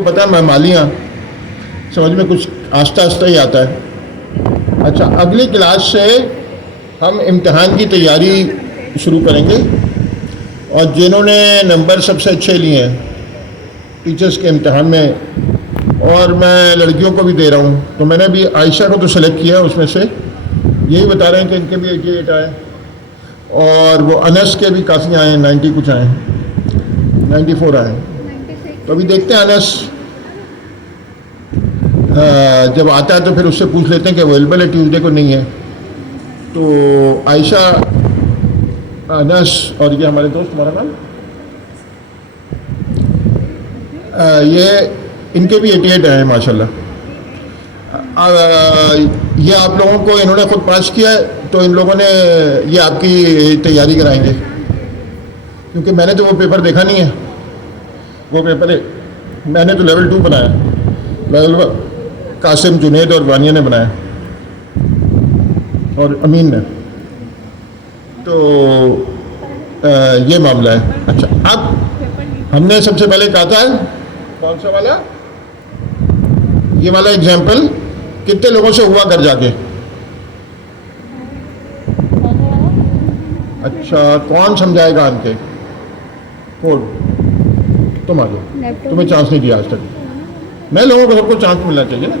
तो पता है मैं मालियाँ समझ में कुछ आस्ता आस्ता ही आता है। अच्छा, अगली क्लास से हम इम्तिहान की तैयारी शुरू करेंगे और जिन्होंने नंबर सबसे अच्छे लिए हैं टीचर्स के इम्तिहान में, और मैं लड़कियों को भी दे रहा हूँ, तो मैंने भी आयशा को तो सेलेक्ट किया, उसमें से यही बता रहे हैं कि इनके भी 88 आए और वो अनस के भी काफ़ी आए, 90 कुछ आए, 94 आए। तो अभी देखते हैं अनस जब आता है तो फिर उससे पूछ लेते हैं कि अवेलेबल है, ट्यूसडे को नहीं है। तो आयशा, अनस और ये हमारे दोस्त, हमारा नाम ये इनके भी 88 आए माशाल्लाह। ये आप लोगों को इन्होंने खुद पास किया है, तो इन लोगों ने ये आपकी तैयारी कराएंगे, क्योंकि मैंने तो वो पेपर देखा नहीं है। वो पेपर मैंने तो लेवल 2 बनाया, लेवल 1 कासिम, जुनेद और वानिया ने बनाया और अमीन ने। तो ये मामला है। अच्छा, अब हमने सबसे पहले कहा था, कौन सा वाला, ये वाला एग्जाम्पल कितने लोगों से हुआ घर जाके? अच्छा, कौन समझाएगा इनके कोड? तुम आ जाओ, तुम्हें चांस नहीं दिया आज तक। मैं लोगों को सबको चांस मिलना चाहिए ना।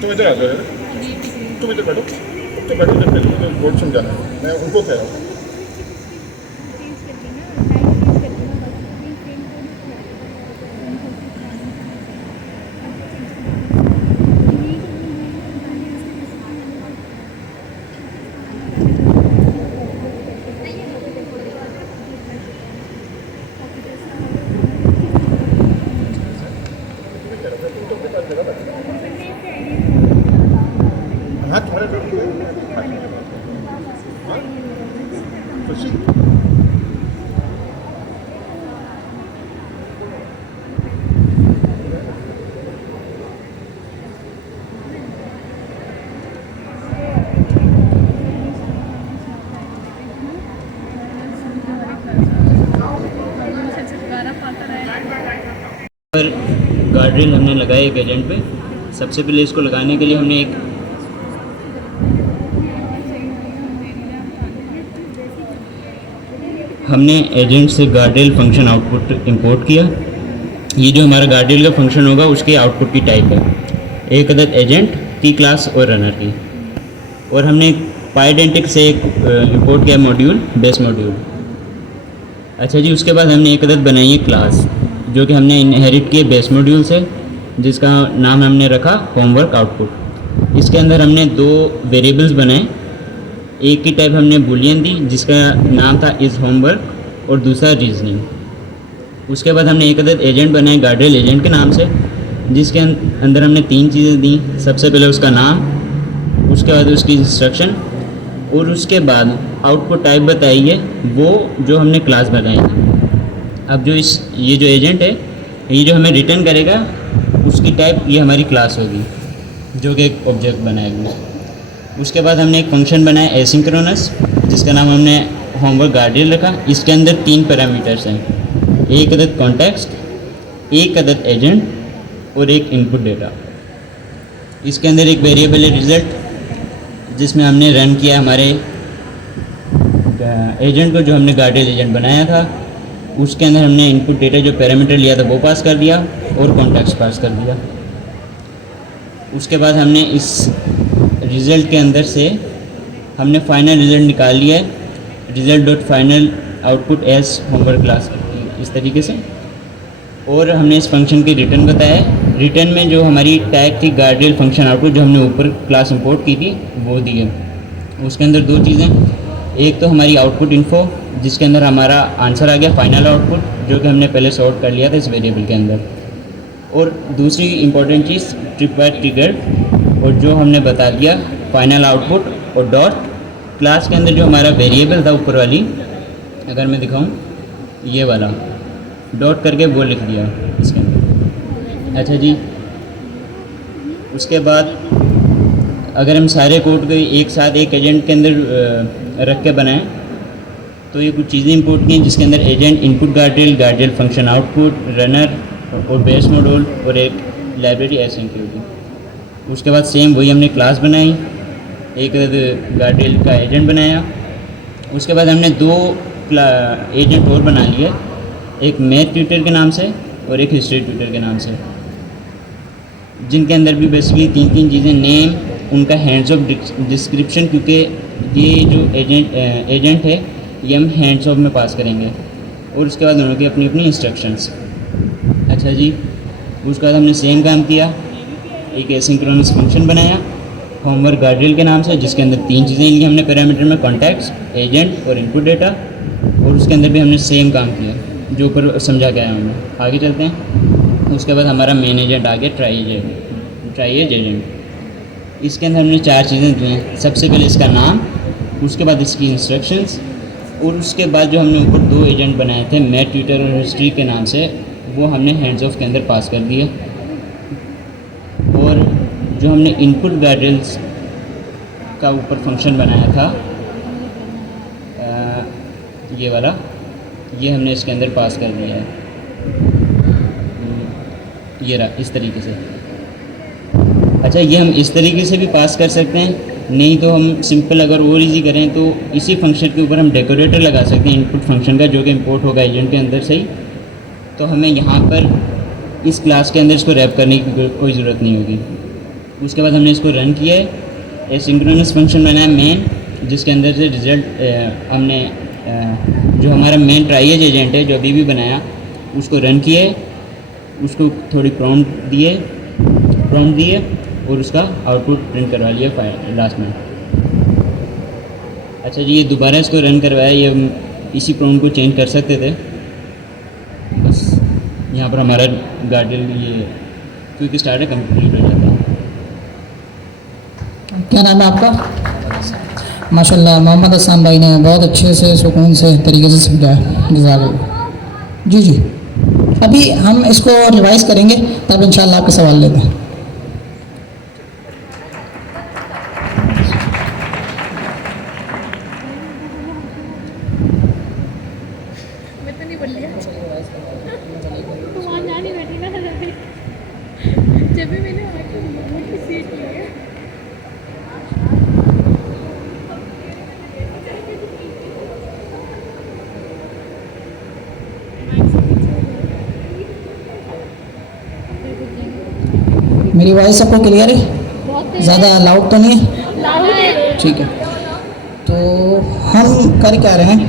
तुम इधर आ जाओ, तुम इधर बैठो, तुम बैठो, इधर बैठो, बोर्ड समझाना है, मैं उनको कह रहा हूँ। हाँ, तुम्हारे खुशी पर गार्डरेल हमने लगाए एक एजेंट पे। सबसे पहले इसको लगाने के लिए हमने एजेंट से गार्डरेल फंक्शन आउटपुट इंपोर्ट किया। ये जो हमारा गार्डरेल का फंक्शन होगा उसके आउटपुट की टाइप है, एक अदद एजेंट की क्लास और रनर की। और हमने पाइडेंटिक से एक इंपोर्ट किया मॉड्यूल, बेस मॉड्यूल। अच्छा जी, उसके बाद हमने एक अदद बनाई है क्लास, जो कि हमने इनहेरिट किए बेस मॉड्यूल से, जिसका नाम हमने रखा होमवर्क आउटपुट। इसके अंदर हमने 2 वेरिएबल्स बनाए। एक की टाइप हमने बूलियन दी, जिसका नाम था इज़ होमवर्क, और दूसरा रीजनिंग। उसके बाद हमने एक अदद एजेंट बनाए गार्डरेल एजेंट के नाम से, जिसके अंदर हमने 3 चीज़ें दी। सबसे पहले उसका नाम, उसके बाद उसकी इंस्ट्रक्शन, और उसके बाद आउटपुट टाइप बताइए वो जो हमने क्लास बनाई थी। अब जो ये जो एजेंट है, ये जो हमें रिटर्न करेगा उसकी टाइप ये हमारी क्लास होगी, जो कि एक ऑब्जेक्ट बनाएगी। उसके बाद हमने एक फंक्शन बनाया एसिंक्रोनस, जिसका नाम हमने होमवर्क गार्डरेल रखा। इसके अंदर 3 पैरामीटर्स हैं, एक अदद कॉन्टेक्स्ट, एक अदद एजेंट और एक इनपुट डेटा। इसके अंदर एक वेरिएबल है रिज़ल्ट, जिसमें हमने रन किया हमारे एजेंट को, जो हमने गार्डरेल एजेंट बनाया था। उसके अंदर हमने इनपुट डेटा जो पैरामीटर लिया था वो पास कर दिया और कॉन्टेक्स्ट पास कर दिया। उसके बाद हमने इस रिज़ल्ट के अंदर से हमने फाइनल रिज़ल्ट निकाल लिया है, result dot final output as homework class, इस तरीके से। और हमने इस फंक्शन की रिटर्न बताया है। रिटर्न में जो हमारी टैग थी गार्डरेल फंक्शन आउटपुट, जो हमने ऊपर क्लास इंपोर्ट की थी, वो दी है। उसके अंदर 2 चीज़ें, एक तो हमारी आउटपुट इन्फो, जिसके अंदर हमारा आंसर आ गया फाइनल आउटपुट, जो कि हमने पहले सॉर्ट कर लिया था इस वेरिएबल के अंदर। और दूसरी इंपॉर्टेंट चीज़ ट्रिगर, और जो हमने बता दिया फाइनल आउटपुट, और डॉट क्लास के अंदर जो हमारा वेरिएबल था ऊपर वाली, अगर मैं दिखाऊं ये वाला, डॉट करके वो लिख दिया इसके अंदर। अच्छा जी, उसके बाद अगर हम सारे कोड को एक साथ एक एजेंट के अंदर रख के बनाएं तो ये कुछ चीज़ें इंपोर्ट की हैं, जिसके अंदर agent, input guardrail, guardrail function output, runner और बेस मॉड्यूल और एक लाइब्रेरी ऐसे इंक्लूड की। उसके बाद सेम वही हमने क्लास बनाई, एक गार्डियल का एजेंट बनाया। उसके बाद हमने दो एजेंट और बना लिए, एक मैथ ट्यूटर के नाम से और एक हिस्ट्री ट्यूटर के नाम से, जिनके अंदर भी बेसिकली तीन तीन चीज़ें, नेम, उनका हैंड्स ऑफ डिस्क्रिप्शन, क्योंकि ये जो एजेंट है ये हम हैंड्स ऑफ में पास करेंगे, और उसके बाद उनकी अपनी अपनी इंस्ट्रक्शंस। अच्छा जी, उसके बाद हमने सेम काम किया, एक एसिंक्रोनस फंक्शन बनाया होमवर्क गार्डियल के नाम से, जिसके अंदर तीन चीज़ें ली हमने पैरामीटर में, कॉन्टैक्ट्स, एजेंट और इनपुट डेटा, और उसके अंदर भी हमने सेम काम किया जो ऊपर समझा गया हमने। आगे चलते हैं। उसके बाद हमारा मेन एजेंट आ गया ट्राई एजेंट। इसके अंदर हमने चार चीज़ें दी हैं। सबसे पहले इसका नाम, उसके बाद इसकी इंस्ट्रक्शंस, और उसके बाद जो हमने ऊपर दो एजेंट बनाए थे मैथ ट्यूटर और हिस्ट्री के नाम से, वो हमने हैंड्स ऑफ के अंदर पास कर दिए। और जो हमने इनपुट गार्डियल्स का ऊपर फंक्शन बनाया था ये वाला, ये हमने इसके अंदर पास कर दिया है, ये रहा इस तरीके से। अच्छा, ये हम इस तरीके से भी पास कर सकते हैं, नहीं तो हम सिंपल अगर और इजी करें तो इसी फंक्शन के ऊपर हम डेकोरेटर लगा सकते हैं इनपुट फंक्शन का, जो कि इंपोर्ट होगा एजेंट के अंदर से ही। तो हमें यहाँ पर इस क्लास के अंदर इसको रैप करने की कोई ज़रूरत नहीं होगी। उसके बाद हमने इसको रन किया है, एसिंक्रोनस फंक्शन बनाया मेन, जिसके अंदर से रिज़ल्ट हमने जो हमारा मेन ट्राइएज एजेंट है जो अभी भी बनाया, उसको रन किया है, उसको थोड़ी प्रॉम्प्ट दिए और उसका आउटपुट प्रिंट करवा लिया लास्ट में। अच्छा जी, ये दोबारा इसको रन करवाया, ये हम इसी प्रॉम्प्ट को चेंज कर सकते थे। बस यहाँ पर हमारा गार्डियल ये क्विक स्टार्टर कंप्लीट हो जाता है। क्या नाम है आपका? माशाल्लाह, मोहम्मद हसन भाई ने बहुत अच्छे से सुकून से तरीके से समझाया, जज़ाकल्लाह। जी जी, अभी हम इसको रिवाइज करेंगे, तब इंशाल्लाह आपके सवाल लेते हैं। जब भी मैंने आके सीट ली है मेरी वॉइस आपको क्लियर है? ज़्यादा लाउड तो नहीं है? ठीक है, तो हम कर क्या रहे हैं,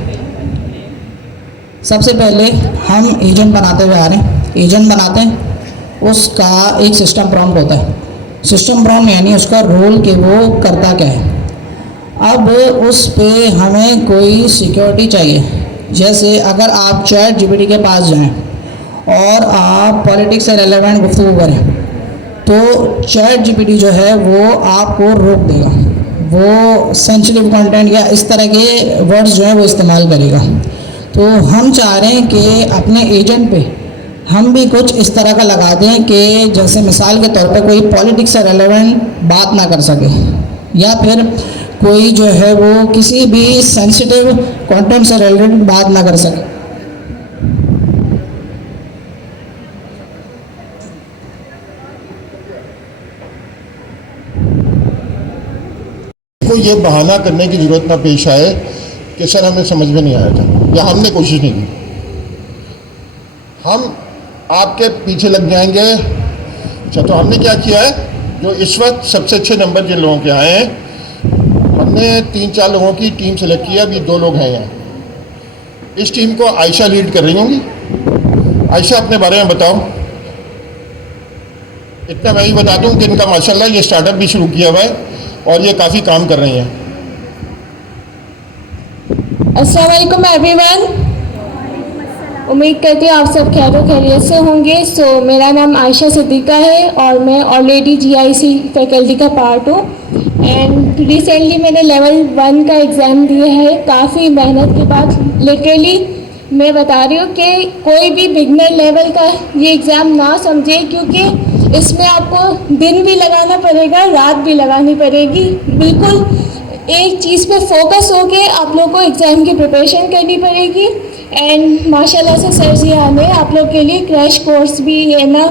सबसे पहले हम एजेंट बनाते हुए आ रहे हैं। एजेंट बनाते हैं, उसका एक सिस्टम प्रॉम्प्ट होता है। सिस्टम प्रॉम्प्ट यानी उसका रोल कि वो करता क्या है। अब उस पे हमें कोई सिक्योरिटी चाहिए। जैसे अगर आप चैट जीपीटी के पास जाएं और आप पॉलिटिक्स से रेलेवेंट गुफ्तगू करें, तो चैट जीपीटी जो है वो आपको रोक देगा, वो सेंसिटिव कंटेंट या इस तरह के वर्ड्स जो हैं वो इस्तेमाल करेगा। तो हम चाह रहे हैं कि अपने एजेंट पे हम भी कुछ इस तरह का लगा दें कि जैसे मिसाल के तौर पे कोई पॉलिटिक्स से रेलेवेंट बात ना कर सके, या फिर कोई जो है वो किसी भी सेंसिटिव कंटेंट से रिलेटेड बात ना कर सके। को ये बहाना करने की ज़रूरत ना पेश आए कि सर हमें समझ में नहीं आया था या हमने कोशिश नहीं की। हम आपके पीछे लग जाएंगे। अच्छा, तो हमने क्या किया है, जो इस वक्त सबसे अच्छे नंबर जिन लोगों के आए हैं, हमने 3-4 लोगों की टीम सेलेक्ट किया। अभी 2 लोग हैं यहाँ। इस टीम को आयशा लीड कर रही होंगी। आयशा, अपने बारे में बताओ। इतना मैं ही बता दूं कि इनका माशाल्लाह ये स्टार्टअप भी शुरू किया हुआ है और ये काफ़ी काम कर रही हैं। अस्सलाम वालेकुम एवरीवन, उम्मीद करती हूँ आप सब खैर खैरियत से होंगे। मेरा नाम आयशा सिद्दीका है और मैं ऑलरेडी GIC फैकल्टी का पार्ट हूँ एंड रिसेंटली मैंने लेवल 1 का एग्ज़ाम दिया है। काफ़ी मेहनत के बाद लिटरली मैं बता रही हूँ कि कोई भी बिगनर लेवल का ये एग्ज़ाम ना समझे, क्योंकि इसमें आपको दिन भी लगाना पड़ेगा, रात भी लगानी पड़ेगी। बिल्कुल एक चीज़ पे फोकस होके आप लोग को एग्ज़ाम की प्रिपरेशन करनी पड़ेगी। एंड माशाल्लाह से सर जिया ने आप लोग के लिए क्रैश कोर्स भी है ना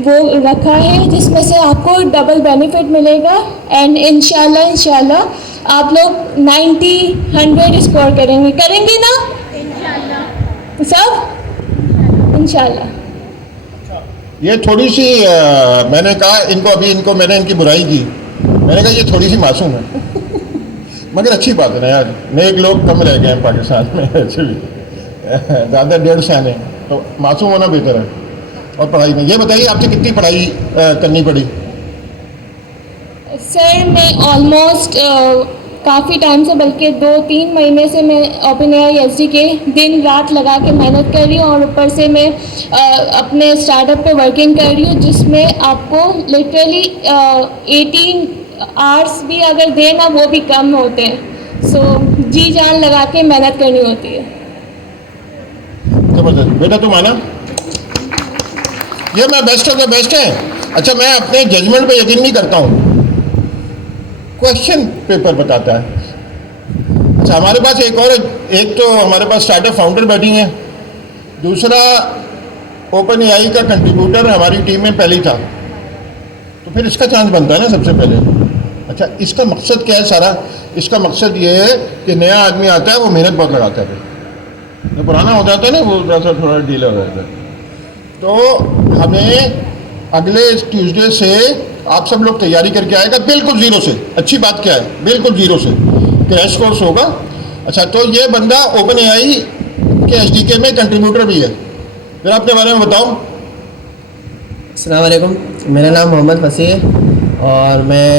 वो रखा है, जिसमें से आपको डबल बेनिफिट मिलेगा। एंड इंशाल्लाह आप लोग 90 100 स्कोर करेंगे ना सब इंशाल्लाह। ये थोड़ी सी मैंने कहा इनको मैंने इनकी बुराई की, मैंने कहा ये थोड़ी सी मासूम है मगर अच्छी बात है ना यार, नेक लोग कम रह गए हैं पाकिस्तान में ऐसे भी ज़्यादा 1.5 साल है तो मासूम होना बेहतर है। और पढ़ाई में ये बताइए आपसे कितनी पढ़ाई करनी पड़ी? सर मैं ऑलमोस्ट काफ़ी टाइम से, बल्कि 2-3 महीने से मैं OpenAI SD के दिन रात लगा के मेहनत कर रही हूँ, और ऊपर से मैं अपने स्टार्टअप पे वर्किंग कर रही हूँ, जिसमें आपको लिटरली 18 आवर्स भी अगर दें ना वो भी कम होते हैं। सो जी जान लगा के मेहनत करनी होती है। जबरदस्त बेटा, तुम आना, ये मैं बेस्ट ऑफ द बेस्ट है। अच्छा, मैं अपने जजमेंट पे यकीन नहीं करता हूँ, क्वेश्चन पेपर बताता है। अच्छा, हमारे पास एक तो हमारे पास स्टार्टअप फाउंडर बैठी हैं, दूसरा OpenAI का कंट्रीब्यूटर हमारी टीम में पहले ही था, तो फिर इसका चांस बनता है ना सबसे पहले। अच्छा, इसका मकसद क्या है सारा? इसका मकसद ये है कि नया आदमी आता है वो मेहनत बहुत लगाता है, जो पुराना हो जाता है ना वो थोड़ा डीले हो जाता है। तो हमें अगले ट्यूसडे से आप सब लोग तैयारी करके आएगा बिल्कुल ज़ीरो से। अच्छी बात क्या है, बिल्कुल ज़ीरो से क्रैश कोर्स होगा। अच्छा, तो ये बंदा OpenAI के SDK में कंट्रीब्यूटर भी है, फिर अपने बारे में बताओ। अस्सलाम वालेकुम, मेरा नाम मोहम्मद फसी है और मैं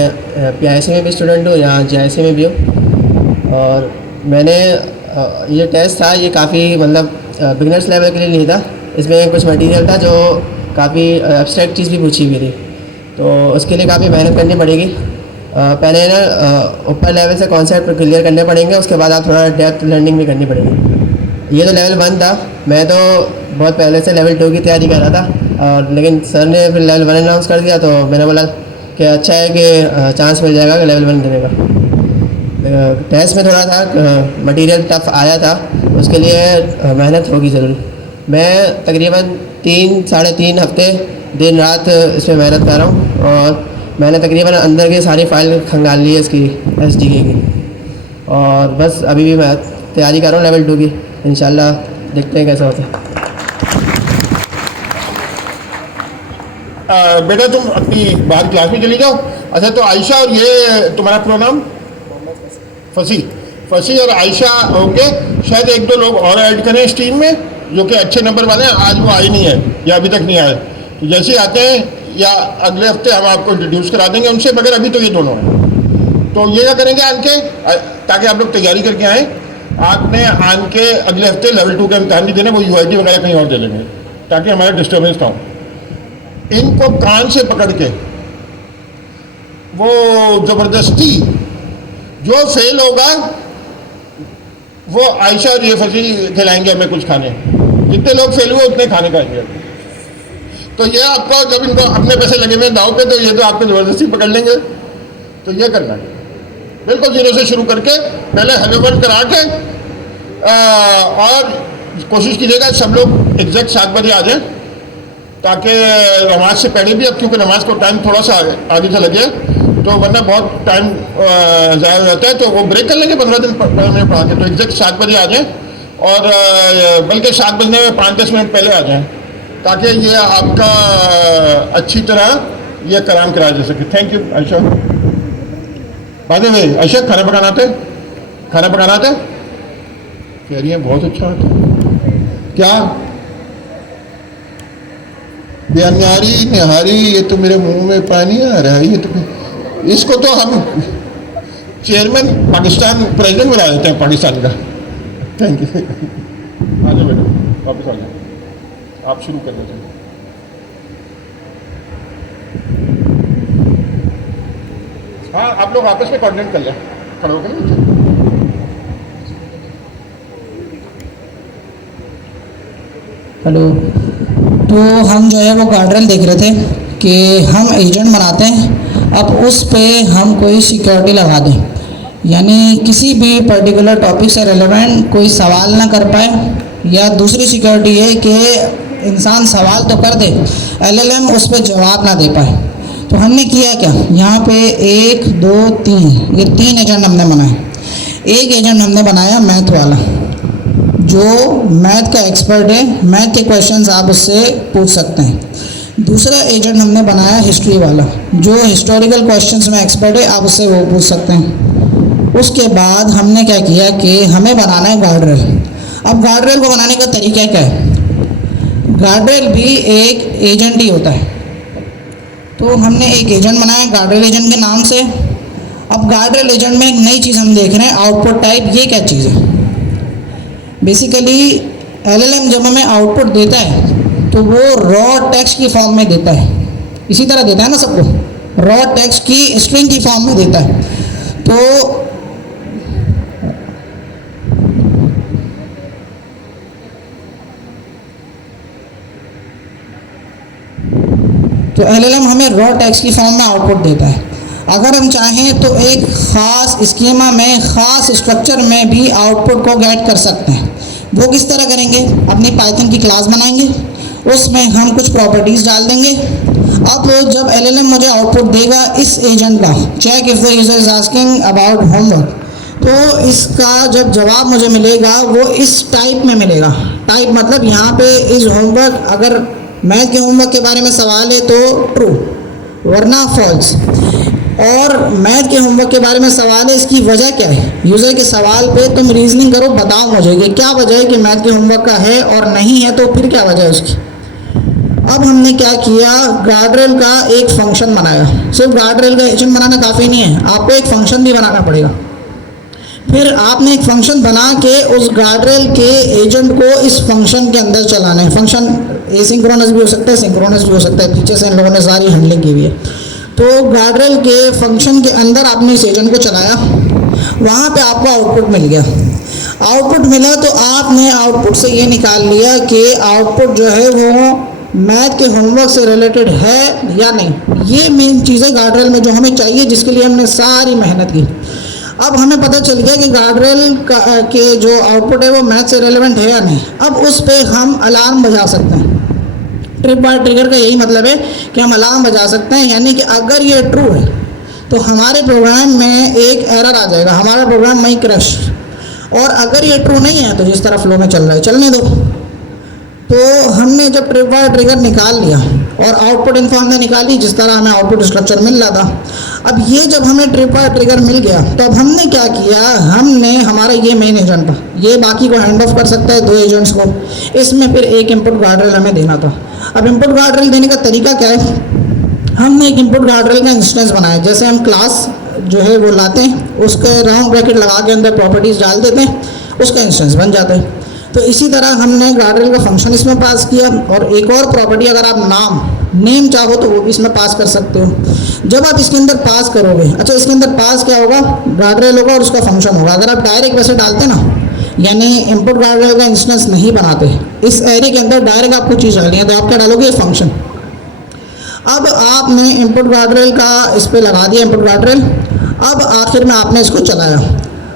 PIC में भी स्टूडेंट हूँ, यहाँ GIC में भी हूँ। और मैंने ये टेस्ट था, ये काफ़ी मतलब बिगनर्स लेवल के लिए नहीं था, इसमें कुछ मटेरियल था जो काफ़ी एब्स्ट्रैक्ट चीज़ भी पूछी हुई थी, तो उसके लिए काफ़ी मेहनत करनी पड़ेगी। पहले ना ऊपर लेवल से कॉन्सेप्ट क्लियर करने पड़ेंगे, उसके बाद आप थोड़ा डेप्थ लर्निंग भी करनी पड़ेगी। ये तो लेवल 1 था, मैं तो बहुत पहले से लेवल 2 की तैयारी कर रहा था, और लेकिन सर ने फिर लेवल 1 अनाउंस कर दिया, तो मैंने बोला कि अच्छा है कि चांस मिल जाएगा कि लेवल 1 देने का। टेस्ट में थोड़ा था मटेरियल टफ आया था, उसके लिए मेहनत होगी ज़रूर। मैं तकरीबन 3-3.5 हफ्ते दिन रात इसमें मेहनत कर रहा हूँ, और मैंने तकरीबन अंदर की सारी फाइल खंगाल ली है इसकी SDK की, और बस अभी भी मैं तैयारी कर रहा हूँ लेवल 2 की। इंशाल्लाह देखते हैं कैसा होता है। बेटा तुम अपनी बाहर क्लास में चली जाओ। अच्छा, तो आयशा और ये तुम्हारा प्रोनाम? फसी और आयशा होंगे, शायद 1-2 लोग और ऐड करें इस टीम में जो कि अच्छे नंबर वाले हैं। आज वो आए नहीं है या अभी तक नहीं आए, तो जैसे ही आते हैं या अगले हफ्ते हम आपको इंट्रोड्यूस करा देंगे उनसे, मगर अभी तो ये दोनों हैं। तो ये क्या करेंगे आन के, ताकि आप लोग तैयारी करके आएँ, आपने आन के अगले हफ्ते लेवल 2 का इम्तहान नहीं देना, वो UIT वगैरह कहीं और दे लेंगे ताकि हमारा डिस्टर्बेंस ना हो। इनको कान से पकड़ के वो ज़बरदस्ती, जो फेल होगा वो आयशा और ये फसी खिलाएंगे हमें कुछ खाने, जितने लोग फेल हुए उतने खाने खाएंगे। तो ये आपको, जब इनको अपने पैसे लगे हुए दाव पे, तो ये तो आपको ज़बरदस्ती पकड़ लेंगे। तो ये करना है, बिल्कुल ज़ीरो से शुरू करके पहले हेलो वर्ड करा के, और कोशिश कीजिएगा सब लोग एग्जैक्ट 7 बजे आ जाएं, ताकि नमाज से पहले भी, अब क्योंकि नमाज को टाइम थोड़ा सा आगे चला गया, तो वरना बहुत टाइम ज़्यादा हो जाता है, तो वो ब्रेक कर लेंगे 15 मिनट पढ़ा के। तो एग्जैक्ट 7 बजे आ जाएं, और बल्कि 7 बजने में 5-10 मिनट पहले आ जाएं, ताकि ये आपका अच्छी तरह ये कराम कराया जा सके। Thank you Ayesha. बाद में आयशा, खाना पकाना आते? कह रही है बहुत अच्छा आता है। क्या बेनिहारी निहारी, ये तो मेरे मुंह में पानी आ रहा है। ये तो इसको तो हम चेयरमैन पाकिस्तान प्रेसिडेंट बना देते हैं पाकिस्तान का। Thank you. आ जाओ बेटा, वापस आ जाओ, आप शुरू कर देते हैं। हाँ, आप लोग आपस में कोऑर्डिनेट कर लें, खड़े होकर नीचे। हेलो। तो हम जो है वो गार्डरेल देख रहे थे कि हम एजेंट बनाते हैं, अब उस पे हम कोई सिक्योरिटी लगा दें, यानी किसी भी पर्टिकुलर टॉपिक से रिलेवेंट कोई सवाल ना कर पाए, या दूसरी सिक्योरिटी है कि इंसान सवाल तो कर दे, एलएलएम उस पर जवाब ना दे पाए। तो हमने किया क्या, यहाँ पे 1 2 3 ये 3 एजेंट हमने बनाए। एक एजेंट हमने बनाया मैथ वाला, जो मैथ का एक्सपर्ट है, मैथ के क्वेश्चंस आप उससे पूछ सकते हैं। दूसरा एजेंट हमने बनाया हिस्ट्री वाला, जो हिस्टोरिकल क्वेश्चंस में एक्सपर्ट है, आप उससे वो पूछ सकते हैं। उसके बाद हमने क्या किया कि हमें बनाना है गार्डरेल। अब गार्डरेल को बनाने का तरीका क्या है, गार्डरेल भी एक एजेंट ही होता है। तो हमने एक एजेंट बनाया गार्डरेल एजेंट के नाम से। अब गार्डरेल एजेंट में एक नई चीज़ हम देख रहे हैं, आउटपुट टाइप। ये क्या चीज़ है, बेसिकली एलएलएम जब हमें आउटपुट देता है तो वो रॉ टेक्स्ट की फॉर्म में देता है, इसी तरह देता है ना सबको, रॉ टेक्स्ट की स्ट्रिंग की फॉर्म में देता है। तो एलएलएम हमें रॉ टेक्स्ट की फॉर्म में आउटपुट देता है। अगर हम चाहें तो एक ख़ास स्कीमा में, ख़ास स्ट्रक्चर में भी आउटपुट को गेट कर सकते हैं। वो किस तरह करेंगे, अपनी पाइथन की क्लास बनाएंगे, उसमें हम कुछ प्रॉपर्टीज़ डाल देंगे। अब जब एलएलएम मुझे आउटपुट देगा इस एजेंट का, check if the user is asking about homework, तो इसका जब जवाब मुझे मिलेगा वो इस टाइप में मिलेगा। टाइप मतलब यहाँ पे इज होमवर्क, अगर मैथ के होमवर्क के बारे में सवाल है तो ट्रू, वरना फॉल्स। और मैथ के होमवर्क के बारे में सवाल है, इसकी वजह क्या है, यूज़र के सवाल पे तुम रीजनिंग करो, बताओ मुझे कि क्या वजह है कि मैथ के होमवर्क का है, और नहीं है तो फिर क्या वजह है उसकी। अब हमने क्या किया, गार्डरेल का एक फंक्शन बनाया। सिर्फ गार्डरेल का एजेंट बनाना काफ़ी नहीं है, आपको एक फंक्शन भी बनाना पड़ेगा। फिर आपने एक फंक्शन बना के उस गार्डरेल के एजेंट को इस फंक्शन के अंदर चलाना है। फंक्शन एसिंक्रोनस भी हो सकता है, सिंक्रोनस भी हो सकता है, पीछे से इन लोगों ने सारी हैंडलिंग की हुई है। तो गार्डरेल के फंक्शन के अंदर आपने इस एजेंट को चलाया, वहाँ पे आपको आउटपुट मिल गया। आउटपुट मिला तो आपने आउटपुट से ये निकाल लिया कि आउटपुट जो है वो मैथ के होमवर्क से रिलेटेड है या नहीं। ये मेन चीज़ है गार्डरेल में जो हमें चाहिए, जिसके लिए हमने सारी मेहनत की। अब हमें पता चल गया कि गार्डरेल के जो आउटपुट है वो मैथ से रिलेवेंट है या नहीं। अब उस पर हम अलार्म बजा सकते हैं। ट्रिप बार ट्रिगर का यही मतलब है कि हम अलार्म बजा सकते हैं, यानी कि अगर ये ट्रू है तो हमारे प्रोग्राम में एक एरर आ जाएगा, हमारा प्रोग्राम नहीं क्रश। और अगर ये ट्रू नहीं है तो जिस तरह फ्लो में चल रहा है चलने दो। तो हमने जब ट्रिप बार ट्रिगर निकाल लिया और आउटपुट इन्फो हमने निकाली, जिस तरह हमें आउटपुट स्ट्रक्चर मिल रहा था। अब ये जब हमें ट्रिप बार ट्रिगर मिल गया तो अब हमने क्या किया, हमने हमारा ये मेन एजेंट था, ये बाकी को हैंड ऑफ कर सकता है 2 एजेंट्स को, इसमें फिर एक इनपुट गार्डरेल हमें देना था। अब इनपुट गार्डरेल देने का तरीका क्या है, हमने एक इनपुट गार्डरेल का इंस्टेंस बनाया। जैसे हम क्लास जो है वो लाते हैं, उसके राउंड ब्रैकेट लगा के अंदर प्रॉपर्टीज़ डाल देते हैं, उसका इंस्टेंस बन जाता है। तो इसी तरह हमने गार्डरेल का फंक्शन इसमें पास किया, और एक और प्रॉपर्टी अगर आप नेम चाहो तो वो भी इसमें पास कर सकते हो। जब आप इसके अंदर पास करोगे, अच्छा इसके अंदर पास क्या होगा, गार्डरेल होगा और उसका फंक्शन होगा। अगर आप डायरेक्ट वैसे डालते ना, यानी इनपुट गार्डरेल का इंस्टेंस नहीं बनाते, इस एरे के अंदर डायरेक्ट आपको चीज़ डालनी है, तो आप क्या डालोगे, फंक्शन। अब आपने इनपुट गार्डरेल का इस पर लगा दिया इनपुट गार्डरेल। अब आखिर में आपने इसको चलाया।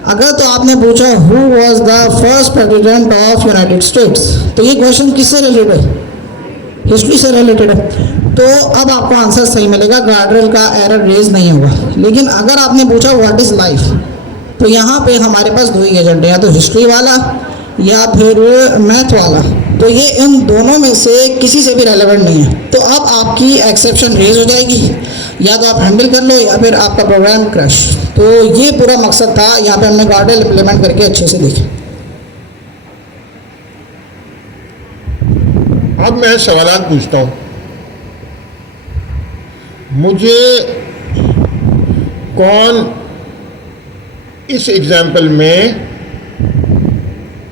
अगर तो आपने पूछा who was the first president of United states, तो ये क्वेश्चन किससे रिलेटेड है, हिस्ट्री से रिलेटेड है, तो अब आपको आंसर सही मिलेगा, गार्डरेल का एरर रेज नहीं होगा। लेकिन अगर आपने पूछा व्हाट इज़ लाइफ, तो यहाँ पे हमारे पास 2 ही एजेंट हैं, या तो हिस्ट्री वाला या फिर मैथ वाला। तो ये इन दोनों में से किसी से भी रेलेवेंट नहीं है। तो अब आपकी एक्सेप्शन रेज हो जाएगी, या तो आप हैंडल कर लो या फिर आपका प्रोग्राम क्रश। तो ये पूरा मकसद था, यहाँ पे हमने गार्डरेल इम्प्लीमेंट करके अच्छे से देखें। अब मैं सवाल पूछता हूँ, मुझे कौन इस एग्जाम्पल में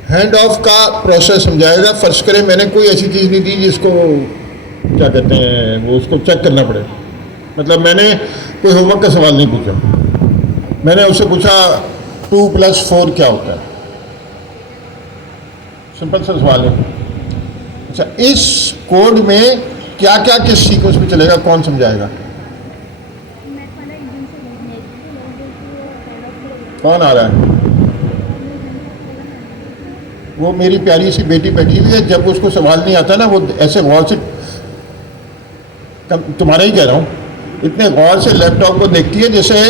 हैंड ऑफ का प्रोसेस समझाएगा। फर्ज करें मैंने कोई ऐसी चीज़ नहीं दी जिसको क्या कहते हैं वो उसको चेक करना पड़े। मतलब मैंने कोई होमवर्क का सवाल नहीं पूछा, मैंने उससे पूछा 2 + 4 क्या होता है, सिंपल सा सवाल है। अच्छा, इस कोड में क्या क्या किस सीक्वेंस में चलेगा, कौन समझाएगा? कौन आ रहा है? वो मेरी प्यारी सी बेटी बैठी हुई है, जब उसको सवाल नहीं आता ना, वो ऐसे गौर से, तुम्हारा ही कह रहा हूँ, इतने गौर से लैपटॉप को देखती है जैसे,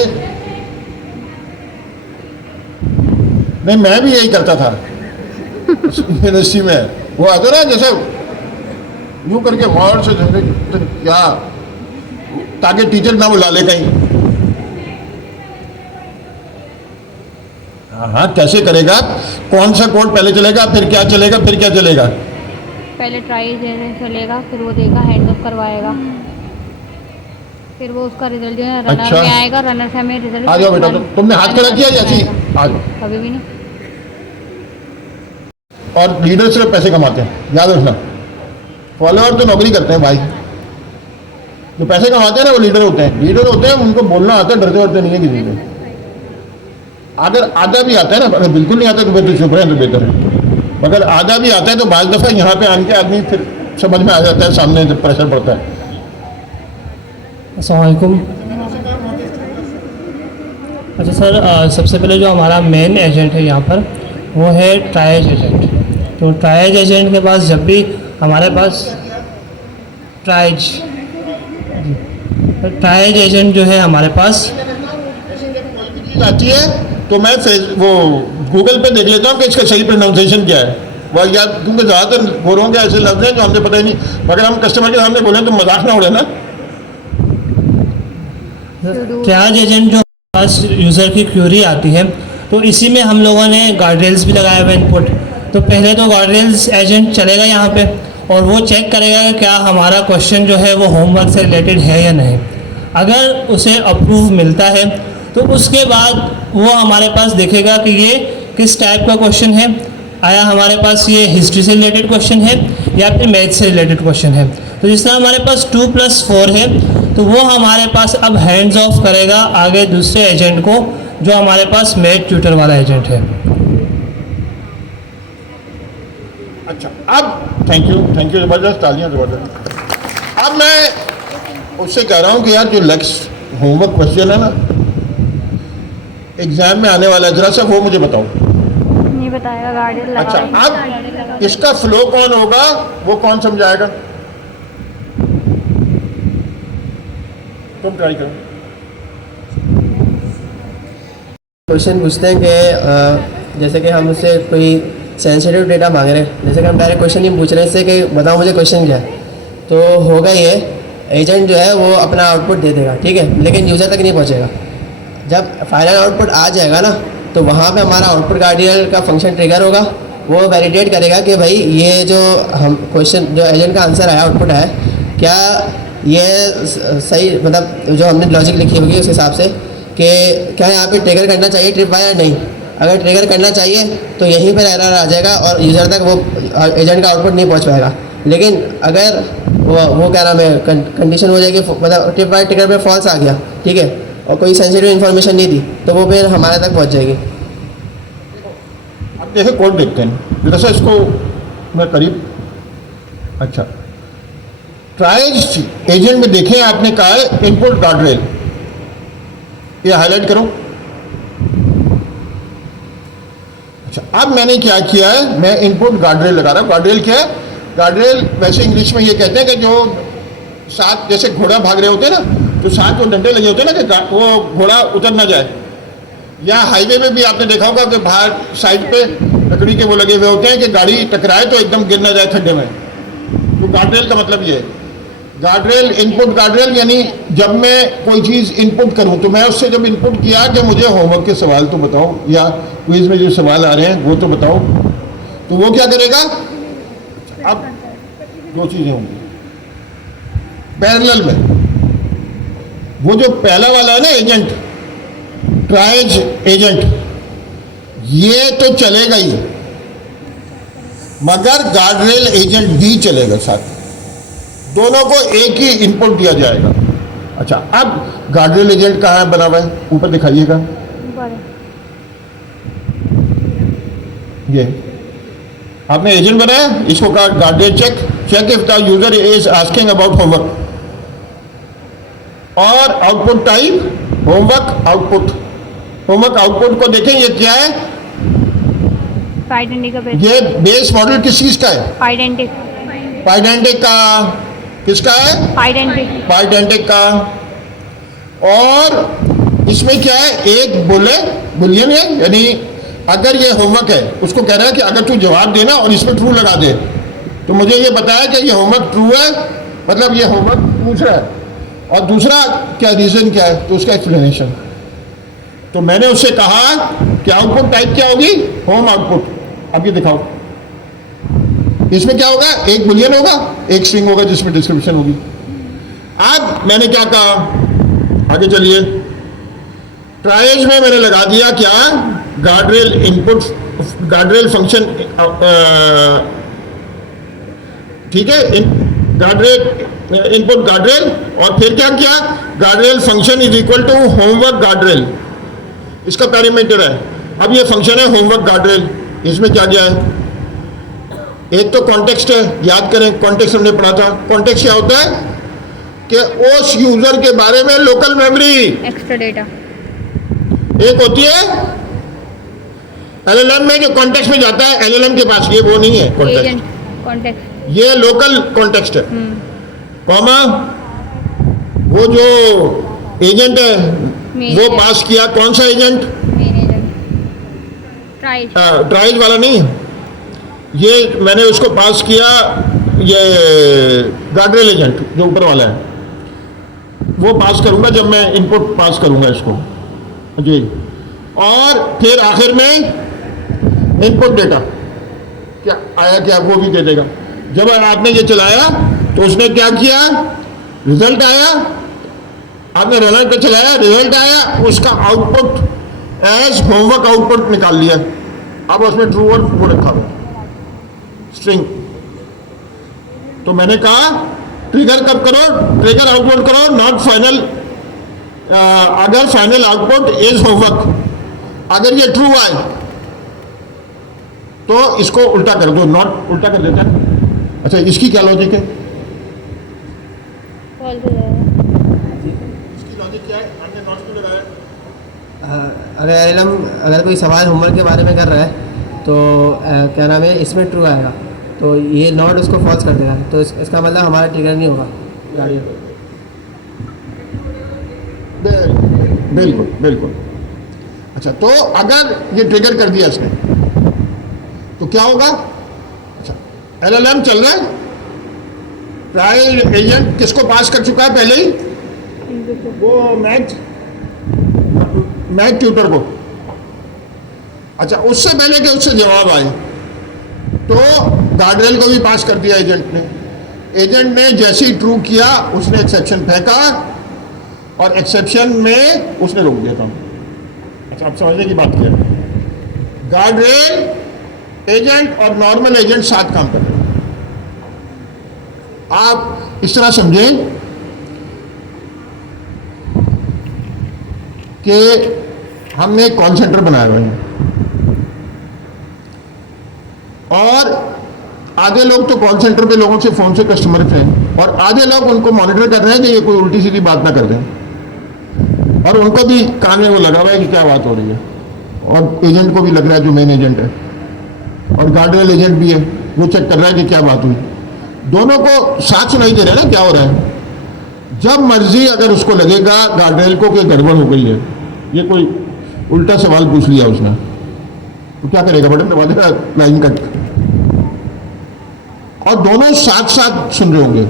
नहीं मैं भी यही करता था यूनिवर्सिटी में, वो आता ना जैसे यूं करके गौर से क्या, ताकि टीचर ना बुला ले कहीं। हाँ, कैसे करेगा? कौन सा कोड पहले चलेगा, फिर क्या चलेगा, फिर क्या चलेगा? पहले ट्राई चलेगा, फिर वो देगा, हैंड ऑफ करवाएगा, फिर वो उसका रिजल्ट जो है रनर अच्छा। में आएगा, रनर से हमें रिजल्ट। आ जाओ बेटा, तुमने हाथ खड़ा किया जैसे ही आ जाओ। कभी भी नहीं। और लीडर सिर्फ पैसे कमाते हैं, याद रखना। फॉलोअर तो नौकरी करते हैं भाई, जो पैसे कमाते हैं ना वो लीडर होते हैं। लीडर होते हैं, उनको बोलना आता है, डरते डरते नहीं है किसी से। अगर आधा भी आता है ना, अगर बिल्कुल नहीं आता तो फिर तो चुप रहे तो बेहतर है। अगर आधा भी आता है तो बाज़ दफ़ा यहाँ पे आने के आदमी फिर समझ में आ जाता है, सामने जब प्रेशर पड़ता है। अस्सलाम वालेकुम। अच्छा सर, सबसे पहले जो हमारा मेन एजेंट है यहाँ पर वो है ट्रायज एजेंट। तो ट्रायज एजेंट के पास जब भी हमारे पास ट्रायज एजेंट जो है हमारे पास आती है तो मैं वो गूगल पे देख लेता हूँ कि इसका सही प्रोनाउंसिएशन क्या है। वह याद, क्योंकि ज़्यादातर गोरों के ऐसे लफ्ज़ हैं जो हमने पता ही नहीं, मगर हम कस्टमर के सामने बोलें तो मजाक ना उड़े ना। ट्रायज एजेंट जो हमारे पास यूज़र की क्यूरी आती है, तो इसी में हम लोगों ने गार्डरेल्स भी लगाए हुए इनपुट। तो पहले तो गार्डरेल्स एजेंट चलेगा यहाँ पे और वो चेक करेगा कि क्या हमारा क्वेश्चन जो है वो होमवर्क से रिलेटेड है या नहीं। अगर उसे अप्रूव मिलता है तो उसके बाद वो हमारे पास देखेगा कि ये किस टाइप का क्वेश्चन है। आया हमारे पास ये हिस्ट्री से रिलेटेड क्वेश्चन है या फिर मैथ से रिलेटेड क्वेश्चन है। तो जिस तरह हमारे पास 2+4 है तो वो हमारे पास अब हैंड्स ऑफ करेगा आगे दूसरे एजेंट को, जो हमारे पास मैथ ट्यूटर वाला एजेंट है। अच्छा, अब थैंक यू ज़बरदस्त, तालियां ज़बरदस्त। अब मैं उससे कह रहा हूँ कि यार जो नेक्स्ट होमवर्क क्वेश्चन है ना एग्जाम में आने वाला है, जरा सा वो मुझे बताओ। नहीं बताएगा, गार्डियन अच्छा, अब इसका फ्लो कौन होगा, वो कौन समझाएगा? तुम ट्राई करो। क्वेश्चन पूछते हैं कि जैसे कि हम उससे कोई सेंसिटिव डेटा मांग रहे हैं, जैसे कि हम डायरेक्ट क्वेश्चन नहीं पूछ रहे इससे कि बताओ मुझे क्वेश्चन क्या है, तो होगा ये एजेंट जो है वो अपना आउटपुट दे देगा, ठीक है, लेकिन यूज़र तक नहीं पहुंचेगा। जब फाइनल आउटपुट आ जाएगा ना तो वहाँ पे हमारा आउटपुट गार्डियन का फंक्शन ट्रिगर होगा। वो वैलिडेट करेगा कि भाई ये जो हम क्वेश्चन जो एजेंट का आंसर आया, आउटपुट आया, क्या ये सही, मतलब जो हमने लॉजिक लिखी होगी उस हिसाब से कि क्या यहाँ पे ट्रिगर करना चाहिए ट्रिप वायर या नहीं। अगर ट्रिगर करना चाहिए तो यहीं पर एरर आ जाएगा और यूज़र तक वो एजेंट का आउटपुट नहीं पहुँच पाएगा। लेकिन अगर वो क्या नाम है कंडीशन हो जाएगी, मतलब ट्रिप वायर ट्रिगर पे फॉल्स आ गया, ठीक है, और कोई सेंसिटिव इन्फॉर्मेशन नहीं दी तो वो फिर हमारे तक पहुँच जाएगी। अब देखो कोड देखते हैं जरा सा इसको मैं करीब। अच्छा, ट्रायज एजेंट में देखें, आपने कहा है इनपुट गार्डरेल, ये हाईलाइट करो। अच्छा, अब मैंने क्या किया है, मैं इनपुट गार्डरेल लगा रहा हूँ। गार्डरेल क्या है? गार्डरेल वैसे इंग्लिश में ये कहते हैं कि जो साथ, जैसे घोड़ा भाग रहे होते हैं ना, तो साथ वो डंडे लगे होते हैं ना कि वो घोड़ा उतर ना जाए। या हाईवे में भी आपने देखा होगा कि बाहर साइड पे लकड़ी के वो लगे हुए होते हैं कि गाड़ी टकराए तो एकदम गिर ना जाए खड्डे में। तो गार्डरेल का मतलब ये है। गार्डरेल, इनपुट गार्डरेल यानी जब मैं कोई चीज़ इनपुट करूं तो मैं उससे जब इनपुट किया कि मुझे होमवर्क के सवाल तो बताओ या क्विज में जो सवाल आ रहे हैं वो तो बताओ, तो वो क्या करेगा? अब दो चीज़ें होंगी पैरेलल में। वो जो पहला वाला है ना एजेंट, ट्रायज एजेंट, ये तो चलेगा ही, मगर गार्डरेल एजेंट भी चलेगा साथ, दोनों को एक ही इनपुट दिया जाएगा। अच्छा, अब गार्डरेल एजेंट कहाँ बना हुआ है, ऊपर दिखाइएगा। ये आपने एजेंट बनाया, इसको कहा guardrail check if the user is asking about homework, और आउटपुट टाइप होमवर्क आउटपुट को देखें ये क्या है, पाइडेंटिक का बेस, ये बेस मॉडल किस चीज का है, पाइडेंटिक का किसका है, पाइडेंटिक का। और इसमें क्या है, एक बुलियन है, यानी अगर ये होमवर्क है उसको कह रहा है कि अगर तू जवाब देना और इसमें ट्रू लगा दे, तो मुझे ये बताया कि ये होमवर्क ट्रू है, मतलब ये होमवर्क पूछ रहा है, और दूसरा क्या रीजन क्या है, तो उसका एक्सप्लेनेशन। तो मैंने उससे कहा कि आउटपुट टाइप क्या होगी, होम आउटपुट। अब ये दिखाओ, इसमें क्या होगा, एक बुलियन होगा, एक स्ट्रिंग होगा जिसमें डिस्क्रिप्शन होगी। अब मैंने क्या कहा, आगे चलिए, ट्रायल्स में मैंने लगा दिया क्या, गार्डरेल इनपुट, गार्डरेल फंक्शन, ठीक है, गार्डरेल इनपुट गार्डरेल, और फिर क्या किया, guardrail function is equal to homework guardrail, इसका पैरामीटर है। अब ये फंक्शन है होमवर्क गार्डरेल, इसमें क्या क्या है, एक तो कॉन्टेक्स्ट है, याद करें कॉन्टेक्स्ट हमने पढ़ा था। कॉन्टेक्स्ट क्या होता है कि उस यूजर के बारे में लोकल मेमोरी, एक्स्ट्रा डेटा, एक होती है एलएलएम में जो कॉन्टेक्स्ट में जाता है एलएलएम के पास, ये वो नहीं है कॉन्टेक्स्ट, ये लोकल कॉन्टेक्स्ट है, कॉमा वो जो एजेंट है वो पास किया, कौन सा एजेंट, ट्रायल वाला नहीं, ये मैंने उसको पास किया, ये गार्डरेल एजेंट जो ऊपर वाला है, वो पास करूंगा जब मैं इनपुट पास करूंगा इसको जी। और फिर आखिर में इनपुट डेटा क्या आया, क्या वो भी दे देगा। जब आपने ये चलाया तो उसने क्या किया, रिजल्ट आया, आपने रनर पे चलाया, रिजल्ट आया, उसका आउटपुट एज होमवर्क आउटपुट निकाल लिया। अब उसमें ट्रू और वो रखा हुआ स्ट्रिंग। तो मैंने कहा ट्रिगर कब करो, ट्रिगर आउटपुट करो नॉट फाइनल, अगर फाइनल आउटपुट इज होमवर्क, अगर ये ट्रू आए तो इसको उल्टा कर दो, नॉट उल्टा कर देता है। अच्छा, इसकी क्या लॉजिक है, इसकी लॉजिक क्या है, हमने नॉट क्यों लगाया, अगर एलएलएम अगर कोई सवाल होमवर्क के बारे में कर रहा है तो क्या नाम है, इसमें ट्रू आएगा, तो ये नॉट उसको फॉल्स कर देगा, तो इसका मतलब हमारा ट्रिगर नहीं होगा गाड़ी। बिल्कुल बिल्कुल। अच्छा, तो अगर ये ट्रिगर कर दिया इसने तो क्या होगा, अच्छा एलएलएम चल रहा है, ट्रायल एजेंट किसको पास कर चुका है पहले ही, वो मैथ ट्यूटर को। अच्छा, उससे पहले कि उससे जवाब आए तो गार्डरेल को भी पास कर दिया एजेंट ने। एजेंट ने जैसे ही ट्रू किया उसने एक्सेप्शन फेंका और एक्सेप्शन में उसने रोक दिया काम। अच्छा, आप समझने की बात किया, गार्डरेल एजेंट और नॉर्मल एजेंट साथ काम कर रहे हैं। आप इस तरह समझें कि हमने एक कॉल सेंटर बनाया हुआ है और आधे लोग तो कॉल सेंटर पे लोगों से फ़ोन से कस्टमर हैं और आधे लोग उनको मॉनिटर कर रहे हैं कि ये कोई उल्टी सीधी बात ना कर दें, और उनको भी कान में वो लगा हुआ है कि क्या बात हो रही है, और एजेंट को भी लग रहा है जो मेन एजेंट है, और गार्डरेल एजेंट भी है, वो चेक कर रहा है कि क्या बात हुई। दोनों को साथ सुनाई दे रहा है ना क्या हो रहा है। जब मर्जी अगर उसको लगेगा गार्डरेल को कि गड़बड़ हो गई है, ये कोई उल्टा सवाल पूछ लिया उसने, तो क्या करेगा, बटन दबा देगा, लाइन कट, और दोनों साथ साथ सुन रहे होंगे।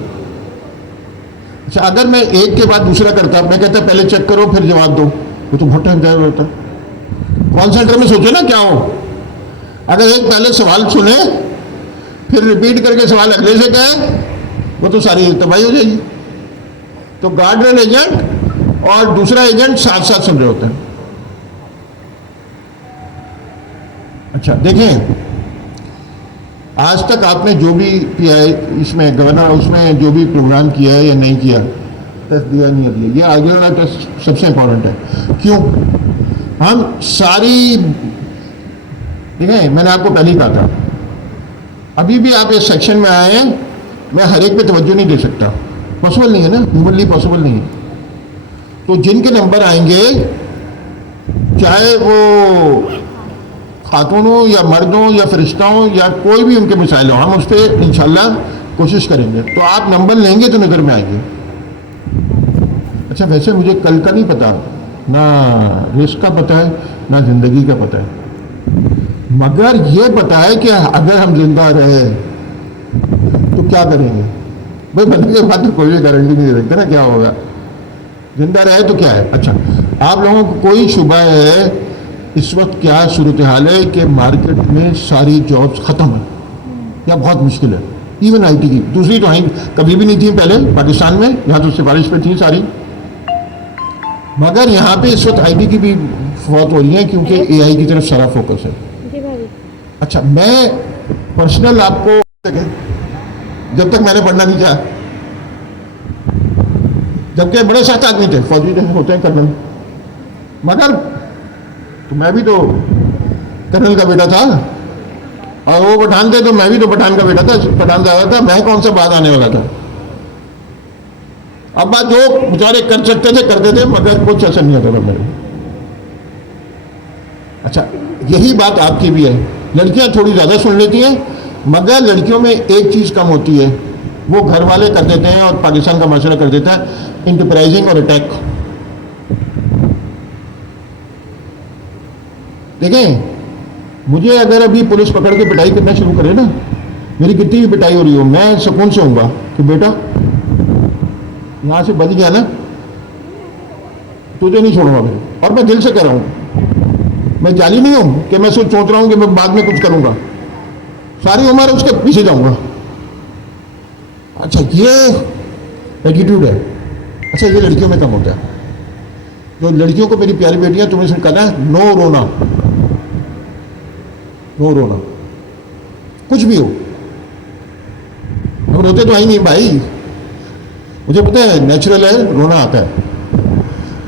अच्छा, अगर मैं एक के बाद दूसरा करता, मैं कहता पहले चेक करो फिर जवाब दो, वो तो बहुत टाइम जाए होता। कॉल सेंटर में सोचो ना क्या हो, अगर एक पहले सवाल सुने फिर रिपीट करके सवाल अगले से कहे, वो तो सारी तबाही हो जाएगी। तो गार्डरेल एजेंट और दूसरा एजेंट साथ साथ सुन रहे होते हैं। अच्छा देखें, आज तक आपने जो भी किया है इसमें गवर्नर हाउस में जो भी प्रोग्राम किया है या नहीं किया, टेस्ट दिया नहीं दिया, ये आगे वाला टेस्ट सबसे इंपॉर्टेंट है। क्यों, हम सारी, ठीक है, मैंने आपको पहले ही कहा था अभी भी आप इस सेक्शन में आए हैं, मैं हर एक पे तवज्जो नहीं दे सकता, पॉसिबल नहीं है ना, ह्यूमनली पॉसिबल नहीं है। तो जिनके नंबर आएंगे, चाहे वो खातून हो या मर्द हो या फरिश्ता हो या कोई भी उनके मिसाइल हो, हम उस पर इंशाल्लाह कोशिश करेंगे। तो आप नंबर लेंगे तो नज़र में आएंगे। अच्छा, वैसे मुझे कल का नहीं पता, ना रिस्क का पता है ना ज़िंदगी का पता है, मगर ये पता है कि अगर हम जिंदा रहे तो क्या करेंगे। भाई बंदे के बाद तो कोई भी गारंटी नहीं दे सकते ना क्या होगा, जिंदा रहे तो क्या है। अच्छा, आप लोगों को कोई शुबा है इस वक्त क्या सूरत हाल है कि मार्केट में सारी जॉब्स ख़त्म है या बहुत मुश्किल है, इवन आईटी की, दूसरी तो कभी भी नहीं थी पहले पाकिस्तान में, यहाँ तो सिफारिश पे थी सारी, मगर यहाँ पे इस वक्त आईटी की भी फौत हो रही है क्योंकि एआई की तरफ सारा फोकस है। अच्छा, मैं पर्सनल आपको, जब तक मैंने पढ़ना नहीं चाहा, जबकि बड़े सख्त आदमी थे, फौजी होते हैं कर्नल, मगर तो मैं भी तो कर्नल का बेटा था और वो पठान थे, तो मैं भी तो पठान का बेटा था, पठान दादा था, मैं कौन सा बाद आने वाला था। अब बात जो बेचारे कर सकते थे करते थे, मगर कुछ असर नहीं होता था मेरे। अच्छा, यही बात आपकी भी है, लड़कियां थोड़ी ज़्यादा सुन लेती हैं, मगर लड़कियों में एक चीज़ कम होती है, वो घर वाले कर देते हैं और पाकिस्तान का माशरा कर देता है, इंटरप्राइजिंग और अटैक। देखें, मुझे अगर अभी पुलिस पकड़ के पिटाई करना शुरू करे ना, मेरी कितनी भी पिटाई हो रही हो, मैं सुकून से होऊंगा कि बेटा यहां से बच गया ना, तुझे नहीं छोड़ूंगा मैं, और मैं दिल से कह रहा हूं, मैं जाली नहीं हूं कि मैं सोच रहा हूं कि मैं बाद में कुछ करूंगा, सारी उम्र उसके पीछे जाऊंगा। अच्छा, ये एटीट्यूड है। अच्छा, ये लड़कियों में कम होता है। जो लड़कियों को, मेरी प्यारी बेटियां, तुम्हें सिर्फ कहना है नो रोना, नो रोना, कुछ भी हो। हम रोते तो है ही नहीं भाई, मुझे पता है नेचुरल है, रोना आता है,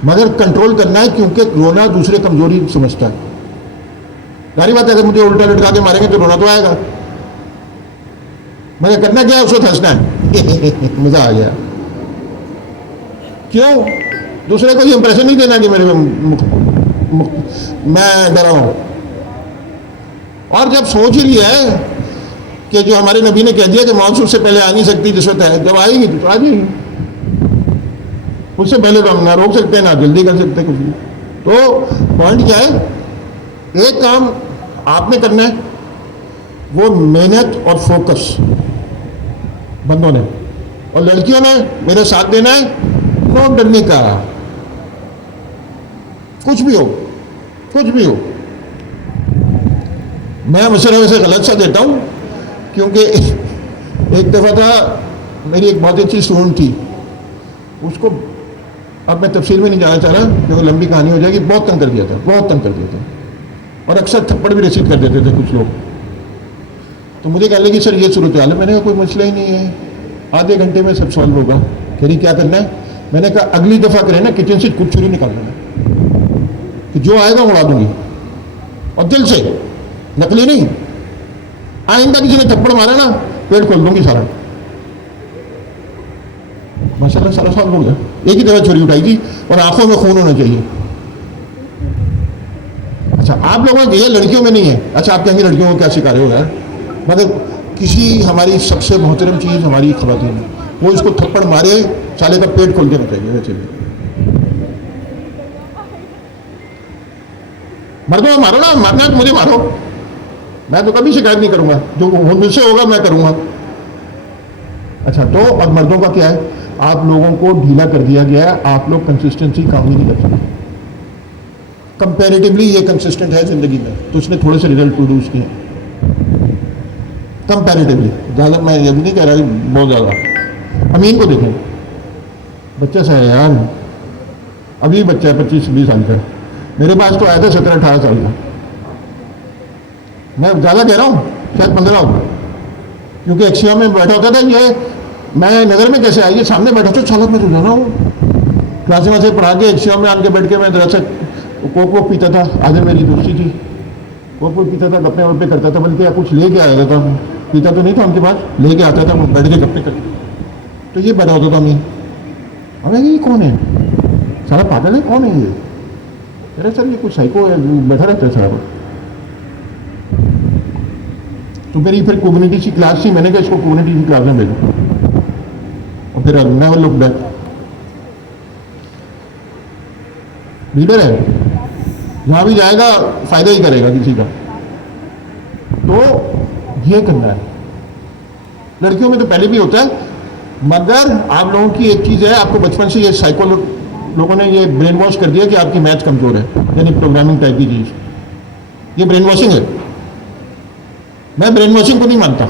मगर कंट्रोल करना है, क्योंकि रोना दूसरे कमजोरी समझता है। सारी बात है, अगर मुझे उल्टा लटका के मारेंगे तो रोना तो आएगा, मगर करना क्या है, उसको हंसना है। मजा आ गया। क्यों? दूसरे को ये इंप्रेशन नहीं देना कि मेरे मैं डरा हूं। और जब सोच ही लिया है कि जो हमारे नबी ने कह दिया कि मौत उससे पहले आ नहीं सकती, रिश्वत है, जब आएगी तो आ जाएगी, उससे पहले तो हम ना रोक सकते ना जल्दी कर सकते कुछ भी। तो पॉइंट क्या है, एक काम आपने करना है, वो मेहनत और फोकस बंदों ने, और लड़कियों ने मेरे साथ देना है, नो डरने का, कुछ भी हो, कुछ भी हो। मैं मशवरा वैसे गलत सा देता हूं, क्योंकि एक दफ़ा था, मेरी एक बहुत अच्छी स्टूडेंट थी, उसको, अब मैं तफसील में नहीं जाना चाह रहा क्योंकि लंबी कहानी हो जाएगी, बहुत तंग कर दिया था, बहुत तंग कर दिया था, और अक्सर थप्पड़ भी रिसीव कर देते थे कुछ लोग। तो मुझे कहने लगी सर ये सूरत हाल है। मैंने कहा कोई मसला ही नहीं है, आधे घंटे में सब सॉल्व होगा। कह रही क्या करना है? मैंने कहा अगली दफ़ा करें ना, किचन से कुछ छुरी निकाल देना कि जो आएगा उड़ा दूंगी, और दिल से, नकली नहीं। आइंदा किसी ने थप्पड़ मारा ना, पेट खोल दूंगी सारा। माशाल्लाह सारा सॉल्व हो गया, एक ही दफ़ा छुरी उठाई थी, और आंखों में खून होना चाहिए। अच्छा, आप लोगों के ये लड़कियों में नहीं है। अच्छा, आप कहेंगे लड़कियों को क्या सिखा रहे हो यार, मगर किसी हमारी सबसे मोहतरम चीज़ हमारी ख़वातीन है, वो इसको थप्पड़ मारे, साले का पेट खोल देना चाहिए। वैसे भी मर्दों मारो ना, मारना है तो मुझे मारो, मैं तो कभी शिकायत नहीं करूंगा, जो मुझसे होगा मैं करूंगा। अच्छा, तो अब मर्दों का क्या है, आप लोगों को ढीला कर दिया गया है, आप लोग कंसिस्टेंसी काम ही नहीं कर सकते। कंपैरेटिवली ये कंसिस्टेंट है जिंदगी में, तो उसने थोड़े से रिजल्ट प्रोड्यूस किए कंपैरेटिवली, ज़्यादा मैं ये भी नहीं कह रहा बहुत ज़्यादा। अमीन को देखें, बच्चा सा है यार, अभी बच्चा है 25-20 साल का, मेरे पास तो आया था 17-18 साल का। मैं ज़्यादा कह रहा हूँ, शायद 15 होगा, क्योंकि एक्सिया में बैठा होता था। ये मैं नज़र में कैसे आई, ये सामने बैठा था, चलो मैं रोजाना हूँ क्लास में से पढ़ा के एक्सिया में आके बैठ के मैं दरअसल कोक वोक पीता था। आज मेरी दोस्ती थी, कोक वोक पीता था, गप्पे वप्पे करता था, बल्कि कुछ ले के आया था, पीता तो नहीं था उनके पास, लेके आता था वो बैठ के गप्पे करके, तो ये बता होता था हमें, हमें ये कौन है, सारा पागल है, कौन है ये? अरे सर ये कुछ साइको बैठा रहता है सारा। तो मेरी फिर कम्युनिटी की क्लास थी, मैंने कहा इसको कम्युनिटी की क्लास में भेजो, और फिर नेवर लुक बैक। लीडर है, जहाँ भी जाएगा फायदा ही करेगा किसी का, तो ये करना है। लड़कियों में तो पहले भी होता है, मगर आप लोगों की एक चीज़ है, आपको बचपन से ये लोगों ने ये ब्रेन वॉश कर दिया कि आपकी मैथ कमज़ोर है, यानी प्रोग्रामिंग टाइप की चीज़, ये ब्रेन वॉशिंग है। मैं ब्रेन वॉशिंग को नहीं मानता,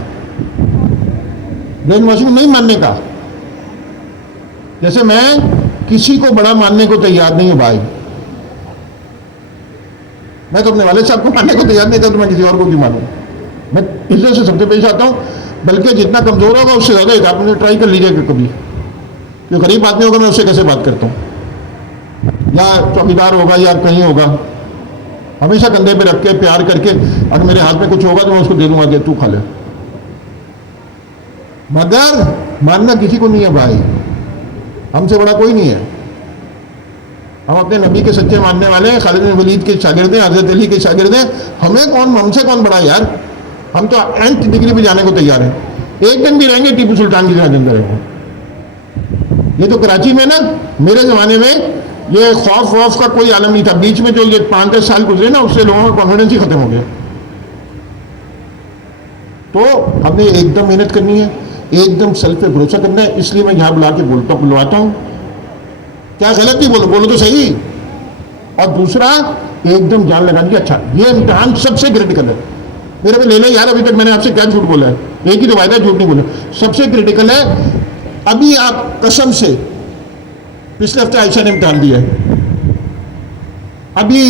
ब्रेन वॉशिंग नहीं मानने का, जैसे मैं किसी को बड़ा मानने को तैयार नहीं हूं भाई, मैं तो अपने वाले साहब को मानने को तैयार नहीं था, तो मैं किसी और को क्यों मानूं? मैं इज्जत से सबसे पेश आता हूं, बल्कि जितना कमजोर होगा उससे ज़्यादा एक आपने ट्राई कर लीजिएगा कभी, जो गरीब आदमी होगा मैं उससे कैसे बात करता हूँ, या चौकीदार होगा या कहीं होगा, हमेशा कंधे पे रख के प्यार करके, अगर मेरे हाथ में कुछ होगा तो मैं उसको दे दूंगा कि तू खा ले, मगर मानना किसी को नहीं है भाई, हमसे बड़ा कोई नहीं है। हम अपने नबी के सच्चे मानने वाले हैं, खालिद बिन वलीद के शागिर्द हैं, हजरत अली के शागिर्द हैं, हमें कौन, हमसे कौन बड़ा है यार? हम तो nth डिग्री पे जाने को तैयार हैं, एक दिन भी रहेंगे टीपू सुल्तान की जगह के अंदर रहेंगे। ये तो कराची में ना, मेरे जमाने में ये खौफ वौफ का कोई आलम नहीं था, बीच में जो ये 5-10 साल गुजरे ना, उससे लोगों का कॉन्फिडेंस ही खत्म हो गया। तो हमने एकदम मेहनत करनी है, एकदम सेल्फ पे भरोसा करना है, इसलिए मैं यहाँ बुला के बुलवाता हूँ। क्या गलत नहीं बोलो, बोलो तो सही। और दूसरा, एकदम जान लगा दी, अच्छा ये इम्तिहान सबसे क्रिटिकल है, मेरे पे ले लो यार, अभी तक मैंने आपसे क्या झूठ बोला है, एक ही तो वायदा, झूठ नहीं बोला, सबसे क्रिटिकल है। अभी आप कसम से, पिछले हफ्ते आयशा ने इम्तिहान दिया है, अभी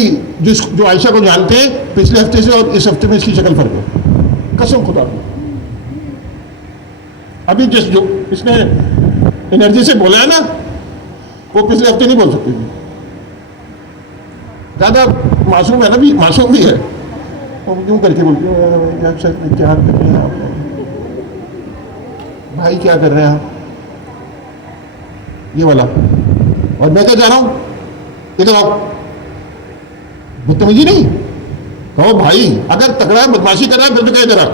जो आयशा को जानते हैं पिछले हफ्ते से और इस हफ्ते में इसकी शक्ल फर्क है, कसम खुदा की। अभी जो इसने एनर्जी से बोला है ना, वो पिछले हफ्ते नहीं बोल सकती थी, ज़्यादा मासूम है ना, भी मासूम भी है, वो क्यों करके बोलती है क्या कर रहे हैं आप भाई, क्या कर रहे हैं आप, ये वाला। और मैं क्या जा रहा हूं, इधर आओ, बदतमीजी नहीं कहो भाई, अगर तगड़ा बदमाशी कर रहा है फिर तो क्या इधर आ,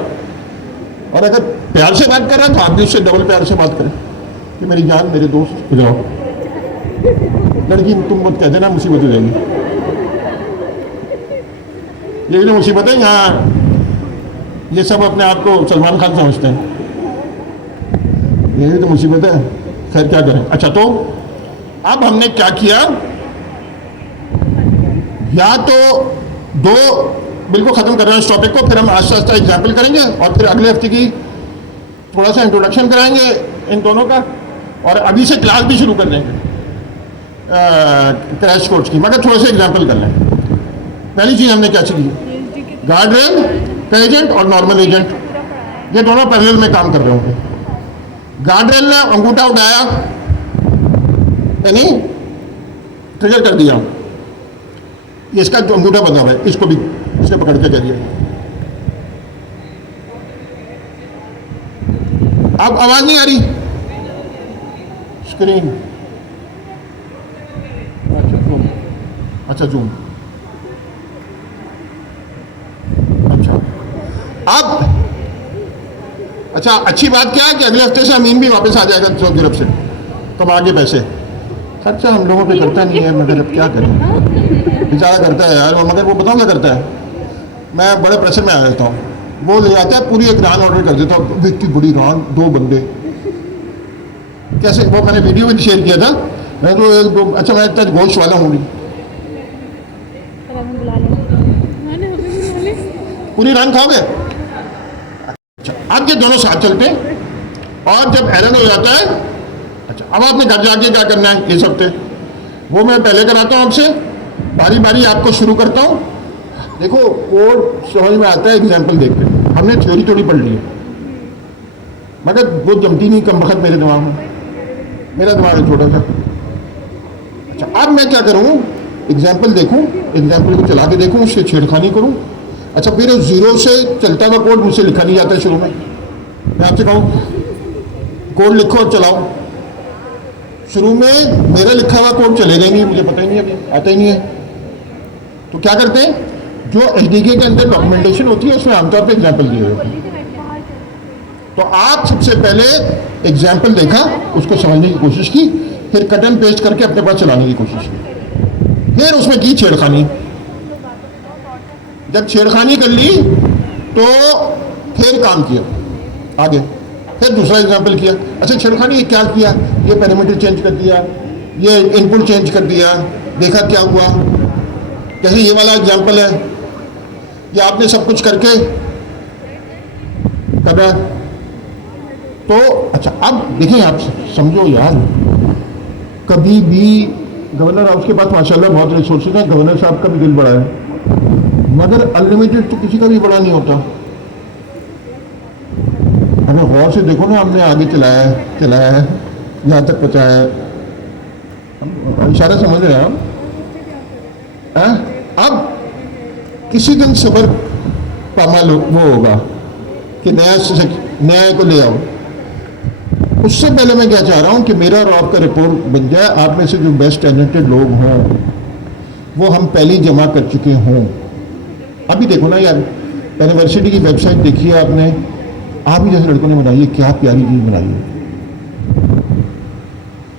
और अगर प्यार से बात कर रहा है तो आप भी उससे डबल प्यार से बात करें कि मेरी जान, मेरे दोस्त, जाओ। लड़की तुम मत कह देना, मुसीबत हो जाएगी। ये जो मुसीबत है यहाँ, ये सब अपने आप को सलमान खान समझते हैं, यही तो मुसीबत है। खैर क्या करें। अच्छा, तो अब हमने क्या किया, या तो दो बिल्कुल ख़त्म कर रहे हैं इस टॉपिक को, फिर हम आस्ते आस्ते एग्जाम्पल करेंगे, और फिर अगले हफ्ते की थोड़ा सा इंट्रोडक्शन कराएंगे इन दोनों का, और अभी से क्लास भी शुरू कर देंगे क्रैश कोर्स की, मगर थोड़ा सा एग्जाम्पल कर लें। पहली चीज़ हमने क्या सीखी, गार्ड रेल का एजेंट और नॉर्मल एजेंट, ये दोनों पैरेलल में काम कर रहे होंगे। गार्ड रेल ने अंगूठा उठाया, यानी ट्रिगर कर दिया, इसका जो अंगूठा बना हुआ है इसको भी इसने पकड़ के कह दिया। अब आवाज नहीं आ रही, स्क्रीन, अच्छा जूम, अच्छा अब, अच्छा अच्छी बात क्या है कि अगले हफ्ते से अमीन भी वापस आ जाएगा सऊदी अरब से, कमा के पैसे। खर्चा हम लोगों पे करता नहीं है, मगर अब क्या करें, बेचारा करता है यार। मगर वो बताऊँ क्या करता है, मैं बड़े प्रेशर में आ जाता हूँ, वो ले जाता है पूरी एक रान ऑर्डर कर देता हूँ, इतनी बड़ी रान, 2 बंदे कैसे, वो मैंने वीडियो में शेयर किया था, मैं तो अच्छा मैं इतना गोश्त वाला हूँ नहीं, पूरी रान खाओगे। अच्छा, अब ये दोनों साथ चलते हैं, और जब एरन हो जाता है, अच्छा अब आपने घर जाके क्या करना है, ये सब थे वो मैं पहले कराता हूँ आपसे, बारी बारी आपको शुरू करता हूँ। देखो कोड समझ में आता है एग्जाम्पल देख के, हमने थ्योरी थोड़ी पढ़ ली है, मगर वो जमती नहीं कम वक्त मेरे दिमाग में, मेरा दिमाग है छोटा सा। अच्छा अब मैं क्या करूँ, एग्जाम्पल देखूँ, एग्जाम्पल को चला के देखूँ, उससे छेड़खानी करूँ। अच्छा फिर 0 से चलता हुआ कोड मुझसे लिखा नहीं जाता है शुरू में, मैं आपसे कहूँ कोड लिखो और चलाओ, शुरू में मेरा लिखा हुआ कोड चलेगा ही नहीं, मुझे पता ही नहीं, अभी आता ही नहीं है। तो क्या करते हैं, जो एसडीके के अंदर डॉक्यूमेंटेशन होती है उसमें आमतौर पे एग्जाम्पल दिए होते हैं। तो आप सबसे पहले एग्जाम्पल देखा, उसको समझने की कोशिश की, फिर कट एंड पेस्ट करके अपने पास चलाने की कोशिश की, फिर उसमें की छेड़खानी। जब छेड़खानी कर ली तो फिर काम किया आगे, फिर दूसरा एग्जाम्पल किया। अच्छा छेड़खानी ये क्या किया, ये पैरामीटर चेंज कर दिया, ये इनपुट चेंज कर दिया, देखा क्या हुआ। जैसे ये वाला एग्जाम्पल है, ये आपने सब कुछ करके कर रहा है। तो अच्छा अब देखिए, आप समझो यार, कभी भी गवर्नर हाउस के पास माशाल्लाह बहुत रिसोर्सेज हैं, गवर्नर साहब का भी दिल बड़ा है, मगर अनलिमिटेड तो किसी का भी बड़ा नहीं होता। अगर गौर से देखो ना, हमने आगे चलाया है यहाँ तक पहुँचाया है, इशारा समझ रहे हैं आप। अब किसी दिन सबर पामाल वो होगा कि न्याय को ले आओ। उससे पहले मैं क्या चाह रहा हूं कि मेरा और आपका रिपोर्ट बन जाए, आप में से जो बेस्ट टैलेंटेड लोग हों वो हम पहले ही जमा कर चुके हों। अभी देखो ना यार, यूनिवर्सिटी की वेबसाइट देखिए आपने, आप ही जैसे लड़कों ने बनाई है, क्या प्यारी चीज बनाई है।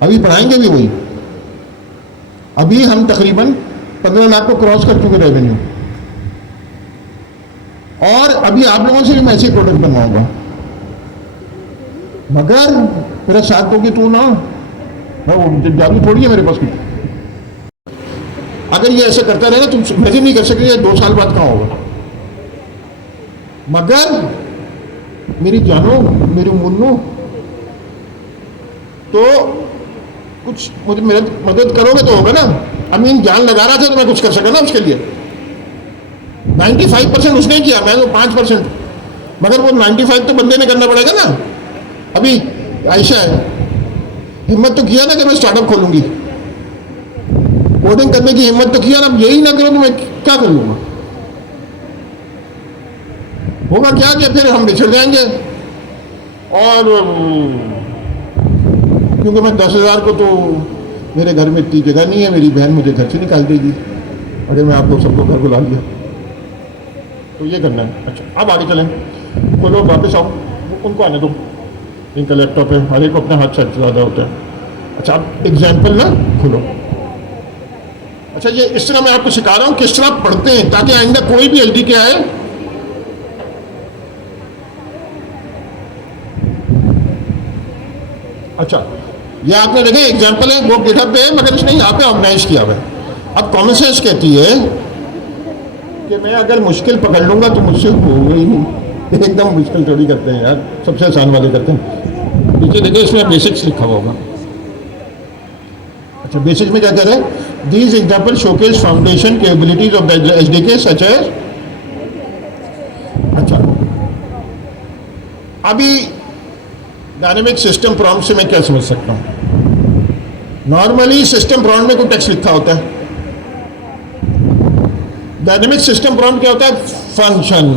अभी पढ़ाएंगे भी वही। अभी हम तकरीबन 15 लाख को क्रॉस कर चुके रेवेन्यू, और अभी आप लोगों से भी मैं ऐसे प्रोडक्ट बनवाऊंगा, मगर मेरा साथ दोगे तो ना, जादू थोड़ी है मेरे पास कुछ। अगर ये ऐसे करता रहे ना, तुम इमेजिन नहीं कर सकेंगे 2 साल बाद कहाँ होगा। मगर मेरी जानो, मेरी मुन्नो, तो कुछ मुझे मदद करोगे तो होगा ना। अमीन जान लगा रहा था तो मैं कुछ कर सका ना उसके लिए। 95% उसने किया, मैं तो 5%, मगर वो 95 तो बंदे ने करना पड़ेगा ना। अभी आयशा है, हिम्मत तो किया ना कि मैं स्टार्टअप खोलूंगी, कोडिंग करने की हिम्मत तो किया ना। अब यही ना करो तो मैं क्या कर लूंगा, होगा क्या कि फिर हम बिछड़ जाएंगे। और क्योंकि मैं 10,000 को तो मेरे घर में इतनी जगह नहीं है, मेरी बहन मुझे घर से निकाल देगी अगर मैं आप लोग सबको घर बुला लिया। तो ये करना है। अच्छा अब आगे चलें, खोलो वापस आओ, उनको आने दो, इनका लैपटॉप है, हर एक को अपना हाथ से ज़्यादा होता है। अच्छा अब एग्जाम्पल ना खोलो। अच्छा ये इस तरह मैं आपको सिखा रहा हूँ किस तरह पढ़ते हैं, ताकि आइंदा कोई भी एसडीके आए अच्छा ये आपने देखे एग्जाम्पल है, वो गिटहब पे है, मगर इसने यहाँ पे ऑर्गेनाइज किया हुआ है। अब कॉमन सेंस कहती है कि मैं अगर मुश्किल पकड़ लूंगा तो मुझसे होगा ही नहीं। एकदम मुश्किल थोड़ी करते हैं यार, सबसे आसान वाले करते हैं। नीचे देखिए इसमें बेसिक्स लिखा हुआ होगा। अच्छा बेसिक्स में क्या कह रहे हैं, these example showcase foundation capabilities of the SDK such as. अच्छा अभी डायनेमिक सिस्टम प्रॉम्प्ट से मैं क्या समझ सकता हूं। नॉर्मली सिस्टम प्रॉम्प्ट में कोई टेक्स्ट लिखा होता है। डायनेमिक सिस्टम प्रॉम्प्ट क्या होता है, फंक्शन।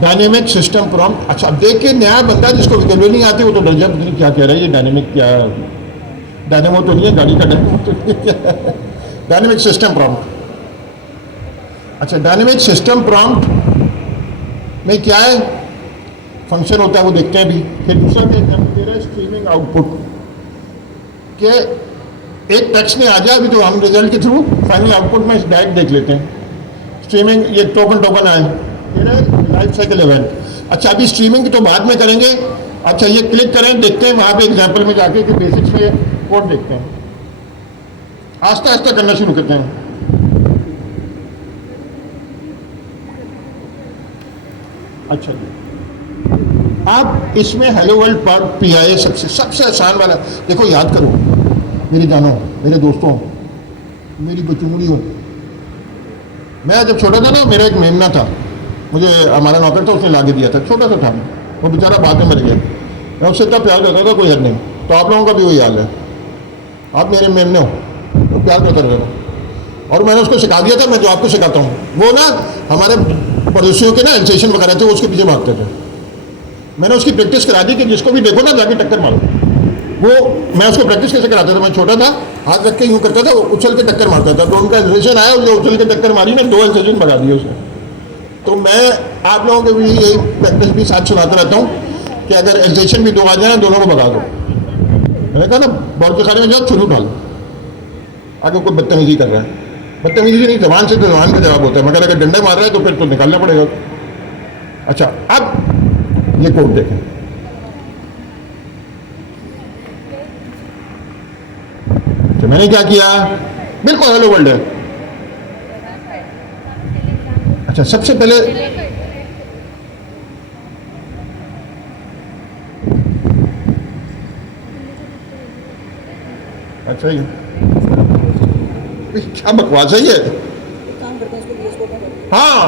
Dynamic system prompt. अच्छा अब देख के नया बंदा जिसको विजुअली नहीं आती वो तो डर जाए, क्या कह रहा है ये डायनेमिक, क्या डायनेमो तो नहीं है, गाड़ी का डायनेमो तो नहीं है। Dynamic system prompt. अच्छा डायनेमिक सिस्टम प्रॉम्प्ट में क्या है, फंक्शन होता है, वो देखते हैं अभी। फिर दूसरा क्या दे रहा है, स्ट्रीमिंग आउटपुट के एक टेक्स्ट में आ जाए। अभी तो हम रिजल्ट के थ्रू फाइनल आउटपुट में डायरेक्ट देख लेते हैं। स्ट्रीमिंग ये टोकन आए, लाइफ साइकिल इवेंट। अच्छा अभी स्ट्रीमिंग तो बाद में करेंगे। अच्छा ये क्लिक करें, देखते हैं वहाँ पे एग्जाम्पल में जाके कि बेसिक्स में कोड देखते हैं। आस्ता आस्ता करना शुरू करते हैं। अच्छा जी आप इसमें हेलो वर्ल्ड पार्ट पीआई सबसे आसान वाला देखो, याद करो मेरी जानो, मेरे दोस्तों, मेरी बचूंगड़ियों। मैं जब छोटा था ना, मेरा एक मेमना था, मुझे हमारा नौकर था, उसने ला के दिया था, छोटा सा था, वो बेचारा बाद में मर गया। मैं उससे इतना प्यार करता था, कोई हद नहीं। तो आप लोगों का भी वही हाल है, आप मेरे मेमने हो तो प्यार करता रहता। और मैंने उसको सिखा दिया था, मैं जो आपको सिखाता हूँ। वो ना हमारे पड़ोसियों के ना एल्सेशन वगैरह थे, वो उसके पीछे भागते थे। मैंने उसकी प्रैक्टिस करा दी कि जिसको भी देखो ना जाके टक्कर मारो। वो मैं उसको प्रैक्टिस कैसे कराता था, मैं छोटा था, हाथ रख के यूँ करता था, वो उछल के टक्कर मारता था। तो उनका एग्रेशन आया, जो उछल के टक्कर मारी, मैं 2 एग्रेशन भगा दिए उसने। तो मैं आप लोगों को भी यही प्रैक्टिस भी साथ सुनाता रहता हूँ कि अगर एग्रेशन भी 2 आ जाए, दोनों को भगा दो। मैंने कहा ना, बॉल के खाने में जाओ, छुरी डालो, आगे कोई बदतमीजी कर रहा है, बदतमीजी नहीं, जबान से तो जबान का जवाब होता है, मगर अगर डंडा मार रहा है तो फिर तो निकालना पड़ेगा। अच्छा, अब ये कोड देखें। तो मैंने क्या किया, बिल्कुल हेलो वर्ल्ड है। अच्छा, सबसे पहले अच्छा ये क्या बकवास है ये। हाँ,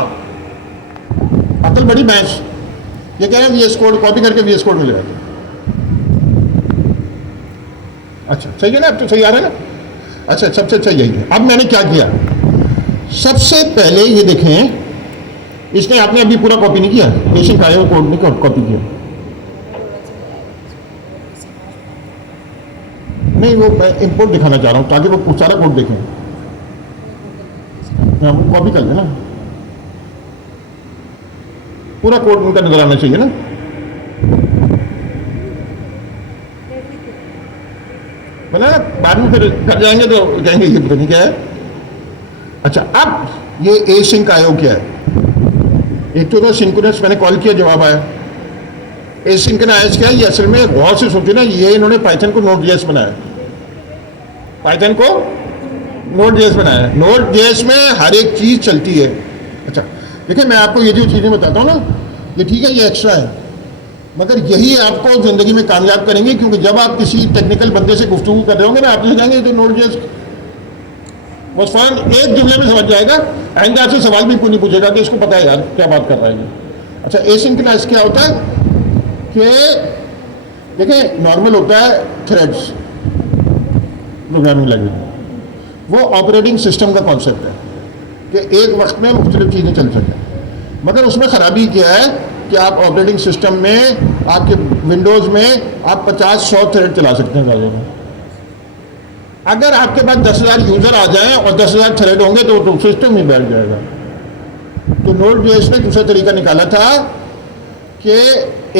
अकल बड़ी भैंस, ये कह रहे हैं वीएस कोड कॉपी करके वीएस कोड मिलेगा। अच्छा सही है ना, अब तो सही आ रहा है ना। अच्छा, सबसे अच्छा यही है। अब मैंने क्या किया, सबसे पहले ये देखें, इसने आपने अभी पूरा कॉपी नहीं किया, एशियन का कोड नहीं कॉपी किया, नहीं वो मैं इंपोर्ट दिखाना चाह रहा हूँ ताकि वो सारा कोड देखें। वो कॉपी कर लेना, पूरा कोड उनका नजर आना चाहिए ना। बोला बाद में फिर कर जाएंगे तो कहेंगे ये पता नहीं क्या है। अच्छा, अब ये ए सिंक आयो क्या है, एक तो सिंक्रोनस मैंने कॉल किया, जवाब आया। ए सिंक्रोनाइज क्या है, ये असल में गौर से सोचिए ना, ये इन्होंने पाइथन को नोड.जेएस बनाया, पाइथन को नोड.जेएस बनाया। नोड.जेएस में हर एक चीज चलती है। अच्छा देखिए, मैं आपको ये जो चीजें बताता हूँ ना, ये ठीक है, ये एक्स्ट्रा है, मगर यही आपको जिंदगी में कामयाब करेंगे, क्योंकि जब आप किसी टेक्निकल बंदे से गुफ्तगू कर रहे होंगे ना, आप ले जाएंगे तो नोड.जेएस वो फौरन एक जुमले में समझ जाएगा, आइंदा आपसे सवाल भी नहीं पूछेगा कि इसको पता है यार क्या बात कर रहा है ये। अच्छा, एसिंक्रोनस क्या होता है कि देखिए, नॉर्मल होता है थ्रेड्स प्रोग्रामिंग लैंग्वेज में, वो ऑपरेटिंग सिस्टम का कॉन्सेप्ट है कि एक वक्त में मुख्तलिफ चीज़ें चल सकें। मगर उसमें ख़राबी क्या है कि आप ऑपरेटिंग सिस्टम में, आपके विंडोज़ में आप 50-100 थ्रेड चला सकते हैं ज़्यादा में। अगर आपके पास 10,000 यूज़र आ जाएं और 10,000 थ्रेड होंगे तो सिस्टम ही बैठ जाएगा। तो नोड.जेएस ने दूसरा तरीका निकाला था कि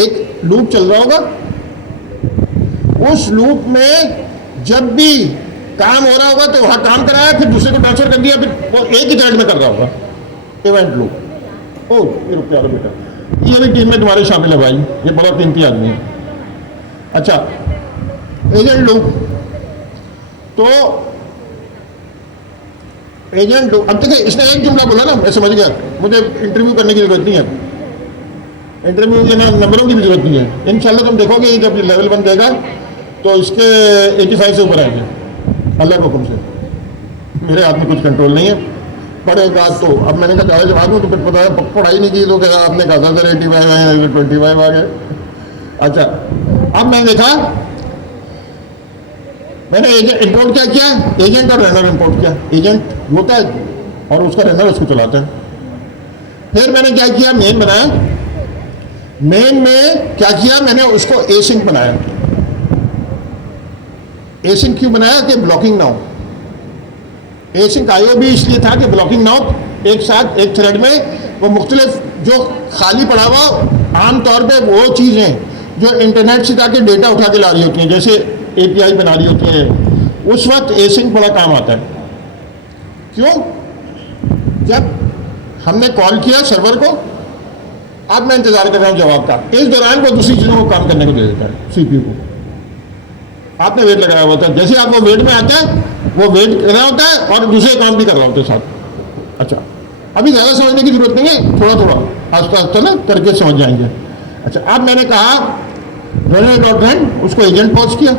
एक लूप चल रहा होगा, उस लूप में जब भी काम हो रहा होगा तो वहाँ काम कराया, फिर दूसरे को ट्रांसफर कर दिया, फिर वो एक ही थ्रेड में कर रहा होगा, इवेंट लूप। ओ ये रुक जा बेटा, ये भी टीम में तुम्हारे शामिल है भाई, ये बड़ा कीमती आदमी है। अच्छा, एजेंट लूप, तो एजेंट लूप, अब देखिए इसने एक जुमला बोला ना, मैं समझ गया, मुझे इंटरव्यू करने की जरूरत नहीं है, इंटरव्यू के ना नंबरों की भी जरूरत नहीं है। इंशाल्लाह तुम देखोगे जब लेवल 1 देगा तो इसके 85 से ऊपर आएंगे अल्लाह के हुक्म से। मेरे हाथ में कुछ कंट्रोल नहीं है, पढ़ेगा तो। अब मैंने कहा ज़्यादा जवाब दूँ तो फिर पता है पढ़ाई नहीं की तो क्या आपने कहा था सर 85 आए, 25 आ गए। अच्छा, अब मैंने देखा, मैंने एजेंट इंपोर्ट क्या किया, एजेंट और रनर इंपोर्ट किया। एजेंट होता है और उसका रनर उसको चलाता है। फिर मैंने क्या किया, मेन बनाया। मेन में क्या किया, मैंने उसको एसिंक बनाया। एसिंक क्यों बनाया कि ब्लॉकिंग ना हो। एसिंक आईओ भी इसलिए था कि ब्लॉकिंग ना हो, एक साथ एक थ्रेड में वो मुख्तलिफ जो खाली पड़ा हुआ, आमतौर पे वो चीज़ें जो इंटरनेट से जाके डेटा उठा के ला रही होती हैं, जैसे एपीआई बना रही होती है, उस वक्त एसिंक बड़ा काम आता है। क्यों, जब हमने कॉल किया सर्वर को, अब मैं इंतजार कर रहा हूँ जवाब का, इस दौरान वो दूसरी चीज़ों को काम करने को दे देता है, सीपीयू को। आपने वेट लगाया हुआ था, जैसे आप वो वेट में आते हैं वो वेट कर रहा होता है और दूसरे काम भी कर रहा होता है साथ। अच्छा, अभी ज़्यादा समझने की जरूरत नहीं है, थोड़ा थोड़ा आस्ता आस्ता ना करके समझ जाएंगे। अच्छा, अब मैंने कहा रनर.रन, उसको एजेंट पॉज किया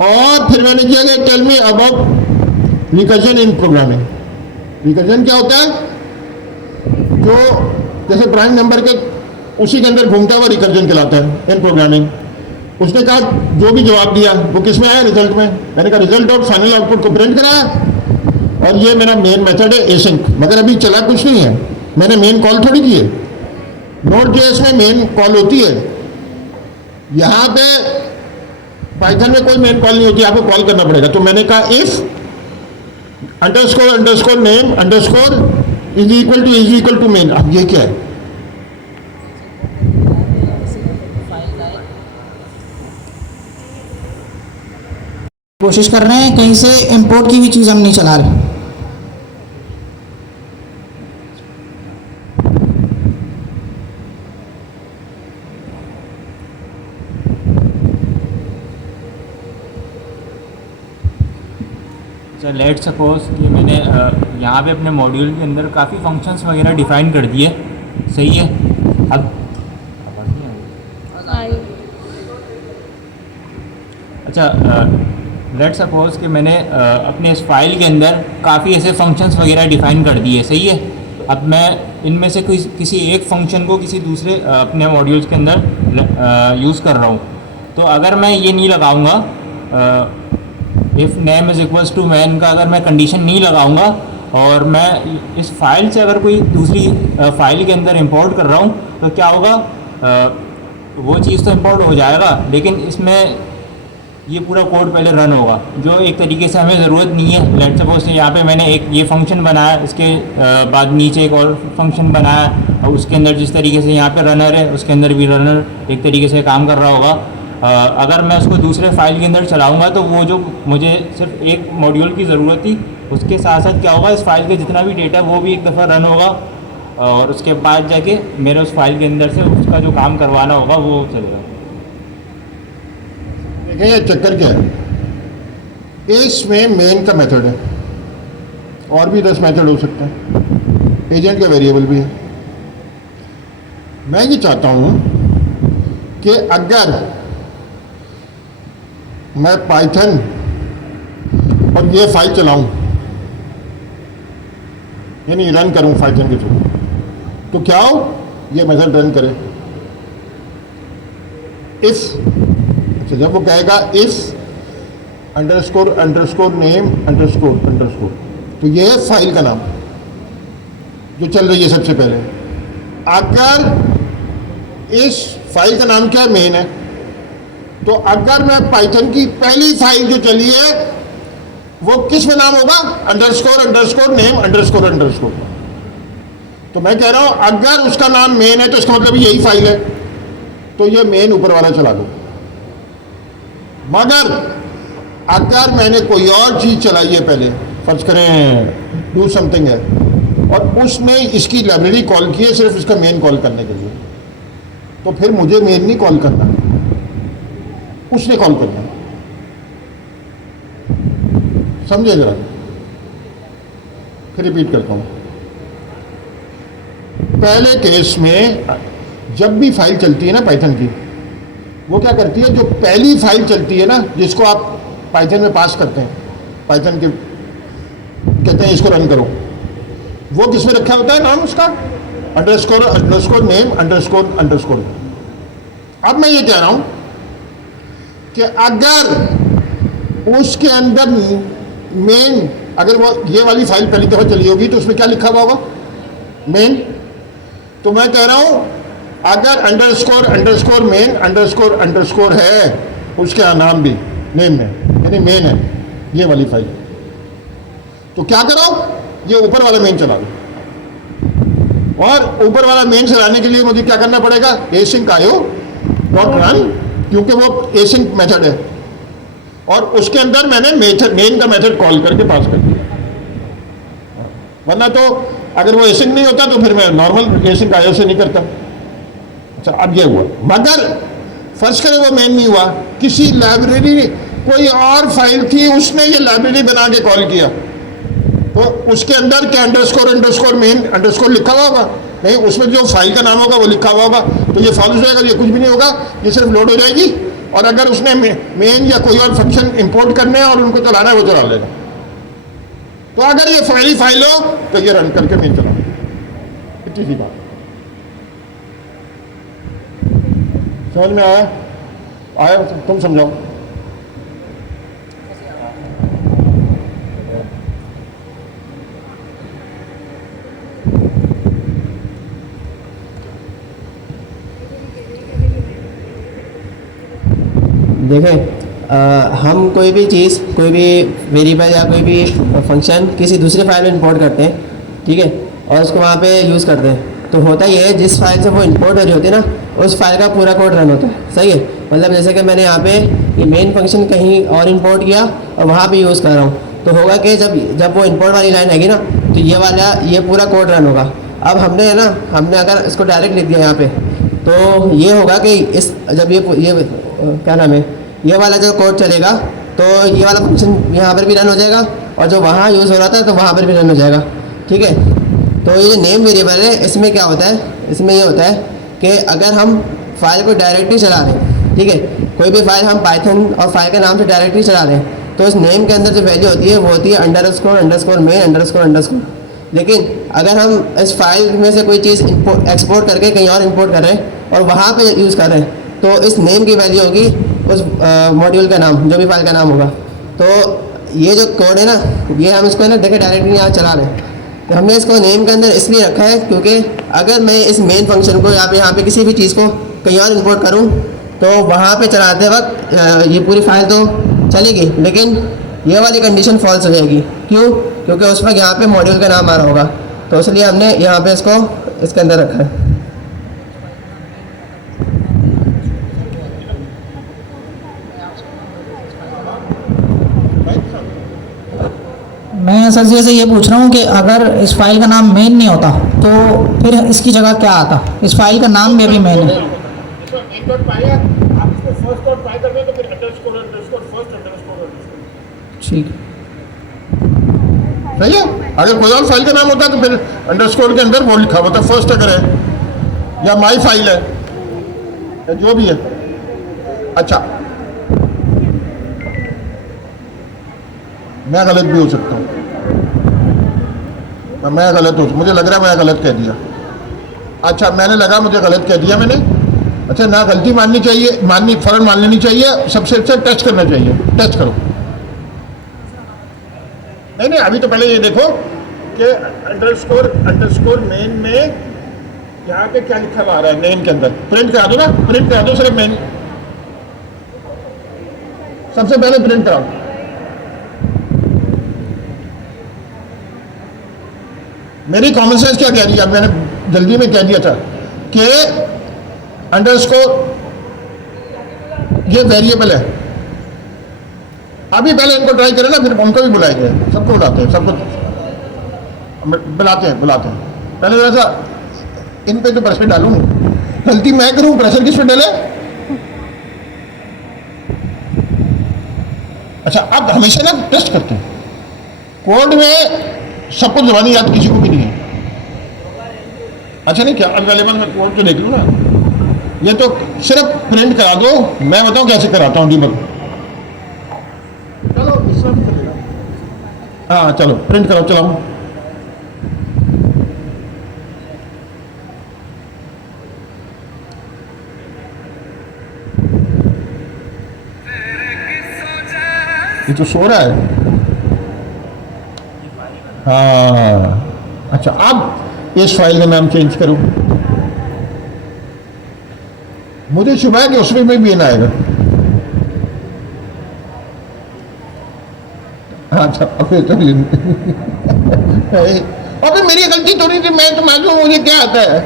और फिर मैंने किया कि tell me about recursion in programming. Recursion क्या होता है, जो जैसे प्राइम नंबर के उसी के अंदर घूमता हुआ रिकर्जन कहलाता है इन प्रोग्रामिंग। उसने कहा जो भी जवाब दिया वो किस में आया, रिजल्ट में। मैंने कहा रिजल्ट और फाइनल आउटपुट को प्रिंट कराया और ये मेरा मेन मेथड है एसिंक। मगर अभी चला कुछ नहीं है, मैंने मेन कॉल थोड़ी की है, Node.js में मेन कॉल होती है, यहाँ पे पाइथन में कोई मेन कॉल नहीं होती, आपको कॉल करना पड़ेगा। तो मैंने कहा if underscore name underscore is equal to main. अब ये क्या है? कोशिश कर रहे हैं, कहीं से इंपोर्ट की भी चीज़ हम नहीं चला रहे। अच्छा, लेट सपोज कि मैंने यहाँ पे अपने मॉड्यूल के अंदर काफ़ी फंक्शंस वगैरह डिफ़ाइन कर दिए, सही है। अब अच्छा, लेट सपोज कि मैंने अपने इस फाइल के अंदर काफ़ी ऐसे फंक्शंस वगैरह डिफ़ाइन कर दिए, सही है। अब मैं इनमें से किसी एक फंक्शन को किसी दूसरे अपने मॉड्यूल्स के अंदर यूज़ कर रहा हूँ, तो अगर मैं ये नहीं लगाऊँगा if name is equals to main का, अगर मैं कंडीशन नहीं लगाऊंगा और मैं इस फाइल से अगर कोई दूसरी फाइल के अंदर इंपोर्ट कर रहा हूँ, तो क्या होगा, वो चीज़ तो इंपोर्ट हो जाएगा, लेकिन इसमें ये पूरा कोड पहले रन होगा, जो एक तरीके से हमें ज़रूरत नहीं है। लेट सपोज यहाँ पे मैंने एक ये फंक्शन बनाया, इसके बाद नीचे एक और फंक्शन बनाया, और उसके अंदर जिस तरीके से यहाँ पे रनर है, उसके अंदर भी रनर एक तरीके से काम कर रहा होगा। अगर मैं उसको दूसरे फाइल के अंदर चलाऊंगा, तो वो जो मुझे सिर्फ एक मॉड्यूल की ज़रूरत थी, उसके साथ साथ क्या होगा, इस फाइल के जितना भी डेटा वो भी एक दफ़ा रन होगा, और उसके बाद जाके मेरे उस फाइल के अंदर से उसका जो काम करवाना होगा वो चलेगा। देखिए ये चक्कर क्या है, इसमें मेन का मेथड है, और भी 10 मेथड हो सकते हैं, एजेंट का वेरिएबल भी है। मैं ये चाहता हूँ कि अगर मैं पाइथन और ये फाइल चलाऊं, यानी रन करूं पाइथन के थ्रू, तो क्या हो, ये मेथड रन करे इफ। अच्छा, जब वो कहेगा इफ अंडरस्कोर नेम अंडरस्कोर, तो ये है फाइल का नाम जो चल रही है सबसे पहले। अगर इस फाइल का नाम क्या है, मेन है, तो अगर मैं पाइथन की पहली फाइल जो चली है वो किस में नाम होगा, अंडरस्कोर नेम अंडरस्कोर। तो मैं कह रहा हूं अगर उसका नाम मेन है, तो इसका मतलब यही फाइल है, तो ये मेन ऊपर वाला चला दो। मगर अगर मैंने कोई और चीज चलाई है पहले, फर्ज करें डू समथिंग है, और उसने इसकी लाइब्रेरी कॉल की है सिर्फ इसका मेन कॉल करने के लिए, तो फिर मुझे मेन नहीं कॉल करना, उसने कॉल करना। समझे जरा, फिर रिपीट करता हूं। पहले केस में जब भी फाइल चलती है ना पाइथन की, वो क्या करती है, जो पहली फाइल चलती है ना, जिसको आप पाइथन में पास करते हैं, पाइथन के कहते हैं इसको रन करो, वो किसमें रखा होता है नाम उसका, अंडरस्कोर नेम अंडरस्कोर। अब मैं ये कह रहा हूं कि अगर उसके अंदर मेन, अगर वो ये वाली फाइल पहली दफा चली होगी, तो उसमें क्या लिखा हुआ होगा, मेन। तो मैं कह रहा हूं अगर अंडरस्कोर मेन अंडरस्कोर है उसके नाम भी नेम में, यानी मेन है ये वाली फाइल, तो क्या करो, ये ऊपर वाला मेन चला दो। और ऊपर वाला मेन चलाने के लिए मुझे क्या करना पड़ेगा, async io डॉट रन, क्योंकि वो एसिंक मेथड है, और उसके अंदर मैंने मेन का मेथड कॉल करके पास कर दिया। वरना तो अगर वो एसिंक नहीं होता तो फिर मैं नॉर्मल एसिंक आयो से नहीं करता। अच्छा, अब ये हुआ, मगर फर्ज करें वो मेन नहीं हुआ, किसी लाइब्रेरी, कोई और फाइल थी, उसने ये लाइब्रेरी बना के कॉल किया, तो उसके अंदर क्या अंडरस्कोर मेन अंडरस्कोर लिखा हुआ होगा, नहीं, उसमें जो फाइल का नाम होगा वो लिखा हुआ होगा, तो ये फॉल्स हो जाएगा, ये कुछ भी नहीं होगा, ये सिर्फ लोड हो जाएगी। और अगर उसने मेन या कोई और फंक्शन इंपोर्ट करने हैं और उनको चलाना है, वो चला लेगा। तो अगर ये पहली फाइल हो तो ये रन करके मेन चलाओ, इतनी सी बात। समझ में आया तुम समझाओ। देखें हम कोई भी चीज़, कोई भी वेरिएबल या कोई भी फंक्शन किसी दूसरी फाइल में इंपोर्ट करते हैं, ठीक है, और उसको वहाँ पे यूज़ करते हैं, तो होता ये है जिस फाइल से वो इंपोर्ट हो रही होती है ना, उस फाइल का पूरा कोड रन होता है। सही है, मतलब जैसे कि मैंने यहाँ पे ये मेन फंक्शन कहीं और इंपोर्ट किया और वहाँ पे यूज़ कर रहा हूँ, तो होगा कि जब वो इंपोर्ट वाली लाइन आएगी ना, तो ये पूरा कोड रन होगा। अब हमने अगर इसको डायरेक्ट लिख दिया यहाँ पे, तो ये होगा कि जब ये क्या नाम है, ये वाला जो कोड चलेगा, तो ये वाला फंक्शन यहाँ पर भी रन हो जाएगा, और जो वहाँ यूज़ हो रहा था तो वहाँ पर भी रन हो जाएगा। ठीक है, तो ये जो नेम वेरिएबल है, इसमें क्या होता है, इसमें ये होता है कि अगर हम फाइल को डायरेक्टली चला रहे हैं, ठीक है, कोई भी फाइल हम पाइथन और फाइल के नाम से डायरेक्टली चला रहे हैं, तो इस नेम के अंदर जो वैल्यू होती है वो होती है अंडरस्कोर मेन अंडरस्कोर। लेकिन अगर हम इस फाइल में से कोई चीज़ एक्सपोर्ट करके कहीं और इंपोर्ट कर रहे हैं और वहाँ पे यूज़ कर रहे हैं, तो इस नेम की वैल्यू होगी उस मॉड्यूल का नाम, जो भी फाइल का नाम होगा। तो ये जो कोड है ना, ये हम इसको ना देखिए डायरेक्टली यहाँ चला रहे हैं, तो हमने इसको नेम के अंदर इसलिए रखा है क्योंकि अगर मैं इस मेन फंक्शन को यहाँ पे किसी भी चीज़ को कहीं और इंपोर्ट करूँ, तो वहाँ पे चलाते वक्त ये पूरी फाइल तो चलेगी, लेकिन ये वाली कंडीशन फॉल्स हो जाएगी। क्यों? क्योंकि उस वक्त यहाँ पे मॉड्यूल का नाम आ रहा होगा, तो इसलिए हमने यहाँ पे इसको इसके अंदर रखा है। मैं सर जी से ये पूछ रहा हूँ कि अगर इस फाइल का नाम मेन नहीं होता तो फिर इसकी जगह क्या आता? इस फाइल का नाम में भी मेन है। ठीक, सही है। अगर कोई और फाइल का नाम होता तो फिर अंडरस्कोर के अंदर वो लिखा होता फर्स्ट अगर है, या माई फाइल है, या जो भी है। अच्छा, मैं गलत भी हो सकता हूँ, मैं गलत हो, मुझे लग रहा है मैं गलत कह दिया। अच्छा, मुझे गलत कह दिया मैंने। अच्छा, ना गलती माननी चाहिए, फ़ौरन मान लेनी चाहिए, सबसे अच्छा टेस्ट करना चाहिए। टेस्ट करो। नहीं, अभी तो पहले ये देखो कि अंडरस्कोर मेन में यहाँ पे क्या लिखा हुआ आ रहा है नेम के अंदर। प्रिंट करा दो ना, प्रिंट करा दो सिर्फ मेन, सबसे पहले प्रिंट कराओ। मेरी कॉमन सेंस क्या कह रही है, मैंने जल्दी में कह दिया था कि अंडरस्कोर ये वेरिएबल है। अभी पहले इनको ट्राई करें ना, फिर उनको भी बुलाएंगे, सबको बुलाते हैं, सबको बुलाते हैं। पहले जैसा इन पे तो प्रेशर डालूं, गलती मैं करूं, प्रेशर किस पे डाले? अच्छा, अब हमेशा ना टेस्ट करते हैं। कोड में सबको जबानी याद किसी को भी नहीं है। अच्छा, नहीं क्या अवेलेबल मैं कोड तो देख लूँ ना, ये तो सिर्फ प्रिंट करा दो। मैं बताऊं कैसे कराता हूँ डीबग। चलो इस तरह चलेगा। हाँ चलो प्रिंट कराओ, चलाओ। ये तो सो रहा है। हाँ, अच्छा, अब इस फाइल का नाम चेंज करो। मुझे शुभ है कि उसमें भी एन आएगा। अच्छा, अभी मेरी गलती थोड़ी थी, मैं तो मालूम मुझे क्या आता है।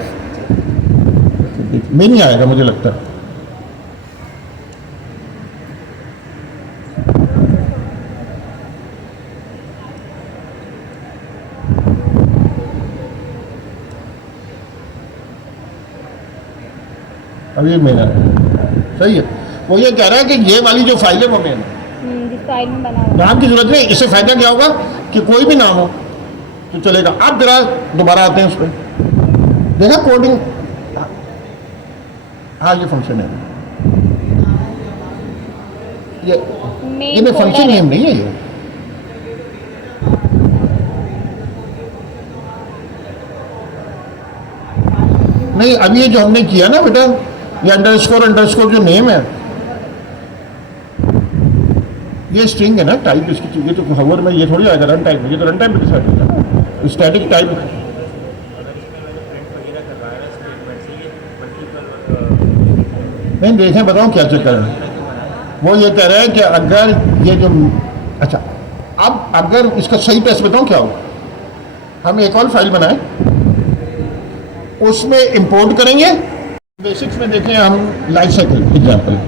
मैं नहीं आएगा मुझे लगता है। अभी मेरा सही है। वो ये कह रहा है कि ये वाली जो फाइल है वो मेन जिस फाइल में बना हुआ नाम की जरूरत नहीं। इससे फायदा क्या होगा कि कोई भी नाम हो तो चलेगा। आप जरा दोबारा आते हैं उस पर, देखा कोडिंग। हाँ, ये फंक्शन है, ये फंक्शन नेम नहीं है ये। नहीं, अभी ये जो हमने किया ना बेटा, ये अंडरस्कोर जो नेम है, ये स्ट्रिंग है ना, टाइप इसकी। ये तो हावर में ये थोड़ी आएगा रन टाइप में, ये तो रन टाइप में डिसाइड होगा, स्टैटिक टाइप। नहीं देखें, बताओ क्या चक्कर है। वो ये कह रहे हैं कि अगर ये जो, अच्छा, अब अगर इसका सही टेस्ट बताऊं क्या हो, हम एक और फाइल बनाएं, उसमें इंपोर्ट करेंगे। बेसिक्स में देखें हम लाइफ साइकिल एग्जाम्पल,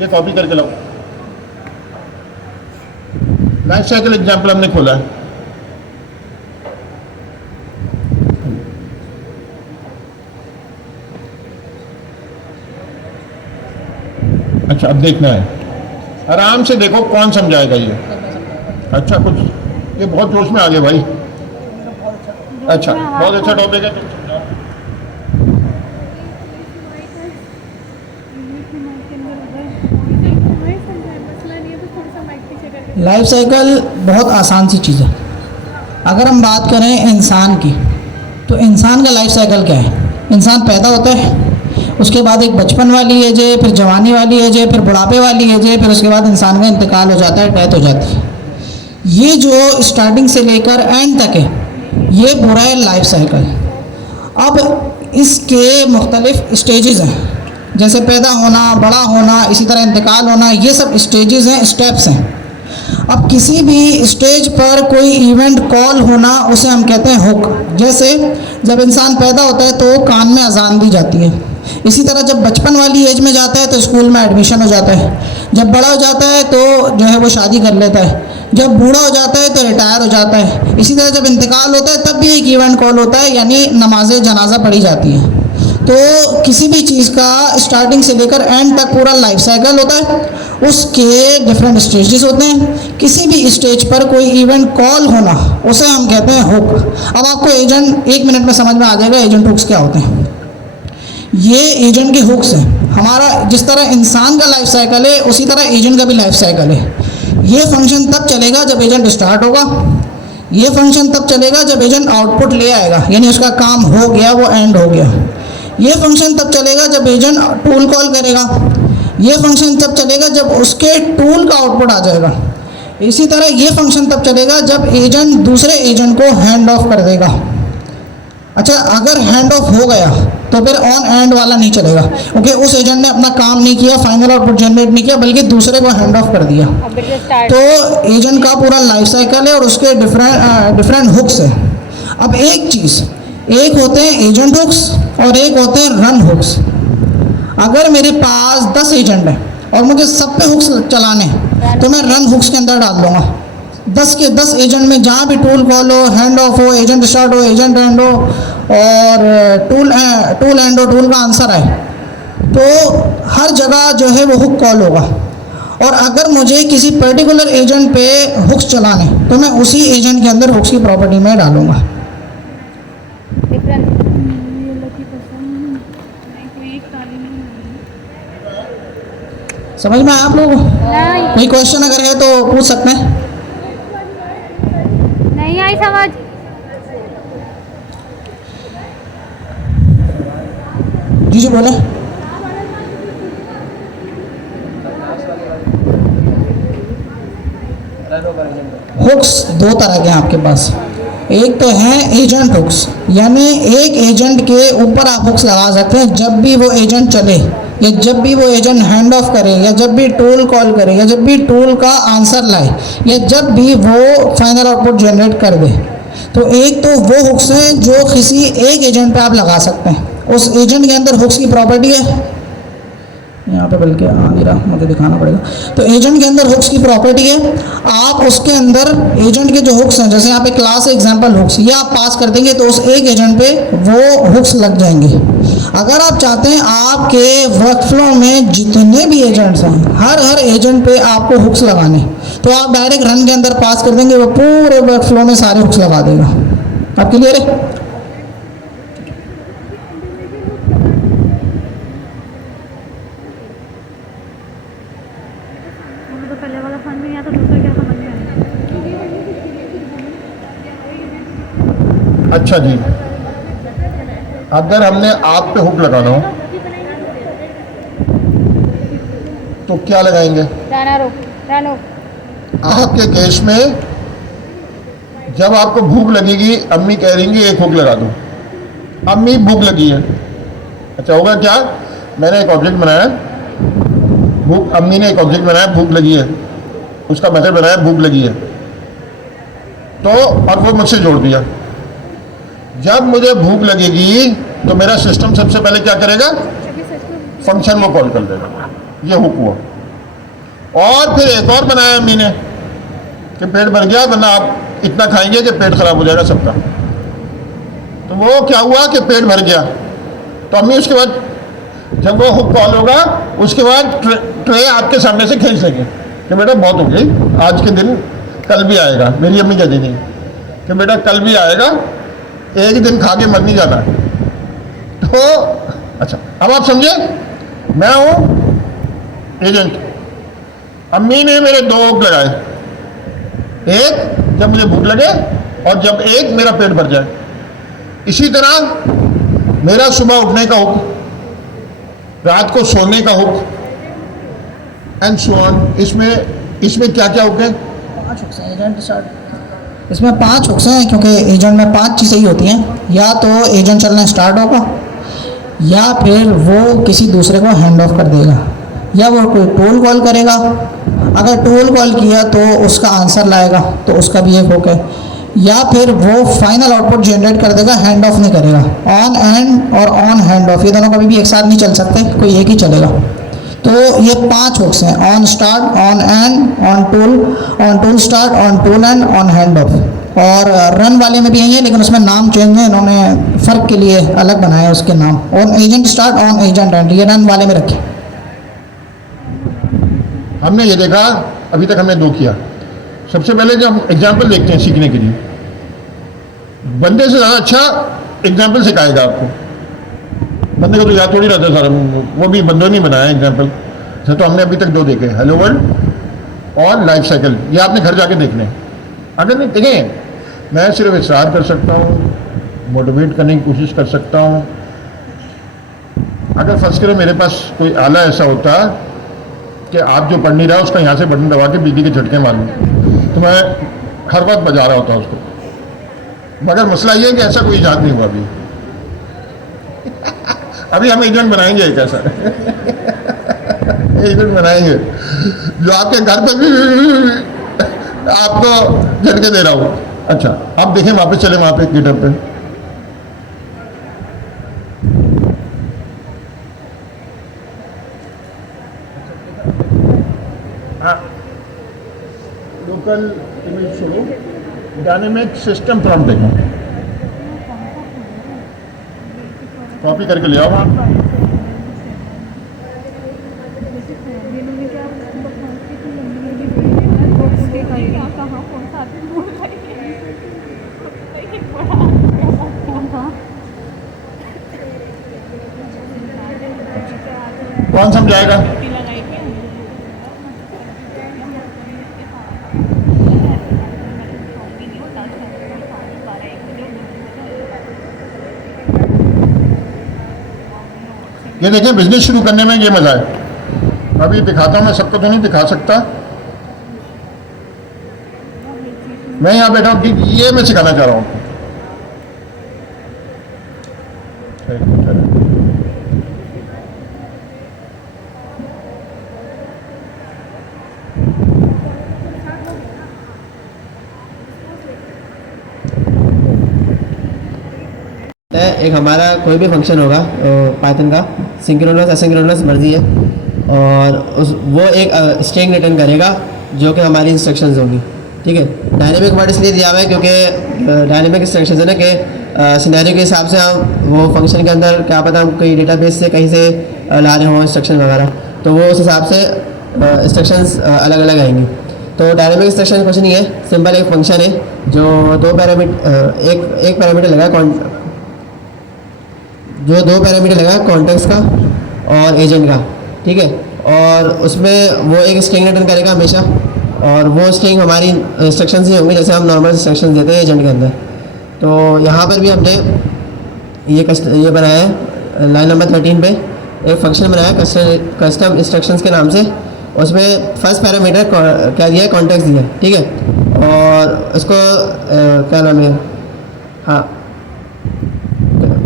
ये कॉपी करके लाओ। लाइफ साइकिल एग्जाम्पल हमने खोला है। अच्छा, अब देखना है, आराम से देखो कौन समझाएगा ये। अच्छा, कुछ ये बहुत जोश में आ गए भाई। अच्छा, बहुत अच्छा टॉपिक है, तुम समझाओ। लाइफ साइकिल बहुत आसान सी चीज़ है। अगर हम बात करें इंसान की, तो इंसान का लाइफ साइकिल क्या है? इंसान पैदा होता है, उसके बाद एक बचपन वाली एज है, फिर जवानी वाली एज है, फिर बुढ़ापे वाली एज है, फिर उसके बाद इंसान का इंतकाल हो जाता है, डेथ हो जाती है। ये जो स्टार्टिंग से लेकर एंड तक है, ये पूरा है लाइफ साइकिल। अब इसके मुख्तलिफ स्टेजेस हैं, जैसे पैदा होना, बड़ा होना, इसी तरह इंतकाल होना, ये सब स्टेजेस हैं, स्टेप्स हैं। अब किसी भी स्टेज पर कोई इवेंट कॉल होना, उसे हम कहते हैं हुक। जैसे जब इंसान पैदा होता है तो कान में अजान दी जाती है। इसी तरह जब बचपन वाली एज में जाता है तो स्कूल में एडमिशन हो जाता है। जब बड़ा हो जाता है तो जो है वो शादी कर लेता है। जब बूढ़ा हो जाता है तो रिटायर हो जाता है। इसी तरह जब इंतकाल होता है तब भी एक इवेंट कॉल होता है, यानी नमाज जनाजा पढ़ी जाती है। तो किसी भी चीज़ का स्टार्टिंग से लेकर एंड तक पूरा लाइफ साइकिल होता है, उसके डिफरेंट स्टेजेस होते हैं। किसी भी स्टेज पर कोई इवेंट कॉल होना, उसे हम कहते हैं हुक। अब आपको एजेंट 1 मिनट में समझ में आ जाएगा एजेंट हुक्स क्या होते हैं। ये एजेंट के हुक्स हैं। हमारा जिस तरह इंसान का लाइफ साइकिल है, उसी तरह एजेंट का भी लाइफ साइकिल है। ये फंक्शन तब चलेगा जब एजेंट स्टार्ट होगा, ये फंक्शन तब चलेगा जब एजेंट आउटपुट ले आएगा, यानी उसका काम हो गया, वो एंड हो गया। ये फंक्शन तब चलेगा जब एजेंट टूल कॉल करेगा, ये फंक्शन तब चलेगा जब उसके टूल का आउटपुट आ जाएगा। इसी तरह ये फंक्शन तब चलेगा जब एजेंट दूसरे एजेंट को हैंड ऑफ कर देगा। अच्छा, अगर हैंड ऑफ हो गया तो फिर ऑन एंड वाला नहीं चलेगा, क्योंकि उस एजेंट ने अपना काम नहीं किया, फाइनल आउटपुट जनरेट नहीं किया, बल्कि दूसरे को हैंड ऑफ कर दिया। तो एजेंट का पूरा लाइफ साइकिल है और उसके डिफरेंट हुक्स है। अब एक चीज़, एक होते हैं एजेंट हुक्स और एक होते हैं रन हुक्स। अगर मेरे पास 10 एजेंट हैं और मुझे सब पे हुक्स चलाने हैं तो मैं रन हुक्स के अंदर डाल दूँगा। 10 के 10 एजेंट में जहाँ भी टूल कॉल हो, हैंड ऑफ हो, एजेंट स्टार्ट हो, एजेंट एंड हो और टूल एंड हो, टूल का आंसर आए, तो हर जगह जो है वो हुक कॉल होगा। और अगर मुझे किसी पर्टिकुलर एजेंट पे हुक्स चलाने तो मैं उसी एजेंट के अंदर हुक्स की प्रॉपर्टी में डालूँगा। समझ में आया आप लोगों को? कोई क्वेश्चन अगर है तो पूछ सकते हैं। नहीं आई समझ? जी बोले। हुक्स 2 तरह के हैं आपके पास। एक तो है एजेंट हुक्स, यानी एक एजेंट के ऊपर आप हुक्स लगा सकते हैं जब भी वो एजेंट चले, या जब भी वो एजेंट हैंड ऑफ करे, या जब भी टूल कॉल करे, या जब भी टूल का आंसर लाए, या जब भी वो फाइनल आउटपुट जनरेट कर दे। तो एक तो वो हुक्स हैं जो किसी एक एजेंट पे आप लगा सकते हैं। उस एजेंट के अंदर हुक्स की प्रॉपर्टी है, यहाँ पे बल्कि आ नहीं रहा, मुझे दिखाना पड़ेगा। तो एजेंट के अंदर हुक्स की प्रॉपर्टी है, आप उसके अंदर एजेंट के जो हुक्स हैं, जैसे यहाँ पे क्लास एग्जांपल हुक्स, ये आप पास कर देंगे तो उस एक एजेंट पे वो हुक्स लग जाएंगे। अगर आप चाहते हैं आपके वर्कफ्लो में जितने भी एजेंट्स हैं, हर एजेंट पे आपको हुक्स लगाने, तो आप डायरेक्ट रन के अंदर पास कर देंगे, वो पूरे वर्कफ्लो में सारे हुक्स लगा देगा। आप क्लियर है? पहले वाला फंड में या तो दूसरा क्या समझ में आया? अच्छा जी, अगर हमने आप पे हुक लगाना हो तो क्या लगाएंगे? रानो। आपके केस में जब आपको भूख लगेगी, अम्मी कह रही एक हुक लगा दो, अम्मी भूख लगी है। अच्छा होगा क्या? मैंने एक ऑब्जेक्ट बनाया, भूख, अम्मी ने एक ऑब्जेक्ट बनाया, भूख लगी है, उसका मेथड बनाया, भूख लगी है, तो और वो मुझसे जोड़ दिया। जब मुझे भूख लगेगी तो मेरा सिस्टम सबसे पहले क्या करेगा, फंक्शन को कॉल कर देगा, ये हुक हुआ। और फिर एक और बनाया अम्मी ने कि पेट भर गया, वरना आप इतना खाएंगे कि पेट खराब हो जाएगा सबका। तो वो क्या हुआ कि पेट भर गया, तो अम्मी उसके बाद जब वो हुक कॉल होगा उसके बाद ट्रे आपके सामने से खींच लेंगे कि बेटा बहुत हो गई आज के दिन, कल भी आएगा। मेरी अम्मी कहती थी कि बेटा कल भी आएगा, एक दिन खा के मर नहीं जाना। तो अच्छा, अब आप समझे, मैं हूं एजेंट, अम्मी ने मेरे 2 हुक लगाए, एक जब मुझे भूख लगे और जब एक मेरा पेट भर जाए। इसी तरह मेरा सुबह उठने का हुक, रात को सोने का हुक, एंड सो ऑन। इसमें क्या क्या हुक है? 5 हुक्स हैं एजेंट स्टार्ट। इसमें 5 हुक्स हैं क्योंकि एजेंट में 5 चीज़ें ही होती हैं। या तो एजेंट चलना स्टार्ट होगा, या फिर वो किसी दूसरे को हैंड ऑफ कर देगा, या वो कोई टोल कॉल करेगा। अगर टोल कॉल किया तो उसका आंसर लाएगा, तो उसका भी एक हुक है। या फिर वो फाइनल आउटपुट जनरेट कर देगा, हैंड ऑफ नहीं करेगा। ऑन एंड और ऑन हैंड ऑफ, ये दोनों कभी भी एक साथ नहीं चल सकते, कोई एक ही चलेगा। तो ये 5 हुक्स हैं, on start, on and, on tool start, on tool and, on hand of. और रन वाले में भी यही है, लेकिन उसमें नाम चेंज है, इन्होंने फ़र्क के लिए अलग बनाया उसके नाम। On agent start, on agent and, ये रन वाले में रखे। हमने ये देखा, अभी तक हमने 2 किया। सबसे पहले जब हम एग्जाम्पल देखते हैं सीखने के लिए, बंदे से ज़्यादा अच्छा एग्जाम्पल सिखाएगा आपको। बंदे को तो याद थोड़ी रहता है सारा, वो भी बंदों ने बनाया एग्जाम्पल। तो हमने अभी तक 2 देखे, हेलो वर्ल्ड और लाइफ साइकिल। ये आपने घर जाके देखने, अगर नहीं देखें, मैं सिर्फ इसरार कर सकता हूँ, मोटिवेट करने की कोशिश कर सकता हूँ। अगर फर्स्ट करें मेरे पास कोई आला ऐसा होता कि आप जो पढ़ नहीं रहा उसका यहाँ से बटन दबा के बिजली के झटके मार लूँ, तो मैं हर वक्त बजा रहा होता उसको। मगर मसला ये है कि ऐसा कोई इजाद नहीं हुआ अभी। अभी हम एजेंट बनाएंगे एक ऐसा एजेंट बनाएंगे जो आपके घर पे भी आपको झटके दे रहा हूँ। अच्छा, आप देखें वापस चले वहाँ पे गिटअप पे। लोकल इमेज छोड़ो, डायनेमिक सिस्टम प्रॉम्प्ट देखो, कॉपी करके ले आओ वहाँ। कौन समझाएगा? ये देखें, बिजनेस शुरू करने में ये मजा है। अभी दिखाता हूं, मैं सबको तो नहीं दिखा सकता। मैं यहाँ बैठा हूँ कि ये मैं सिखाना चाह रहा हूँ। एक हमारा कोई भी फंक्शन होगा पाइथन का, सिंक्रोनस एसिंक्रोनस मर्जी है, और वो एक स्ट्रिंग रिटर्न करेगा जो कि हमारी इंस्ट्रक्शंस होंगी। ठीक है, डायनेमिक वर्ड इसलिए दिया हुआ है क्योंकि डायनेमिक इंस्ट्रक्शंस है ना कि सिनेरियो के हिसाब से हम वो फंक्शन के अंदर क्या पता हम कोई डेटाबेस से कहीं से ला रहे हों इंस्ट्रक्शन वगैरह, तो वो उस हिसाब से इंस्ट्रक्शंस अलग अलग आएंगी। तो डायनेमिक इंस्ट्रक्शन कुछ नहीं है, सिंपल एक फंक्शन है जो 2 पैरामीटर एक पैरामीटर लगा, जो 2 पैरामीटर लगा कॉन्टेक्स्ट का और एजेंट का। ठीक है, और उसमें वो एक स्ट्रिंग रिटर्न करेगा हमेशा, और वो स्ट्रिंग हमारी इंस्ट्रक्शन ही होंगी जैसे हम नॉर्मल इंस्ट्रक्शन देते हैं एजेंट के अंदर। तो यहाँ पर भी हमने ये बनाया है लाइन नंबर 13 पे एक फंक्शन बनाया कस्टम इंस्ट्रक्शंस के नाम से। उसमें फर्स्ट पैरामीटर क्या दिया है, कॉन्टेक्स्ट दिया है। ठीक है, और उसको क्या नाम है, हाँ,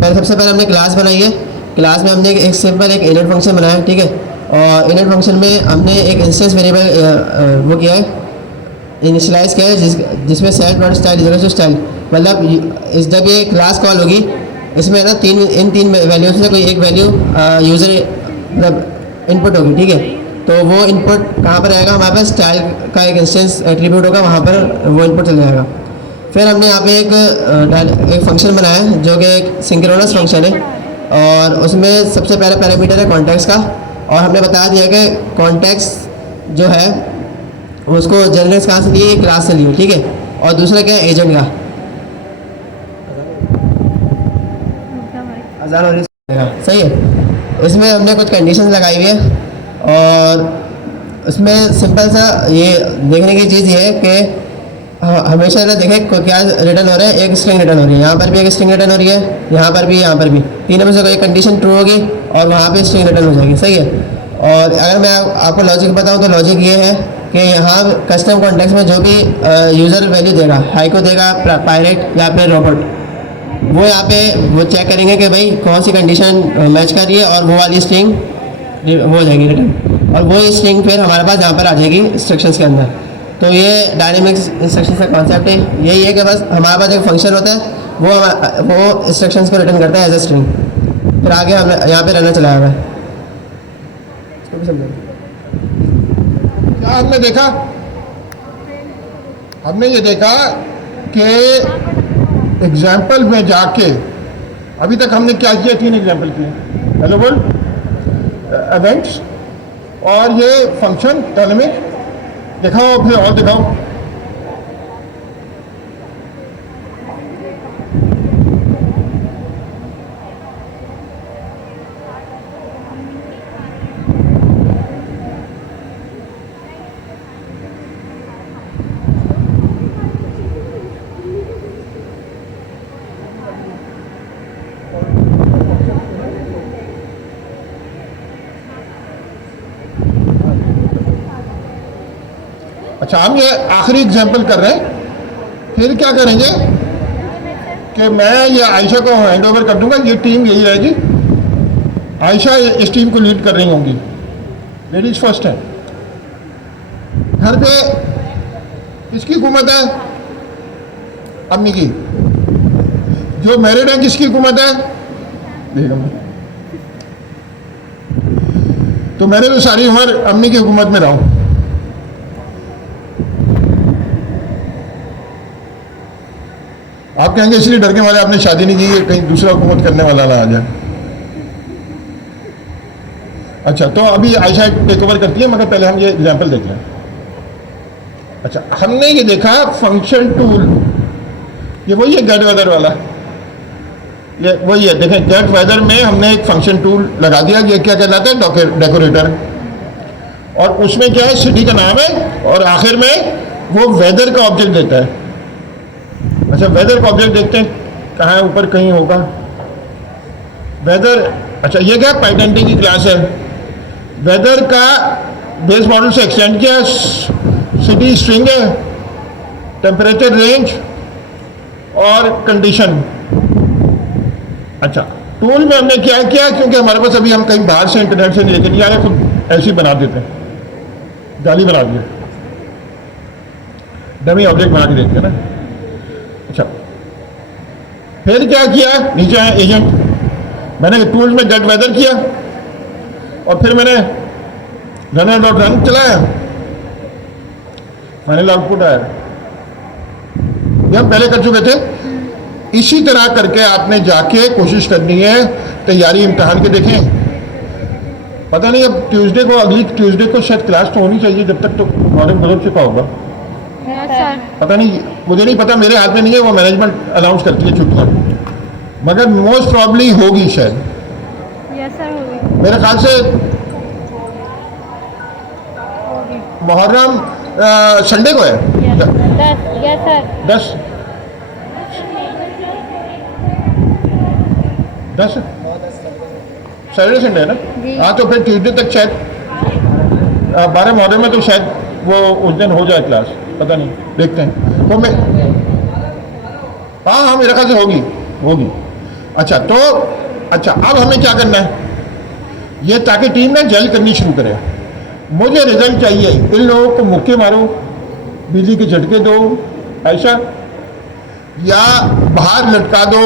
सबसे पहले हमने क्लास बनाई है। क्लास में हमने एक सिंपल एक एजेंट फंक्शन बनाया। ठीक है, और इनिट फंक्शन में हमने एक इंस्टेंस वेरिएबल वो किया है, इनिशियलाइज किया है, जिसमें set dot style is equal to style, मतलब जब ये क्लास कॉल होगी इसमें ना इन तीन वैल्यू से कोई एक वैल्यू यूज़र मतलब इनपुट होगी, ठीक है। तो वो इनपुट कहाँ पर आएगा, हमारे पास स्टाइल का एक इंस्टेंस एट्रीब्यूट होगा, वहाँ पर वो इनपुट चल जाएगा। फिर हमने यहाँ पे एक फंक्शन बनाया है जो कि एक सिंक्रोनस फंक्शन है, और उसमें सबसे पहला पैरामीटर है कॉन्टेक्स्ट का, और हमने बता दिया कि कॉन्टेक्स्ट जो है उसको जनरेट कहाँ से लिए, क्लास से लिए, ठीक है। और दूसरा क्या है, एजेंट का। अज़ान हो रही है, सही है। इसमें हमने कुछ कंडीशन लगाई हुई है, और उसमें सिंपल सा ये देखने की चीज़ ये है कि हमेशा ना देखें क्या रिटर्न हो रहा है, एक स्ट्रिंग रिटर्न हो रही है, यहाँ पर भी एक स्ट्रिंग रिटर्न हो रही है, यहाँ पर भी, तीनों में से कोई कंडीशन ट्रू होगी और वहाँ पे स्ट्रिंग रिटर्न हो जाएगी, सही है। और अगर मैं आपको लॉजिक बताऊँ तो लॉजिक ये है कि यहाँ कस्टम कॉन्टेक्स्ट में जो भी यूज़र वैल्यू देगा, हाइको देगा, पायरेट या फिर रोबोट, वो यहाँ पे वो चेक करेंगे कि भाई कौन सी कंडीशन मैच कर रही है, और वो वाली स्ट्रिंग वो हो जाएगी रिटर्न, और वो स्ट्रिंग फिर हमारे पास यहाँ पर आ जाएगी इंस्ट्रक्शंस के अंदर। तो ये डायनेमिक इंस्ट्रक्शन का कॉन्सेप्ट है, यही है कि बस हमारे पास एक फंक्शन होता है, वो इंस्ट्रक्शंस को रिटर्न करता है एज ए स्ट्रिंग, फिर आगे हम यहाँ पे रनर चलाया हुआ है। इसको भी समझेंगे। क्या हमने देखा, हमने ये देखा कि एग्जाम्पल में जाके अभी तक हमने क्या किया, 3 एग्जाम्पल किए, हेलो वर्ल्ड, इवेंट्स और ये फंक्शन डायनेमिक। दिखाओ फिर और दिखाओ। अच्छा, हम ये आखिरी एग्जाम्पल कर रहे हैं, फिर क्या करेंगे कि मैं ये आयशा को हैंड ओवर कर दूंगा, ये टीम यही रहेगी, आयशा इस टीम को लीड कर रही होंगी, लेडीज फर्स्ट है। घर पे किसकी हुकूमत है, अम्मी की। जो मैरिड है किसकी हुकूमत है, बेगम। तो मैंने तो सारी उम्र अम्मी की हुकूमत में रहा हूं। आप कहेंगे इसलिए डर के मारे आपने शादी नहीं की, कहीं दूसरा हुकूमत करने वाला ना आ जाए। अच्छा, तो अभी आयशा टेक ओवर करती है, मगर पहले हम ये एग्जांपल देख लें। अच्छा, हमने ये देखा फंक्शन टूल, ये वही है गेट वेदर वाला, ये वही है। देखें, गेट वेदर में हमने एक फंक्शन टूल लगा दिया, ये क्या कहलाता है, डेकोरेटर। और उसमें क्या है, सिटी का नाम है, और आखिर में वो वेदर का ऑब्जेक्ट देता है। अच्छा, वेदर का ऑब्जेक्ट देखते हैं, कहाँ है, ऊपर कहीं होगा वेदर। अच्छा, ये क्या पाइडेंटिटी की क्लास है। वेदर का बेस मॉडल से एक्सटेंड किया, सिटी स्ट्रिंग है, टेम्परेचर रेंज और कंडीशन। अच्छा, टूल में हमने क्या किया, क्योंकि हमारे पास अभी हम कहीं बाहर से इंटरनेट से नहीं लेके नहीं आ रहे, खुद ऐसे ही बना देते हैं, गाली बना दिया, डमी ऑब्जेक्ट बना के देखते हैं ना। अच्छा, फिर क्या किया, नीचे आया एजेंट, मैंने टूल्स में गेट वेदर किया, और फिर मैंने runner.run चलाया, फाइनल आउटपुट आया। ये हम पहले कर चुके थे। इसी तरह करके आपने जाके कोशिश करनी है, तैयारी इम्तहान के देखें। पता नहीं अब ट्यूसडे को, अगली ट्यूसडे को शायद क्लास तो होनी चाहिए, जब तक तो मॉडर्न ग्रुप छिपा होगा, पता नहीं, मुझे नहीं पता, मेरे हाथ में नहीं है, वो मैनेजमेंट अनाउंस करती है छुट्टियाँ, मगर मोस्ट प्रॉब्ली होगी शायद। यस सर, होगी मेरे ख्याल से मुहर्रम संडे को है, 10 सैटरडे संडे है ना। हाँ, तो फिर ट्यूसडे तक शायद 12 मुहर्रम में, तो शायद वो उस दिन हो जाए क्लास, पता नहीं, देखते हैं। तो मैं हाँ, मेरे ख्याल से होगी। अच्छा, तो अच्छा, अब हमें क्या करना है, ये ताकि टीम ना जेल करनी शुरू करे। मुझे रिजल्ट चाहिए, इन लोगों को मुक्के मारो, बिजली के झटके दो ऐसा, या बाहर लटका दो।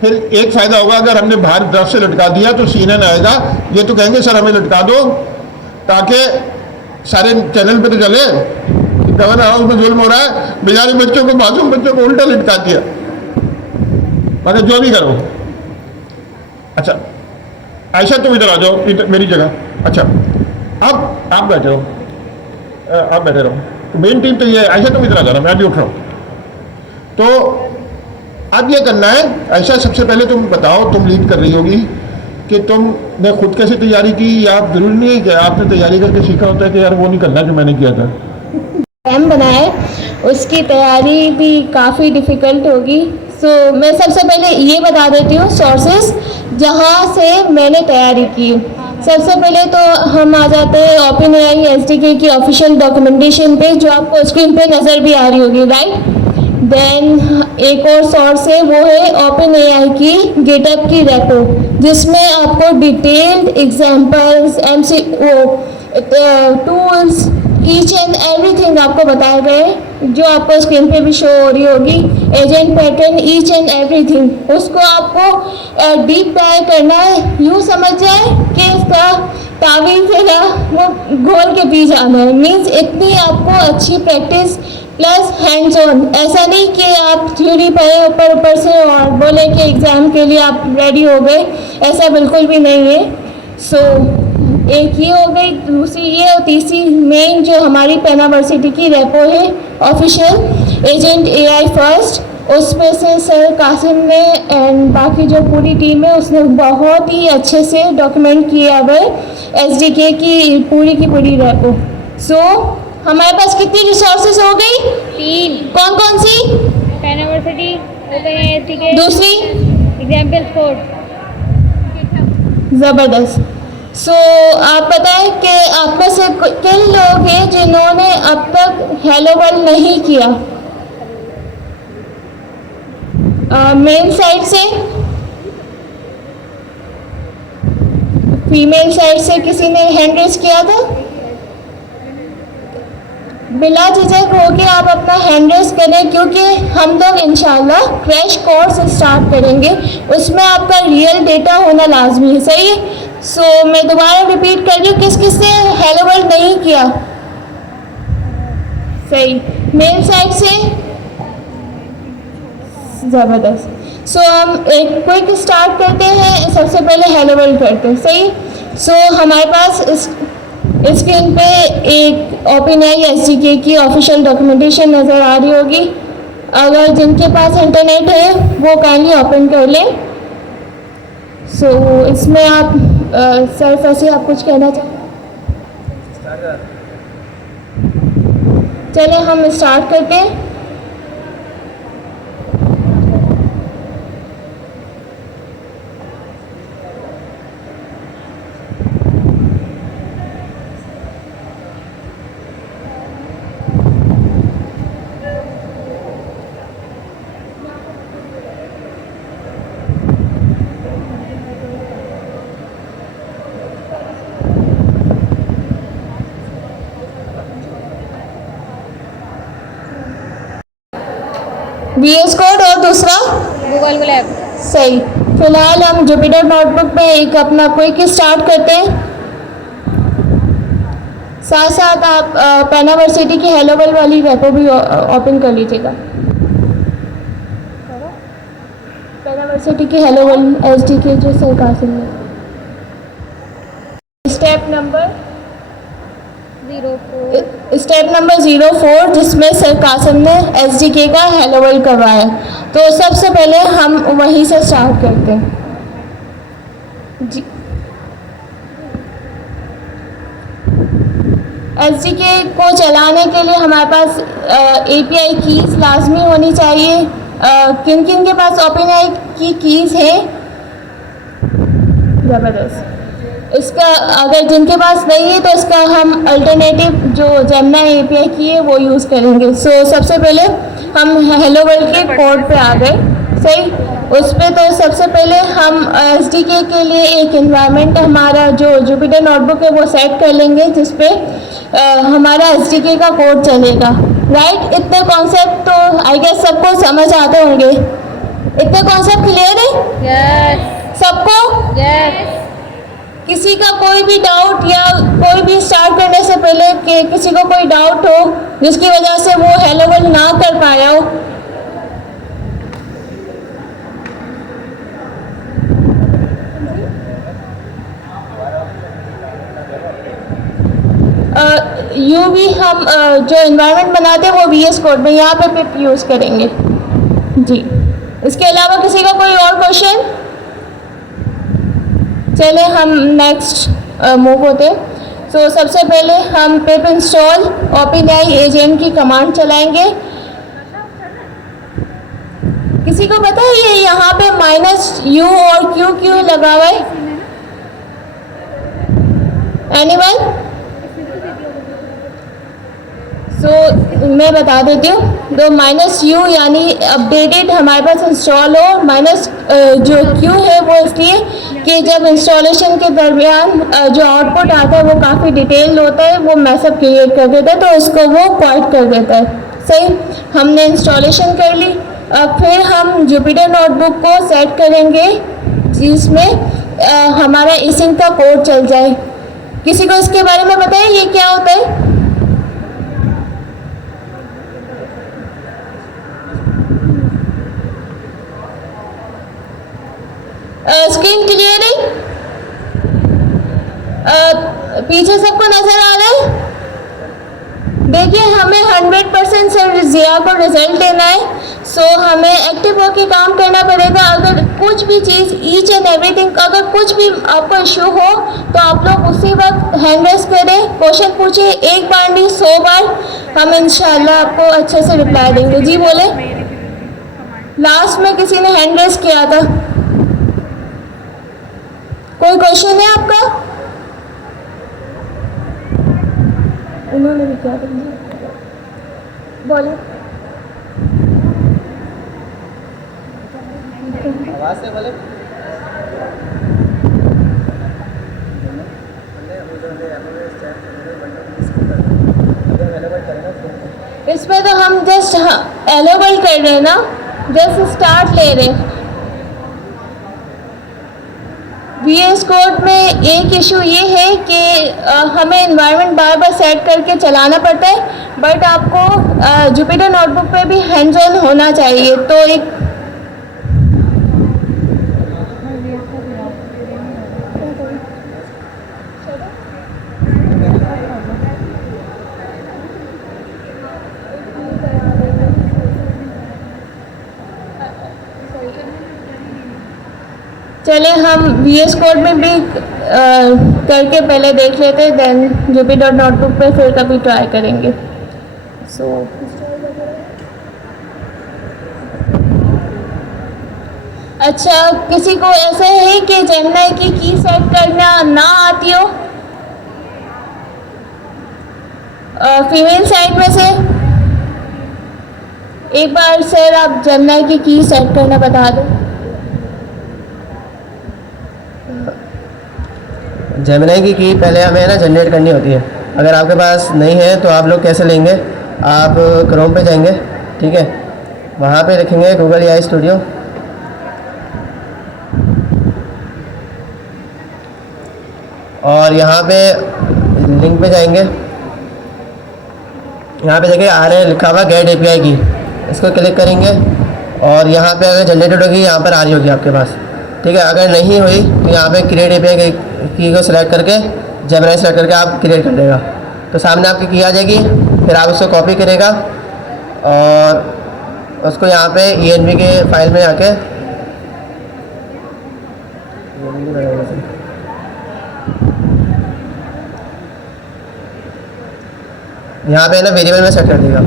फिर एक फ़ायदा होगा, अगर हमने बाहर तरफ से लटका दिया तो CNN आएगा, ये तो कहेंगे सर हमें लटका दो, ताकि सारे चैनल पे तो चले कि गवर्नर हाउस में जुल्म हो रहा है, बेचारे बच्चों को, मासूम बच्चों को उल्टा लटका दिया। मगर जो भी करो। अच्छा आयशा तुम इधर आ जाओ मेरी जगह। अच्छा अब आप बैठे रहो, आप बैठे रहो। तो मेन टीम तो ये है। आयशा तुम इधर आ जाना, मैं भी उठ रहा हूँ। तो अब ये करना है। आयशा सबसे पहले तुम बताओ, तुम लीड कर रही होगी कि तुमने खुद कैसे तैयारी की, या आप जरूरी नहीं है कि आपने तैयारी करके सीखा होता है कि यार वो नहीं करना जो मैंने किया था। एग्जाम बनाए, उसकी तैयारी भी काफ़ी डिफ़िकल्ट होगी। सो मैं सबसे पहले ये बता देती हूँ सोर्सेस जहाँ से मैंने तैयारी की। सबसे पहले तो हम आ जाते हैं OpenAI SDK की ऑफिशियल डॉक्यूमेंटेशन पे, जो आपको स्क्रीन पे नज़र भी आ रही होगी, राइट। देन एक और सोर्स है, वो है OpenAI की GitHub की रेपो, जिसमें आपको detailed examples, tools, each and everything आपको बताए गए, जो आपको स्क्रीन पे भी शो हो रही होगी। Agent pattern, each and everything, उसको आपको डीप डाइव करना है। यूँ समझ जाए कि इसका तावीज़ है ना, वो घोल के पी जाना है। मीन्स इतनी आपको अच्छी प्रैक्टिस प्लस हैंड्स ऑन। ऐसा नहीं कि आप थ्योरी पढ़े ऊपर से और बोले कि एग्ज़ाम के लिए आप रेडी हो गए, ऐसा बिल्कुल भी नहीं है। सो एक ये हो गई, दूसरी ये और तीसरी मेन जो हमारी पेनावर्सिटी की रेपो है ऑफिशियल एजेंट AI फर्स्ट, उस पे से सर कासिम ने एंड बाकी जो पूरी टीम है उसने बहुत ही अच्छे से डॉक्यूमेंट किया हुआ है SDK की पूरी रेपो। सो हमारे पास कितनी रिसोर्सेज हो गई? 3। कौन कौन सी? पेनावर्सिटी, OpenAI SDK, दूसरी? Example code. ज़बरदस्त। सो आप बताएं कि आप में से किन लोग हैं जिन्होंने अब तक हेलो वर्ल्ड नहीं किया? मेल साइड से, फीमेल साइड से किसी ने हैंड रेज किया था? बिला झिझक होके आप अपना हैंड रेज करें, क्योंकि हम लोग इंशाल्लाह क्रैश कोर्स स्टार्ट करेंगे, उसमें आपका रियल डेटा होना लाजमी है। सही है। सो मैं दोबारा रिपीट कर रही हूँ, किस किस ने हेलो वर्ल्ड नहीं किया? सही, मेल साइड से ज़बरदस्त। सो हम एक क्विक स्टार्ट करते हैं, सबसे पहले हेलो वर्ल्ड करते हैं। सही। सो हमारे पास स्क्रीन पे एक OpenAI SDK की ऑफिशियल डॉक्यूमेंटेशन नज़र आ रही होगी। अगर जिनके पास इंटरनेट है वो काइंडली ओपन कर लें। सो इसमें आप सर फैसे आप कुछ कहना चाहें? चले हम स्टार्ट करते हैं। VS कोड और दूसरा गूगल ग्लैब। सही। फिलहाल हम जुपिटर नोटबुक में एक अपना क्विक स्टार्ट करते हैं। साथ साथ आप पेनावर्सिटी की हेलो वर्ल्ड वाली रेपो भी ओपन कर लीजिएगा। पेनावर्सिटी की हेलो वर्ल्ड SDK जो सर कासिम ने। स्टेप नंबर 04 जिसमें सर कासिम ने SDK का हेलो वर्ल्ड करवाया। तो सबसे पहले हम वहीं से स्टार्ट करते हैं जी। SDK को चलाने के लिए हमारे पास API कीज़ लाजमी होनी चाहिए। किन किन के पास OpenAI की कीज़ है? ज़बरदस्त। इसका अगर जिनके पास नहीं है तो इसका हम अल्टरनेटिव जो जेमिनी API की है वो यूज़ करेंगे। सो सबसे पहले हम हेलो वर्ल्ड के कोड पे आ गए। सही। उस पर तो सबसे पहले हम SDK के लिए एक इन्वायरमेंट हमारा जो जुपिटर नोटबुक है वो सेट कर लेंगे, जिसपे हमारा SDK का कोड चलेगा। राइट, इतने कॉन्सेप्ट तो आई गेस सबको समझ आते होंगे। इतने कॉन्सेप्ट क्लियर है? यस सबको? यस। किसी का कोई भी डाउट या कोई भी स्टार्ट करने से पहले कि किसी को कोई डाउट हो जिसकी वजह से वो हेलो वर्ल्ड ना कर पाया हो? भी हम जो एनवायरनमेंट बनाते हैं वो VS कोड में यहाँ पे पिप यूज़ करेंगे जी। इसके अलावा किसी का कोई और क्वेश्चन? चले हम नेक्स्ट मूव होते। सो सबसे पहले हम पिप इंस्टॉल OpenAI एजेंट की कमांड चलाएंगे। किसी को पता है ये यहाँ पे -U और Q लगा हुआ है? एनीवन? मैं बता देती हूँ। तो -U यानी अपडेटेड हमारे पास इंस्टॉल हो, जो Q है वो इसलिए कि जब इंस्टॉलेशन के दरमियान जो आउटपुट आता है वो काफ़ी डिटेल्ड होता है, वो मैसअप क्रिएट कर देता है, तो उसको वो क्वाइट कर देता है। सही, हमने इंस्टॉलेशन कर ली। अब फिर हम जुपिटर नोटबुक को सेट करेंगे जिसमें हमारा इसिंक का कोड चल जाए। किसी को इसके बारे में पता है ये क्या होता है? स्क्रीन क्लियर है? पीछे सबको नजर आ रहा है? देखिए, हमें 100% से ज़िया को रिजल्ट देना है। सो हमें एक्टिव होकर काम करना पड़ेगा। अगर कुछ भी चीज़ ईच एंड एवरीथिंग, अगर कुछ भी आपको इशू हो तो आप लोग उसी वक्त हैंड रेस करें, क्वेश्चन पूछिए, एक बार नहीं 100 बार, हम इंशाल्लाह आपको अच्छे से रिप्लाई देंगे। जी बोले। लास्ट में किसी ने हैंड रेस किया था, कोई क्वेश्चन है आपका? उन्होंने भी क्या बोले? आवाज से बोले। इसमें तो हम जस्ट एलोबल कर रहे हैं ना, जस्ट स्टार्ट ले रहे हैं। VS कोड में एक इशू ये है कि हमें एनवायरनमेंट बार बार सेट करके चलाना पड़ता है, बट आपको जुपिटर नोटबुक पे भी हैंड्स ऑन होना चाहिए। तो एक चले हम VS कोड में भी करके पहले देख लेते, देन जुपिटर नोटबुक पे फिर कभी ट्राई करेंगे। अच्छा, किसी को ऐसा है कि जेमिनी की सेट करना ना आती हो? फीमेल साइड में से एक बार सर आप जेमिनी की सेट करना बता दो। जेमिनी की पहले हमें ना जनरेट करनी होती है। अगर आपके पास नहीं है तो आप लोग कैसे लेंगे? आप क्रोम पे जाएंगे, ठीक है, वहाँ पे लिखेंगे गूगल AI स्टूडियो, और यहाँ पे लिंक पे जाएंगे। यहाँ पे देखिए आ रहा है लिखा हुआ गेट API की, इसको क्लिक करेंगे और यहाँ पे अगर जनरेटेड होगी यहाँ पर आ रही होगी आपके पास, ठीक है। अगर नहीं हुई तो यहाँ पे क्रिएट API की को सिलेक्ट करके जेमिनी सेलेक्ट करके आप क्रिएट कर देगा, तो सामने आपकी की आ जाएगी। फिर आप उसको कॉपी करेगा और उसको यहाँ पे ENV के फाइल में आके यहाँ पे ना वेरिएबल में सेट कर देगा।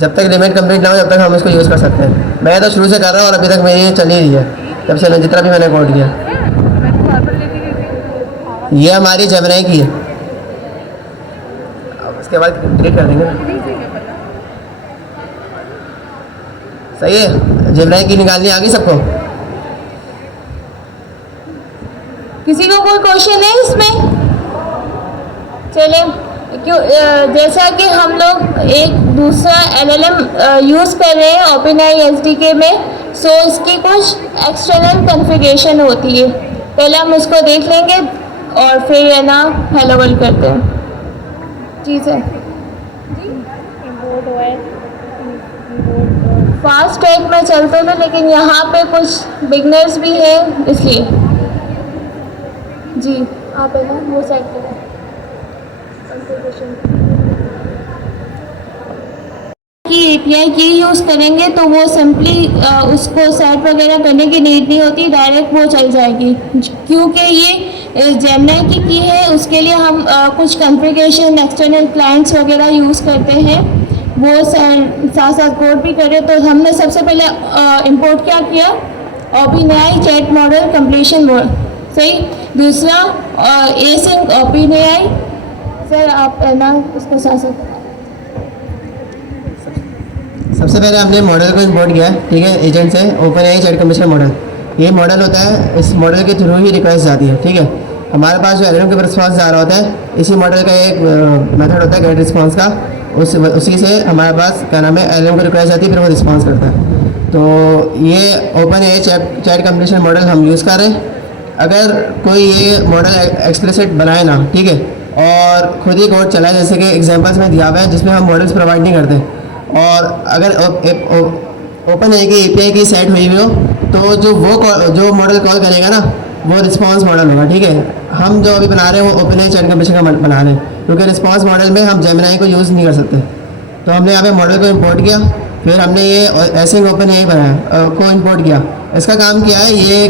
जब तक लिमिट कंप्लीट ना हो तब तक हम इसको यूज़ कर सकते हैं। मैं तो शुरू से कर रहा हूँ और अभी तक मेरी ये चल ही रही है, जब से जितना भी मैंने कोड किया। ये हमारी जेमिनी की है, अब उसके बाद डिलीट कर देंगे। सही है, जेमिनी की निकालनी आ गई सबको? किसी को कोई क्वेश्चन है इसमें? चले, क्यों जैसा कि हम लोग एक दूसरा LLM यूज़ कर रहे हैं OpenAI SDK में, सो इसकी कुछ एक्सटर्नल कॉन्फ़िगरेशन होती है। पहले हम उसको देख लेंगे और फिर है ना हेलो वर्ल्ड करते हैं। जी सर, फास्ट ट्रैक में चलते थे लेकिन यहाँ पे कुछ बिगनर्स भी हैं इसलिए। जी आप है ना वो सेट करें कि API की यूज़ करेंगे तो वो सिंपली उसको सेट वगैरह करने की नीड नहीं होती, डायरेक्ट वो चल जाएगी। क्योंकि ये जेमिनी की है, उसके लिए हम कुछ कॉन्फ़िगरेशन एक्सटर्नल क्लाइंट्स वगैरह यूज़ करते हैं, वो साथ साथ कोड भी करें। तो हमने सबसे पहले इंपोर्ट क्या किया, OpenAI chat model completion mode, सही। दूसरा एसिंक OpenAI। सर आप है ना उसको साथ साथ सबसे पहले हमने मॉडल को इंपोर्ट किया, ठीक है, एजेंट से OpenAI चैट कंप्लीशन मॉडल। ये मॉडल होता है, इस मॉडल के थ्रू ही रिक्वेस्ट जाती है, ठीक है। हमारे पास जो LLM के रिस्पॉन्स जा रहा होता है, इसी मॉडल का एक मेथड होता है गेट रिस्पॉन्स का, उसी से हमारे पास क्या नाम है LLM को रिक्वेस्ट जाती है, फिर वो रिस्पॉन्स करता है। तो ये OpenAI चैट कंप्लीशन मॉडल हम यूज़ कर रहे हैं। अगर कोई ये मॉडल एक्सप्लिसिट बनाए ना, ठीक है, और खुद ही कोड चलाए, जैसे कि एग्जांपल्स में दिया हुआ है जिसमें हम मॉडल्स प्रोवाइड नहीं करते, और अगर OpenAI की API की सेट हुई हुई हो, तो जो मॉडल कॉल करेगा ना वो रिस्पॉन्स मॉडल होगा, ठीक है। हम जो अभी बना रहे हैं वो OpenAI चैट कंप्लीशन का बना रहे हैं, क्योंकि रिस्पॉन्स मॉडल में हम जेमिनी को यूज़ नहीं कर सकते। तो हमने यहाँ पे मॉडल को इंपोर्ट किया, फिर हमने ये ऐसे OpenAI बनाया को इंपोर्ट किया। इसका काम क्या है, ये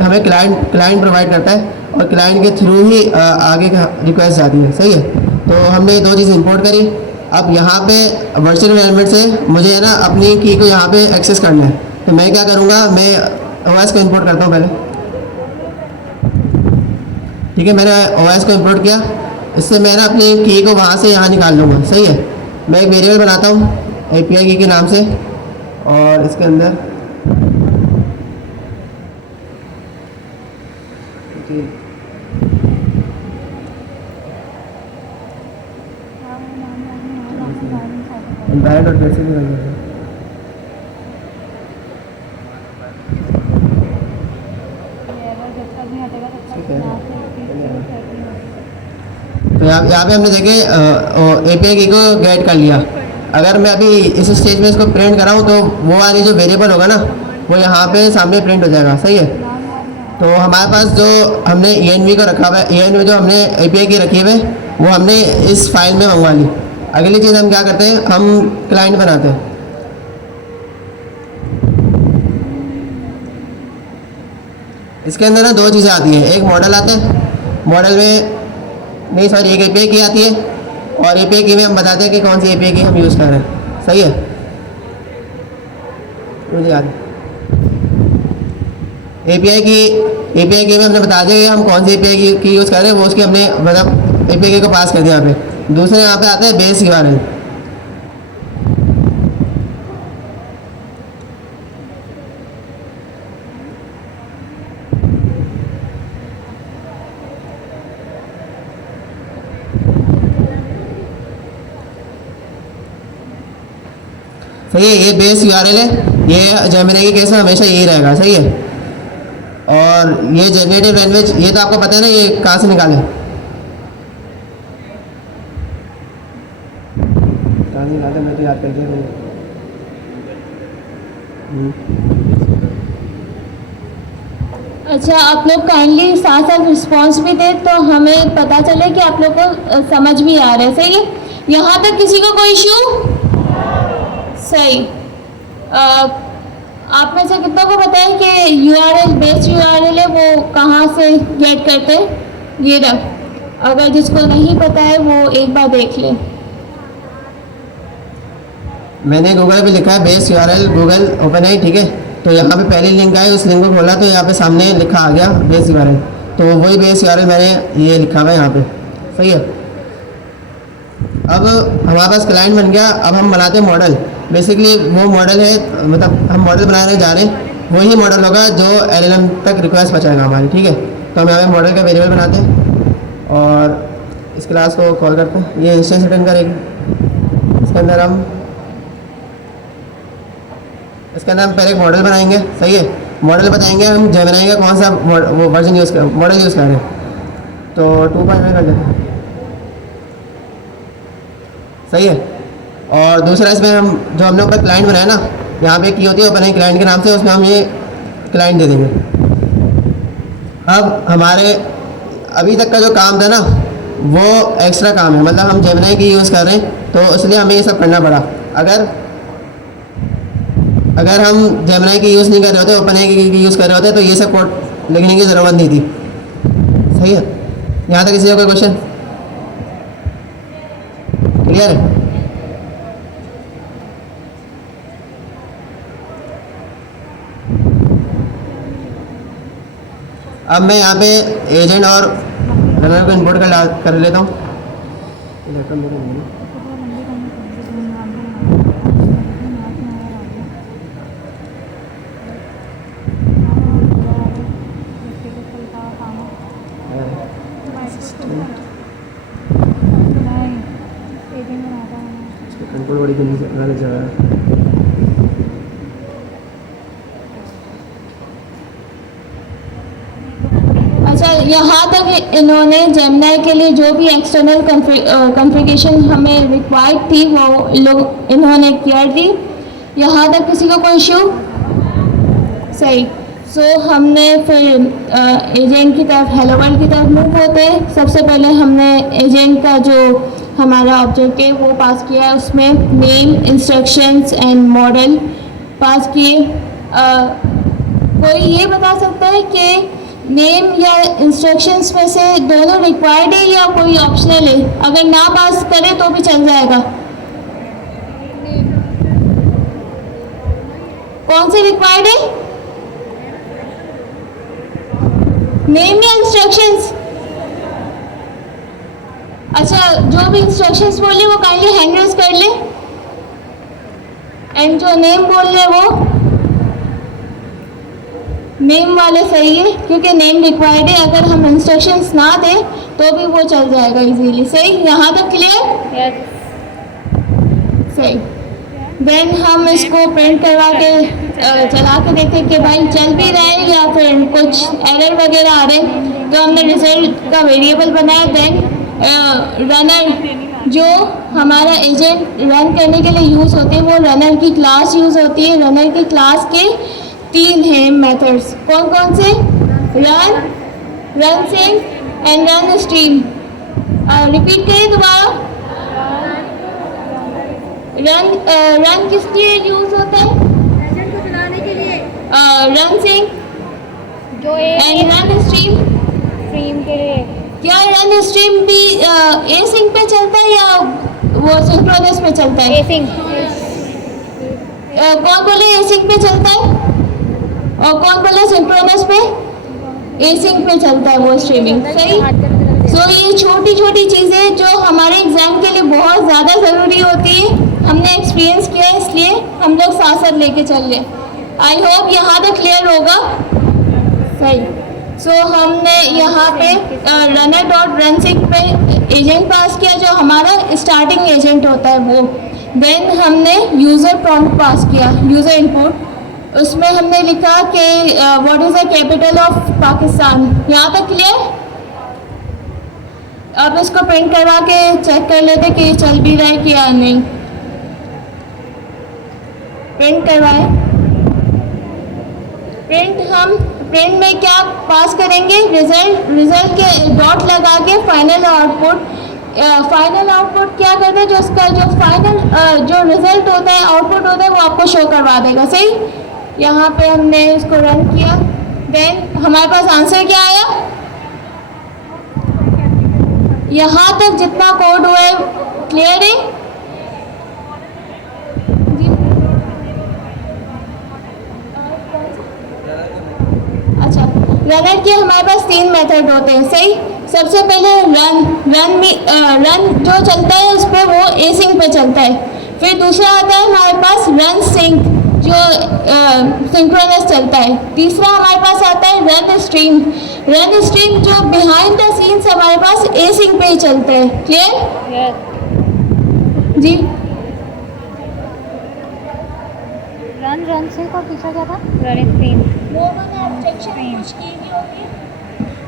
हमें क्लाइंट प्रोवाइड करता है और क्लाइंट के थ्रू ही आगे का रिक्वेस्ट आती है, सही है। तो हमने ये दो चीज़ इंपोर्ट करी। अब यहाँ पे वर्चुअल एनवायरनमेंट से मुझे है ना अपनी की को यहाँ पे एक्सेस करना है, तो मैं क्या करूँगा, मैं OS को इंपोर्ट करता हूँ पहले, ठीक है। मैंने OS को इंपोर्ट किया, इससे मैं ना अपनी की को वहाँ से यहाँ निकाल लूँगा, सही है। मैं एक वेरिएबल बनाता हूँ API की के नाम से, और इसके अंदर एम्पायर डॉट कैसे निकल जाएगा, तो यहाँ पे हमने देखे API की को गेट कर लिया। अगर मैं अभी इस स्टेज में इसको प्रिंट कराऊँ तो वो वाली जो वेरिएबल होगा ना वो यहाँ पे सामने प्रिंट हो जाएगा, सही है। तो हमारे पास जो हमने ENV को रखा हुआ है, ENV जो हमने API की रखी हुई है वो हमने इस फाइल में मंगवा ली। अगली चीज़ हम क्या करते हैं, हम क्लाइंट बनाते हैं। इसके अंदर ना दो चीज़ें आती हैं, एक मॉडल आता है, मॉडल में नहीं सॉरी एक API की आती है, और API की में हम बताते हैं कि कौन सी API की हम यूज़ कर रहे हैं, सही है। मुझे याद API की में हमने बता दिया कि हम कौन सी API की यूज़ कर रहे हैं, वो उसकी हमने मतलब API को पास कर दिया यहाँ पे। दूसरे यहाँ पे आता है बेस URL। सही है, ये बेस URL है, ये जेमिनी के केस में हमेशा यही रहेगा, सही है। और ये जनरेटिव लैंग्वेज, ये तो आपको पता है ना, ये कहाँ से निकाले, कहाँ से निकालते मैं तो याद कर दिया। अच्छा, आप लोग काइंडली साथ साथ रिस्पॉन्स भी दें तो हमें पता चले कि आप लोग को समझ भी आ रहा है, सही है। यहाँ तक किसी को कोई इशू? सही। आप में से कितनों को पता है कि URL बेस्ड URL है वो कहाँ से गेट करते हैं? ये रख, अगर जिसको नहीं पता है वो एक बार देख ले। मैंने गूगल पे लिखा है बेस यूआरएल गूगल ओपन ठीक है। तो यहाँ पे पहली लिंक आई, उस लिंक को खोला तो यहाँ पे सामने लिखा आ गया बेस यूआरएल। तो वही बेस यूआरएल मैंने ये लिखा हुआ है यहाँ पे, सही है। अब हमारे पास क्लाइंट बन गया। अब हम बनाते हैं मॉडल। बेसिकली वो मॉडल है, मतलब हम मॉडल बनाने जा रहे हैं, वही मॉडल होगा जो LLM तक रिक्वेस्ट पहुँचाएगा हमारी, ठीक है। तो हम यहाँ पे मॉडल का वेरिएबल बनाते हैं और इस क्लास को कॉल करते हैं। ये इंस्टेंस रिटर्न करेगी। इसके अंदर हम पहले एक मॉडल बनाएंगे, सही है। मॉडल बताएंगे हम जेमिनी का कौन सा वो वर्जन मॉडल यूज़ कर रहे हैं। तो 2.9 कर देते हैं, सही है। और दूसरा इसमें हम जो हमने ऊपर क्लाइंट बनाया ना, यहाँ पे की होती है ओपन क्लाइंट के नाम से, उसमें हम ये क्लाइंट दे देंगे। अब हमारे अभी तक का जो काम था ना वो एक्स्ट्रा काम है, मतलब हम जेमिनी की यूज़ कर रहे हैं तो इसलिए हमें ये सब करना पड़ा। अगर हम जेमिनी की यूज़ नहीं कर रहे होते, ओपन की यूज़ कर रहे होते तो ये सब कोड लिखने की ज़रूरत नहीं थी, सही है। यहाँ तक किसी का कोई क्वेश्चन क्लियर है? अब मैं यहाँ पे एजेंट और रनर को इंपोर्ट कर लेता हूँ। कंट्रोल बड़ी जगह है। अच्छा, यहाँ तक इन्होंने जेमिनी के लिए जो भी एक्सटर्नल कॉन्फ़िगरेशन हमें रिक्वायर्ड थी वो इन्होंने किया दी। यहाँ तक किसी को कोई इशू? सही। सो हमने फिर एजेंट की तरफ, हेलो वर्ल्ड की तरफ मूव होते हैं। सबसे पहले हमने एजेंट का जो हमारा ऑब्जेक्ट है वो पास किया है, उसमें नेम, इंस्ट्रक्शंस एंड मॉडल पास किए। कोई ये बता सकता है कि नेम या इंस्ट्रक्शंस में से दोनों रिक्वायर्ड है या कोई ऑप्शनल है? अगर ना पास करें तो भी चल जाएगा। कौन से रिक्वायर्ड है, नेम या इंस्ट्रक्शंस? अच्छा, जो भी इंस्ट्रक्शंस बोले वो काइंडली हैंड रेज कर ले, एंड जो नेम बोल रहे वो नेम वाले सही है क्योंकि नेम रिक्वायर्ड है। अगर हम इंस्ट्रक्शंस ना दें तो भी वो चल जाएगा इजीली, सही। यहाँ तक क्लियर? सही। देन हम इसको प्रिंट करवा के चला के देखें कि भाई चल भी रहा है या फिर कुछ एरर वगैरह आ रहे हैं। तो हमने रिजल्ट का वेरिएबल बनाया। देन रनर जो हमारा एजेंट रन करने के लिए यूज़ होते हैं वो रनर की क्लास यूज़ होती है। रनर की क्लास के 3 हैं मेथड्स। कौन कौन से? Run sync and run stream. Repeat करें दोबारा। रन किस लिए यूज होता है? एजेंट को चलाने के लिए। रन सिंक जो एंड रन स्ट्रीम स्ट्रीम के लिए। क्या रन स्ट्रीम भी ए सिंक पे चलता है या वो सिंक्रोनस पे चलता है? एसिंक। कौन बोले ए सिंक पे चलता है और कौन बोले सिंक्रोनस पे? ए सिंक पे चलता है वो स्ट्रीमिंग, सही। सो ये छोटी छोटी चीज़ें जो हमारे एग्जाम के लिए बहुत ज़्यादा ज़रूरी होती है, हमने एक्सपीरियंस किया है इसलिए हम लोग साथ साथ लेके चल रहे। आई होप यहाँ तक क्लियर होगा, सही। सो हमने यहाँ पे runner.runSync पे एजेंट पास किया जो हमारा स्टार्टिंग एजेंट होता है वो। देन हमने यूज़र प्रॉम्प्ट पास किया, यूज़र इनपुट। उसमें हमने लिखा कि what is the capital of Pakistan. यहाँ तक क्लियर? अब इसको प्रिंट करवा के चेक कर लेते कि चल भी रहा है कि या नहीं। प्रिंट करवाए। प्रिंट में क्या पास करेंगे? रिजल्ट के डॉट लगा के फाइनल आउटपुट। फाइनल आउटपुट क्या करते हैं? जो उसका जो फाइनल जो रिजल्ट होता है, आउटपुट होता है, वो आपको शो करवा देगा, सही। यहाँ पे हमने इसको रन किया। देन हमारे पास आंसर क्या आया? यहाँ तक जितना कोड हुआ है क्लियर है? के हमारे पास 3 मेथड होते हैं, सही। सबसे पहले रन जो चलता है उस पर वो एसिंक पे चलता है। फिर दूसरा आता है हमारे पास रन सिंक जो सिंक्रोनस चलता है। तीसरा हमारे पास आता है रन स्ट्रीम जो बिहाइंड द सीन्स हमारे पास एसिंक पे ही चलता है। क्लियर? जी। रन से और तीसरा क्या था? Run screen.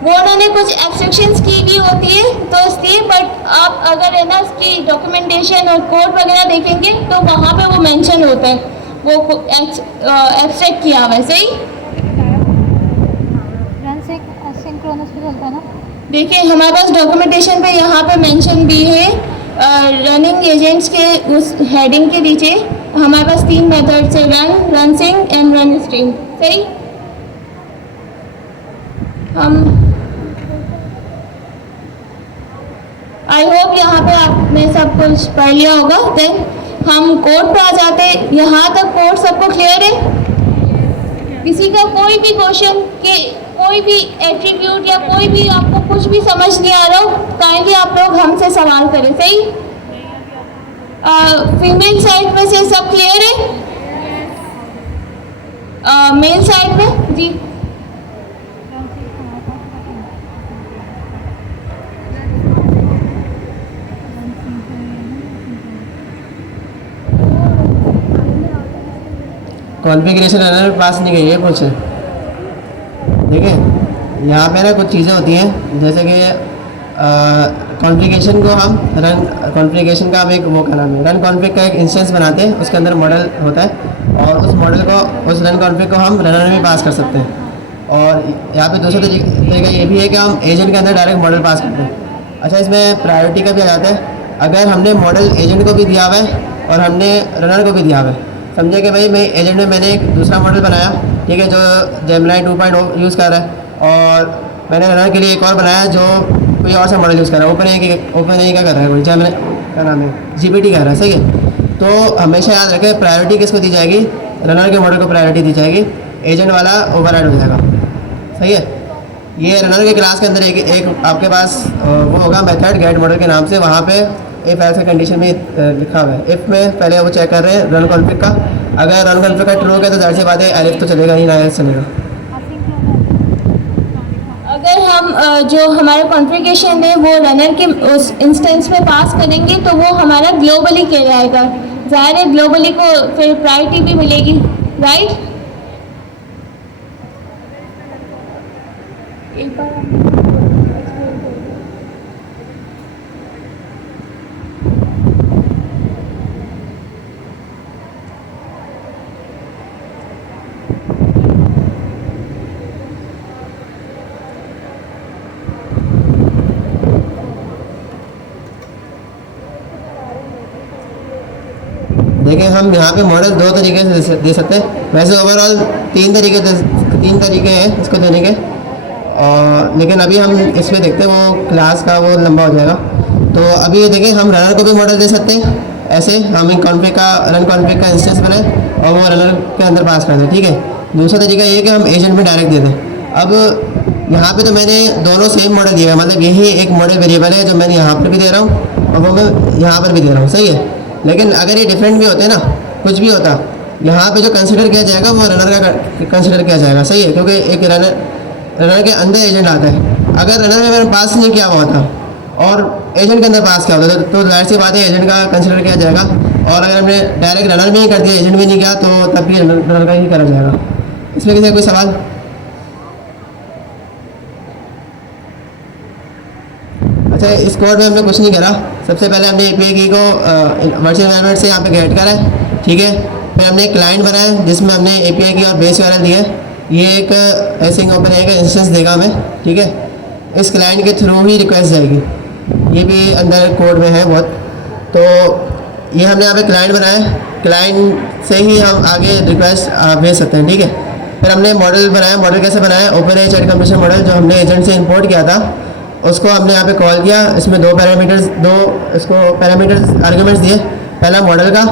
वो उन्होंने कुछ एब्स्ट्रैक्शंस की भी होती है तो इसलिए, बट आप अगर है ना उसकी डॉक्यूमेंटेशन और कोड वगैरह देखेंगे तो वहाँ पे वो मेंशन होता है, वो एब्स्ट्रैक्ट किया हुआ है, सही। रन से सिंक्रोनस पे चलता है ना? देखिए हमारे पास डॉक्यूमेंटेशन पे यहाँ पे मेंशन भी है, रनिंग एजेंट्स के उस हेडिंग के नीचे हमारे पास 3 मेथड्स है, run sync and run stream, सही। हम आई होप यहाँ पे आपने सब कुछ पढ़ लिया होगा। देन हम कोड पे आ जाते हैं। यहाँ तक कोड सबको क्लियर है? किसी का कोई भी क्वेश्चन के कोई भी एट्रीब्यूट या कोई भी आपको कुछ भी समझ नहीं आ रहा हो, काइंडली आप लोग हमसे सवाल करें, सही। फीमेल साइड में से सब क्लियर है? मेल साइड में जी। कॉन्फ़िगरेशन रनर पास नहीं गई है कुछ। देखिए यहाँ पे ना कुछ चीज़ें होती हैं, जैसे कि कॉन्फ़िगरेशन को हम कॉन्फ़िगरेशन का हम एक वो क्या नाम है, रन कॉन्फ़िग का एक इंस्टेंस बनाते हैं, उसके अंदर मॉडल होता है और उस मॉडल को, उस रन कॉन्फ़िग को हम रनर में पास कर सकते हैं। और यहाँ पे दूसरा तरीका ये भी है कि हम एजेंट के अंदर डायरेक्ट मॉडल पास करते हैं। अच्छा, इसमें प्रायोरिटी का भी आ जाता है। अगर हमने मॉडल एजेंट को भी दिया हुआ है और हमने रनर को भी दिया हुआ है, समझे कि भाई मैं एजेंट में मैंने एक दूसरा मॉडल बनाया, ठीक है, जो जेमिनी 2.0 यूज़ कर रहा है, और मैंने रनर के लिए एक और बनाया जो कोई और सा मॉडल यूज़ कर रहा है, ओपन ए का कर रहा है, कोई जेमिनी क्या नाम है, GPT कर रहा है, सही है। तो हमेशा याद रखें प्रायोरिटी किसको दी जाएगी, रनर के मॉडल को प्रायोरिटी दी जाएगी, एजेंट वाला ओवरराइड हो जाएगा, सही है। ये रनर के क्लास के अंदर एक आपके पास वो होगा मेथड गेट मॉडल के नाम से, वहाँ पे इफ ऐसे कंडीशन में लिखा हुआ है। इफ में पहले वो चेक कर रहे हैं रन कॉन्फ़िग का, अगर रन कॉन्फ़िग का ट्रू है तो जाहिर सी बात है एलिफ तो चलेगा ही ना, एलिफ चलेगा। अगर हम जो हमारा कॉन्फ़िगरेशन है वो रनर के उस इंस्टेंस में पास करेंगे तो वो हमारा ग्लोबली कहलाएगा, ज़ाहिर है ग्लोबली को फिर प्रायोरिटी भी मिलेगी, राइट। एक बार देखिए हम यहाँ पे मॉडल 2 तरीके से दे सकते हैं, वैसे ओवरऑल 3 तरीके हैं इसको देने के, और लेकिन अभी हम इसमें देखते हैं, वो क्लास का वो लंबा हो जाएगा। तो अभी ये देखिए हम रनर को भी मॉडल दे सकते हैं, ऐसे हम रन कॉन्फ़िग का इंस्टेंस बनाए और वो रनर के अंदर पास कर दें, ठीक है। दूसरा तरीका ये है कि हम एजेंट में डायरेक्ट दे दें। अब यहाँ पे तो मैंने दोनों सेम मॉडल दिए हैं, मतलब यही एक मॉडल वेरिएबल है जो मैंने यहाँ पर भी दे रहा हूँ और वो मैं यहाँ पर भी दे रहा हूँ, सही है। लेकिन अगर ये डिफरेंट भी होते हैं ना, कुछ भी होता, यहाँ पे जो कंसिडर किया जाएगा वो रनर का कंसिडर किया जाएगा, सही है, क्योंकि एक रनर के अंदर एजेंट आता है। अगर रनर में मैंने पास नहीं किया हुआ था और एजेंट के अंदर पास किया होता तो जाहिर सी बात है एजेंट का कंसिडर किया जाएगा, और अगर हमने डायरेक्ट रनर में ही कर दिया, एजेंट में नहीं किया, तो तब भी रनर का ही करा जाएगा। इसमें किसी का कोई सवाल? अच्छा, इस कोड में हमने कुछ नहीं करा। सबसे पहले हमने API की को वर्चुअल एनवायरनमेंट से यहाँ पे गेट करा है, ठीक है। फिर हमने एक क्लाइंट बनाया जिसमें हमने API की और बेस URL दी है। ये एक एसिंक ओपन ए का इंस्टेंस देगा हमें, ठीक है। इस क्लाइंट के थ्रू ही रिक्वेस्ट जाएगी, ये भी अंदर कोड में है बहुत। तो ये हमने यहाँ पे क्लाइंट बनाया, क्लाइंट से ही हम आगे रिक्वेस्ट भेज सकते हैं, ठीक है। फिर हमने मॉडल बनाया। मॉडल कैसे बनाया? Open a chat computation model जो हमने एजेंट से इंपोर्ट किया था, उसको हमने यहाँ पे कॉल किया। इसमें दो पैरामीटर्स आर्गुमेंट्स दिए। पहला मॉडल का,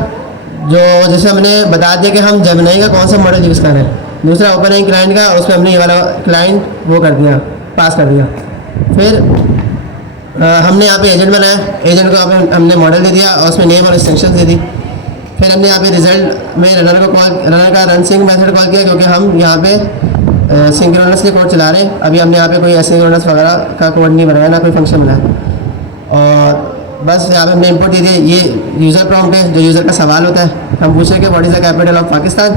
जो जैसे हमने बता दिया कि हम जेमिनी का कौन सा मॉडल यूज़ कर रहे हैं, दूसरा ओपन है क्लाइंट का, उसमें हमने ये वाला क्लाइंट वो कर दिया, पास कर दिया। फिर हमने यहाँ पे एजेंट बनाया, एजेंट को हमने मॉडल दे दिया और उसमें नेम और इंस्ट्रक्शन दे दी। फिर हमने यहाँ पे रिजल्ट में रनर का रन सिंक मेथड कॉल किया, क्योंकि हम यहाँ पे सिंक्रोनसली कोड चला रहे हैं। अभी हमने यहाँ पे कोई एसिंक्रोनस वगैरह का कोड नहीं बनाया, ना कोई फंक्शन बनाया। और बस यहाँ पे हमने इंपुट दे दिए। ये यूज़र प्रॉम्प्ट है, जो यूज़र का सवाल होता है। हम पूछ रहे कि what is the capital of Pakistan,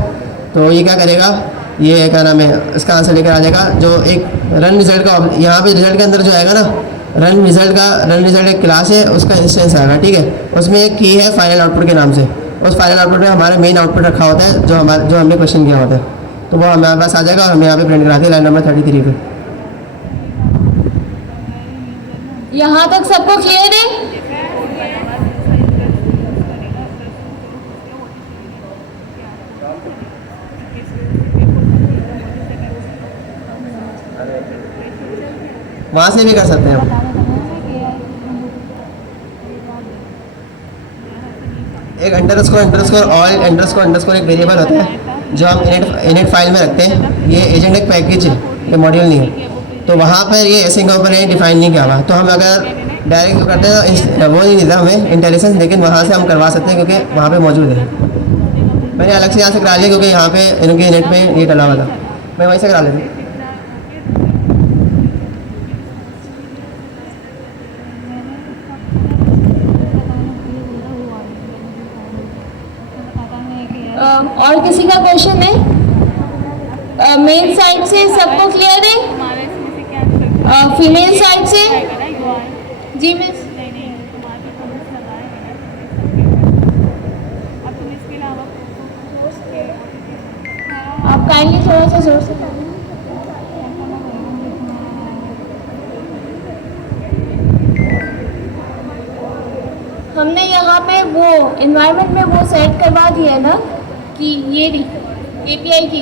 तो ये क्या करेगा, ये क्या नाम है, इसका आंसर लेकर आ जाएगा। जो एक रन रिजल्ट का, यहाँ पे रिजल्ट के अंदर जो आएगा ना, रन रिजल्ट एक क्लास है, उसका इंस्टेंस आएगा, ठीक है। उसमें एक की है फाइनल आउटपुट के नाम से। उस फाइनल आउटपुट में हमारा मेन आउटपुट रखा होता है, जो हमने क्वेश्चन किया होता है, तो वो हमारे पास आ जाएगा और हमें यहाँ पे प्रिंट कराते हैं लाइन नंबर 33 पे। यहाँ तक सबको क्लियर है? वहाँ से भी कर सकते हैं हम। एक अंडरस्कोर एक वेरिएबल होता है जो हम इनिट फाइल में रखते हैं। ये एजेंट एक पैकेज है, ये मॉड्यूल नहीं है। तो वहाँ पर ये ऐसे के ऊपर डिफाइन नहीं किया हुआ, तो हम अगर डायरेक्ट करते हैं तो वो नहीं देता हमें इंटेलिजेंस, लेकिन वहाँ से हम करवा सकते हैं क्योंकि वहाँ पे मौजूद है। मैंने अलग से यहाँ से करा लिया क्योंकि यहाँ पे इनके नेट में ये डला हुआ था, मैं वहीं से करा लेता हूँ। और किसी का क्वेश्चन है? मेन साइड से सबको क्लियर है? फीमेल साइड से? जी मिस। आप काइंडली थोड़ा सा जोर से करें। हमने यहाँ पे वो एनवायरनमेंट में वो सेट करवा दिया ना कि ये API की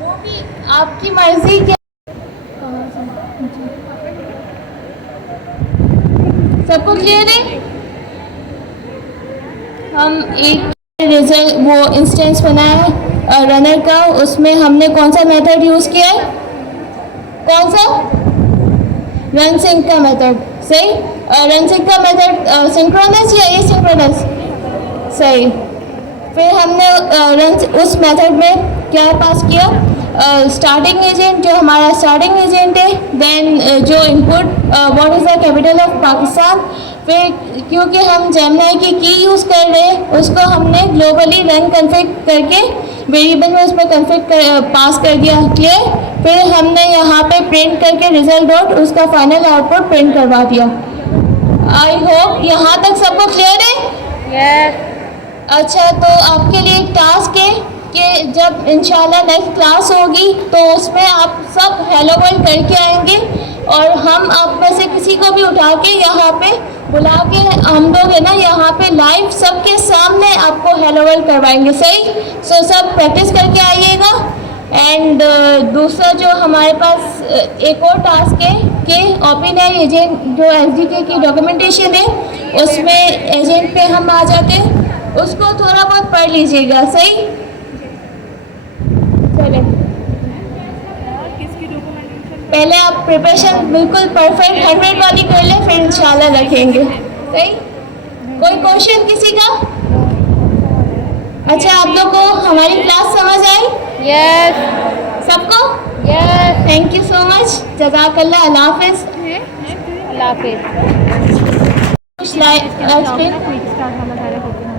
वो भी आपकी मर्जी के। सबको क्लियर है? हम एक रिजल्ट वो इंस्टेंस बनाया है रनर का, उसमें हमने कौन सा मेथड यूज़ किया है? कौन सा? रन सिंक का मेथड, सही। रन सिंक का मेथड सिंक्रोनस या एसिंक्रोनस? सही। फिर हमने उस मेथड में क्या पास किया? स्टार्टिंग एजेंट, जो हमारा स्टार्टिंग एजेंट है, देन जो input what is the capital of Pakistan. फिर क्योंकि हम जेमिनी की यूज़ कर रहे हैं, उसको हमने ग्लोबली रन कन्फिग करके वेरिएबल में उसमें कन्फिग पास कर दिया, क्लियर। फिर हमने यहाँ पे प्रिंट करके रिजल्ट डॉट उसका फाइनल आउटपुट प्रिंट करवा दिया। आई होप यहाँ तक सबको क्लियर है? यस। अच्छा, तो आपके लिए एक टास्क है कि जब इंशाल्लाह नेक्स्ट क्लास होगी तो उसमें आप सब हेलो वर्ल्ड करके आएंगे और हम आप में से किसी को भी उठा के यहाँ पे बुला के हम लोग है ना यहाँ पे लाइव सबके सामने आपको हेलो वर्ल्ड करवाएंगे, सही। सो सब प्रैक्टिस करके आइएगा। एंड दूसरा जो हमारे पास एक और टास्क है कि ओपन एजेंट जो SDK की डॉक्यूमेंटेशन है उसमें एजेंट पे हम आ जाते हैं, उसको थोड़ा बहुत पढ़ लीजिएगा, सही। चले पहले आप प्रिपरेशन बिल्कुल परफेक्ट 100 वाली कर लें, फिर इंशाल्लाह रखेंगे, सही। कोई क्वेश्चन किसी का? अच्छा, आप लोग को हमारी क्लास समझ आई? यस। सबको? Yes. Thank you so much, जज़ाकल्लाह, अल्लाह हाफिज़। अल्लाह हाफिज़। कुछ लाइक स्टार्ट वाला डायरेक्ट होते हैं।